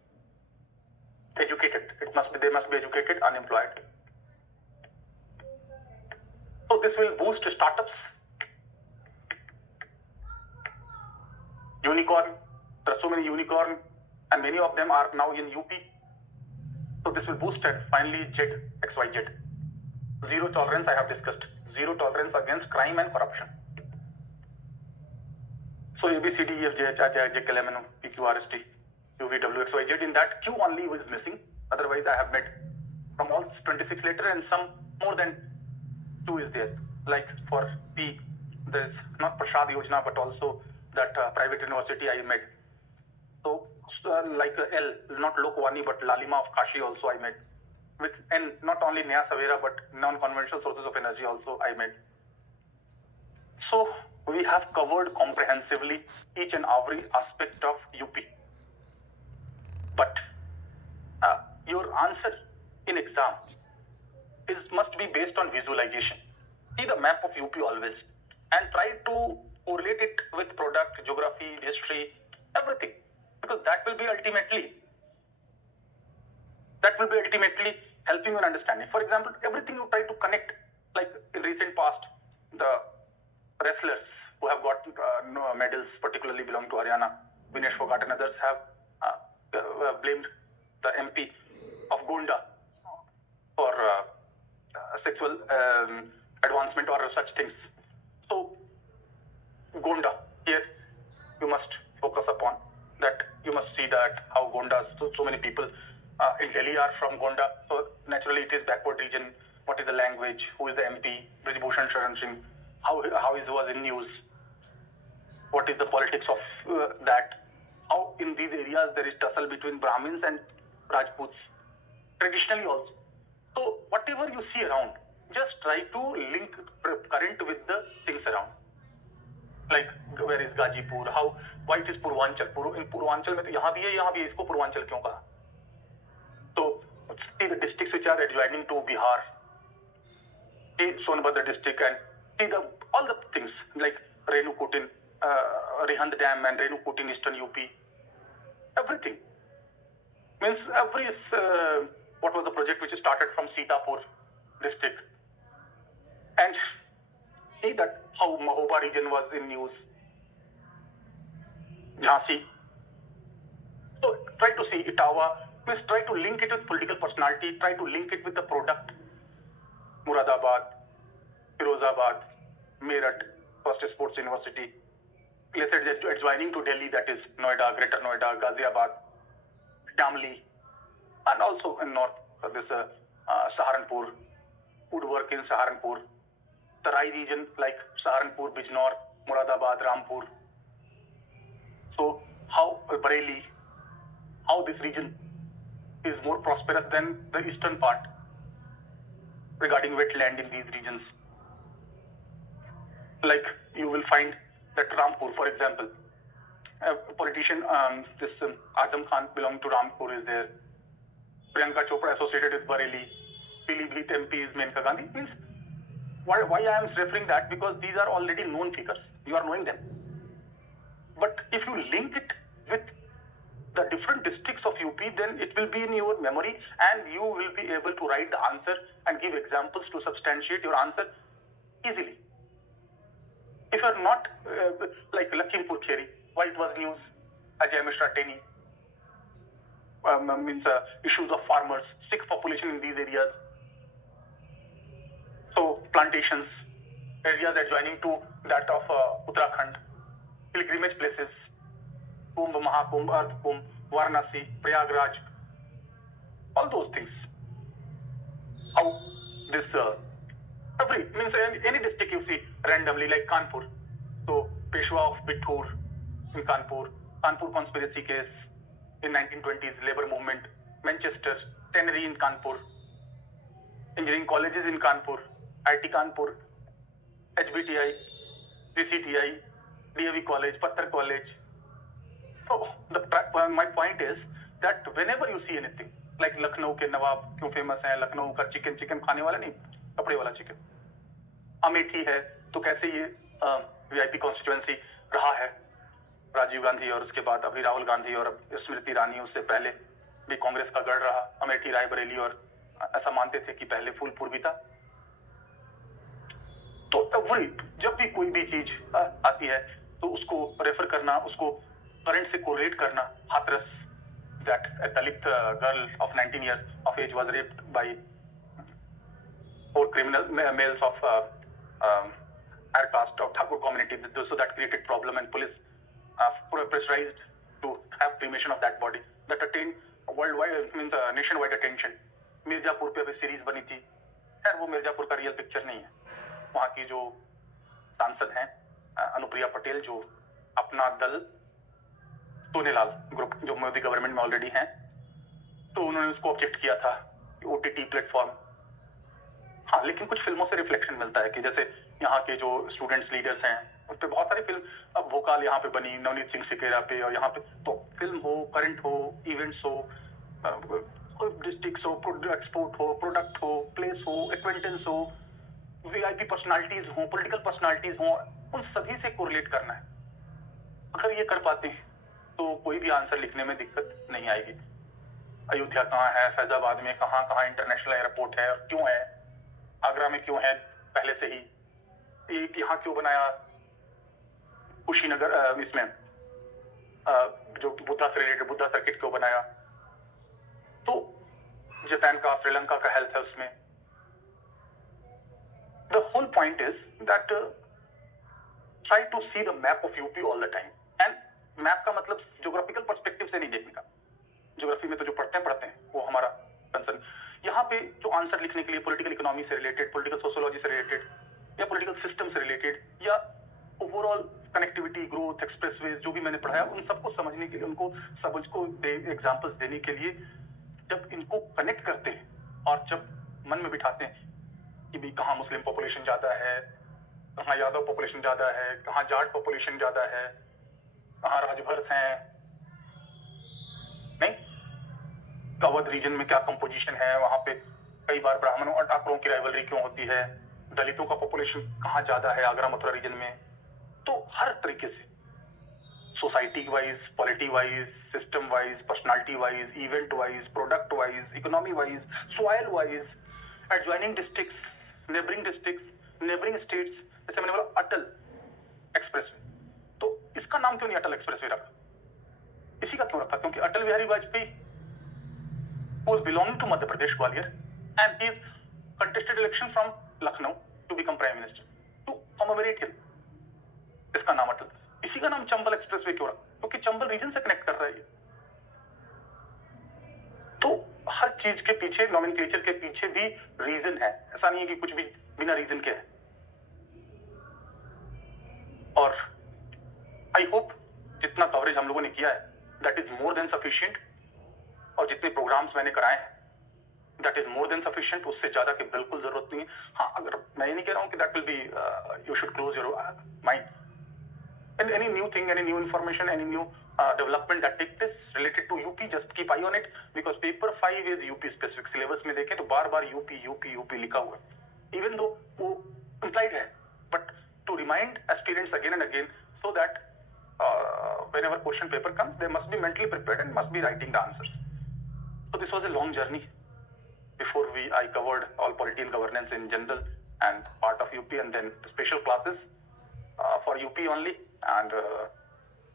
Educated, they must be educated, unemployed. So this will boost startups. Unicorn, there are so many unicorn and many of them are now in UP. So this will boost and finally XYZ. Zero tolerance, I have discussed. Zero tolerance against crime and corruption. So ABCD, EF, GH, J, K, L, M, N, O, P, Q, R, S, T, U, V, W, X, Y, Z. In that, Q only was missing. Otherwise, I have made from all 26 letters and some more than 2 is there. Like for P, there is not Prasad Yojana, but also that private university I made. So like L, not Lokwani, but Lalima of Kashi also I made. With N, not only Naya Savera, but non-conventional sources of energy also I made. So we have covered comprehensively each and every aspect of UP. But your answer in exam must be based on visualization. See the map of UP always and try to correlate it with product, geography, history, everything. Because that will be ultimately helping you in understanding. For example, everything you try to connect, like in recent past, the wrestlers who have got medals, particularly belong to Haryana, Vinesh Fogart and others have blamed the MP of Gonda for sexual advancement or such things. So, Gonda, here you must focus upon that. You must see that how Gondas, so many people in Delhi are from Gonda. So naturally it is backward region. What is the language? Who is the MP? Brij Bhushan Sharan Singh. How he was in news? What is the politics of that? How in these areas there is tussle between Brahmins and Rajputs. Traditionally also. So whatever you see around, just try to link current with the things around. Like where is Gazipur? Why it is Purvanchal? In Purvanchal में तो यहाँ भी है इसको Purvanchal क्यों कहा? So see the districts which are adjoining to Bihar. See Sonbhadra district and see all the things like Renukoot, Rihand Dam and Renukoot in eastern UP. Everything means what was the project which started from Sitapur district and see that how Mahoba region was in news. Jhansi. So try to see Itawa, means try to link it with political personality, try to link it with the product. Muradabad, Firozabad, Meerut, First Sports University. Places adjoining to Delhi, that is Noida, Greater Noida, Ghaziabad, Shamli, and also in north, this Saharanpur, woodwork in Saharanpur. Tarai region like Saharanpur, Bijnor, Muradabad, Rampur. So how Bareilly, how this region is more prosperous than the eastern part regarding wetland in these regions. Like you will find that Rampur, for example, a politician, Azam Khan belonging to Rampur is there. Priyanka Chopra associated with Bareilly. Pilibhit MP is Menka Gandhi. Means why I am referring that? Because these are already known figures. You are knowing them. But if you link it with the different districts of UP, then it will be in your memory and you will be able to write the answer and give examples to substantiate your answer easily. If you are not like Lakhimpur Kheri, why it was news? Ajay Mishra Teni means issues of farmers, Sikh population in these areas. So plantations, areas adjoining to that of Uttarakhand, pilgrimage places, Kumbh, Mahakumbh, Ardh Kumbh, Varanasi, Prayagraj, all those things. How this every means any district you see randomly, like Kanpur. So Peshwa of Bittur in Kanpur, Kanpur conspiracy case in 1920s, labor movement, Manchester, Tannery in Kanpur, engineering colleges in Kanpur, IT Kanpur, HBTI, GCTI, DAV College, Patthar College. So my point is that whenever you see anything like Lucknow के नवाब क्यों famous है, लखनऊ का chicken, chicken खाने वाला नहीं, कपड़े वाला chicken. Amethi है तो कैसे ये VIP कॉन्स्टिट्यूएंसी रहा है, राजीव गांधी और उसके बाद अभी राहुल गांधी और स्मृति ईरानी, उससे पहले भी कांग्रेस का गढ़ रहा अमेठी, रायबरेली, और ऐसा मानते थे कि पहले फूलपुर भी था. तो वही जब भी कोई भी चीज आती है तो उसको रेफर करना, उसको करंट से कोरिलेट करना. Hathras, that a Dalit girl of 19 years of age was raped by 4 criminal males of higher caste of Thakur community. So that created problem and police pressurized to have cremation of that body. That attained worldwide, means nationwide attention. Mirzapur पे अभी series बनी थी. खैर वो मिर्जापुर का real picture नहीं है. वहाँ की जो सांसद हैं अनुप्रिया पटेल, जो अपना दल सोनेलाल ग्रुप जो मोदी गवर्नमेंट में ऑलरेडी हैं, तो उन्होंने उसको ऑब्जेक्ट किया था OTT प्लेटफॉर्म. हाँ, लेकिन कुछ फिल्मों से रिफ्लेक्शन मिलता है कि जैसे यहाँ के जो स्टूडेंट्स लीडर्स हैं उन पे बहुत सारी फिल्म, अब भोकाल यहाँ पे बनी नवनीत सिंह सिकेरा पे, और यहाँ पे तो फिल्म हो, करंट हो, इवेंट्स हो, डिस्ट्रिक्ट्स हो, एक्सपोर्ट हो, प्रोडक्ट हो, प्लेस हो, एक्वेंटेंस हो, VIP पर्सनालिटीज हो, पॉलिटिकल पर्सनालिटीज हो, उन सभी से कोरिलेट करना है. अगर ये कर पाते हैं तो कोई भी आंसर लिखने में दिक्कत नहीं आएगी. अयोध्या कहाँ है, फैजाबाद में कहाँ कहाँ इंटरनेशनल एयरपोर्ट है और क्यों है, आगरा में क्यों है पहले से ही, ये यहाँ क्यों बनाया, कुशीनगर इसमें जो बुद्धा से रिलेटेड बुद्धा सर्किट क्यों बनाया, तो जापान का, श्रीलंका का हेल्थ है उसमें. The whole point is that try to see the map of UP all the time. And map का मतलब ज्योग्राफिकल पर्सपेक्टिव से नहीं देखने का. ज्योग्राफी में तो जो पढ़ते हैं वो हमारा कंसर्न. यहाँ पे जो आंसर लिखने के लिए पॉलिटिकल इकोनॉमी से रिलेटेड, पॉलिटिकल सोशियोलॉजी से रिलेटेड, या पॉलिटिकल सिस्टम से रिलेटेड, या ओवरऑल कनेक्टिविटी, ग्रोथ, एक्सप्रेसवेज, जो भी मैंने पढ़ाया उन सबको समझने के लिए, उनको सब को एग्जाम्पल्स देने के लिए, जब इनको कनेक्ट करते हैं और जब मन में बिठाते हैं कि भी कहाँ मुस्लिम पॉपुलेशन ज्यादा है, कहाँ यादव पॉपुलेशन ज्यादा है, कहाँ जाट पॉपुलेशन ज्यादा है, कहाँ राजभर्स हैं, नहीं, अवध रीजन में क्या कंपोजिशन है, वहां पे कई बार ब्राह्मणों और ठाकुरों की राइवलरी क्यों होती है, दलितों का पॉपुलेशन कहाँ ज्यादा है आगरा मथुरा रीजन में. तो हर तरीके से society wise, polity wise, system wise, personality wise, event wise, product wise, economy wise, soil wise, adjoining districts, neighbouring districts, neighbouring states. जैसे मैंने बोला अटल एक्सप्रेसवे, तो इसका नाम क्यों नहीं अटल एक्सप्रेसवे रखा? इसी का क्यों रखा? क्योंकि Atal Bihari Vajpayee was belonging to Madhya Pradesh, Gwalior, and he contested election from Lucknow to become prime minister. To commemorate him, इसका नाम अटल. इसी का नाम चंबल एक्सप्रेसवे क्यों रखा? क्योंकि चंबल रीजन से कनेक्ट कर रहा है. तो हर चीज के पीछे, नॉमेनक्लेचर के पीछे भी रीजन है. ऐसा नहीं है कि कुछ भी बिना रीजन के है. और आई होप जितना कवरेज हम लोगों ने किया है that is more than sufficient, और जितने प्रोग्राम्स मैंने कराए हैं that is more than sufficient. उससे ज्यादा की बिल्कुल जरूरत नहीं है. हाँ, अगर मैं ये नहीं कह रहा हूँ कि that will be, you should close your mind. And any new thing, any new information, any new development that take place related to UP, just keep eye on it, because paper 5 is UP specific. syllabus में देखें तो बार-बार UP लिखा हुआ है, even though वो implied है, but to remind aspirants again and again so that whenever question paper comes, they must be mentally prepared and must be writing the answers. So this was a long journey. Before I covered all political governance in general and part of UP, and then special classes for UP only. And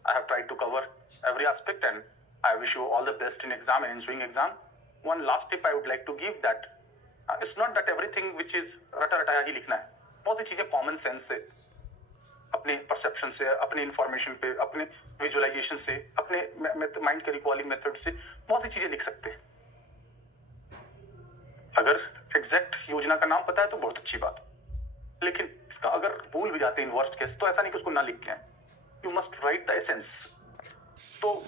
I have tried to cover every aspect, and I wish you all the best in exam and ensuing exam. One last tip I would like to give, that it's not that everything which is रटा रटाया ही लिखना है. बहुत सी चीजें common sense से, अपने perception से, अपने information पे, अपने विजुअलाइजेशन से, अपने माइंड के रिकॉलिंग मेथड से बहुत सी चीजें लिख सकते हैं. अगर एग्जैक्ट योजना का नाम पता है तो बहुत अच्छी बात, लेकिन इसका अगर भूल भी जाते हैं इन वर्स्ट केस, तो ऐसा नहीं कि उसको ना लिख के आए. You must write the essence. तो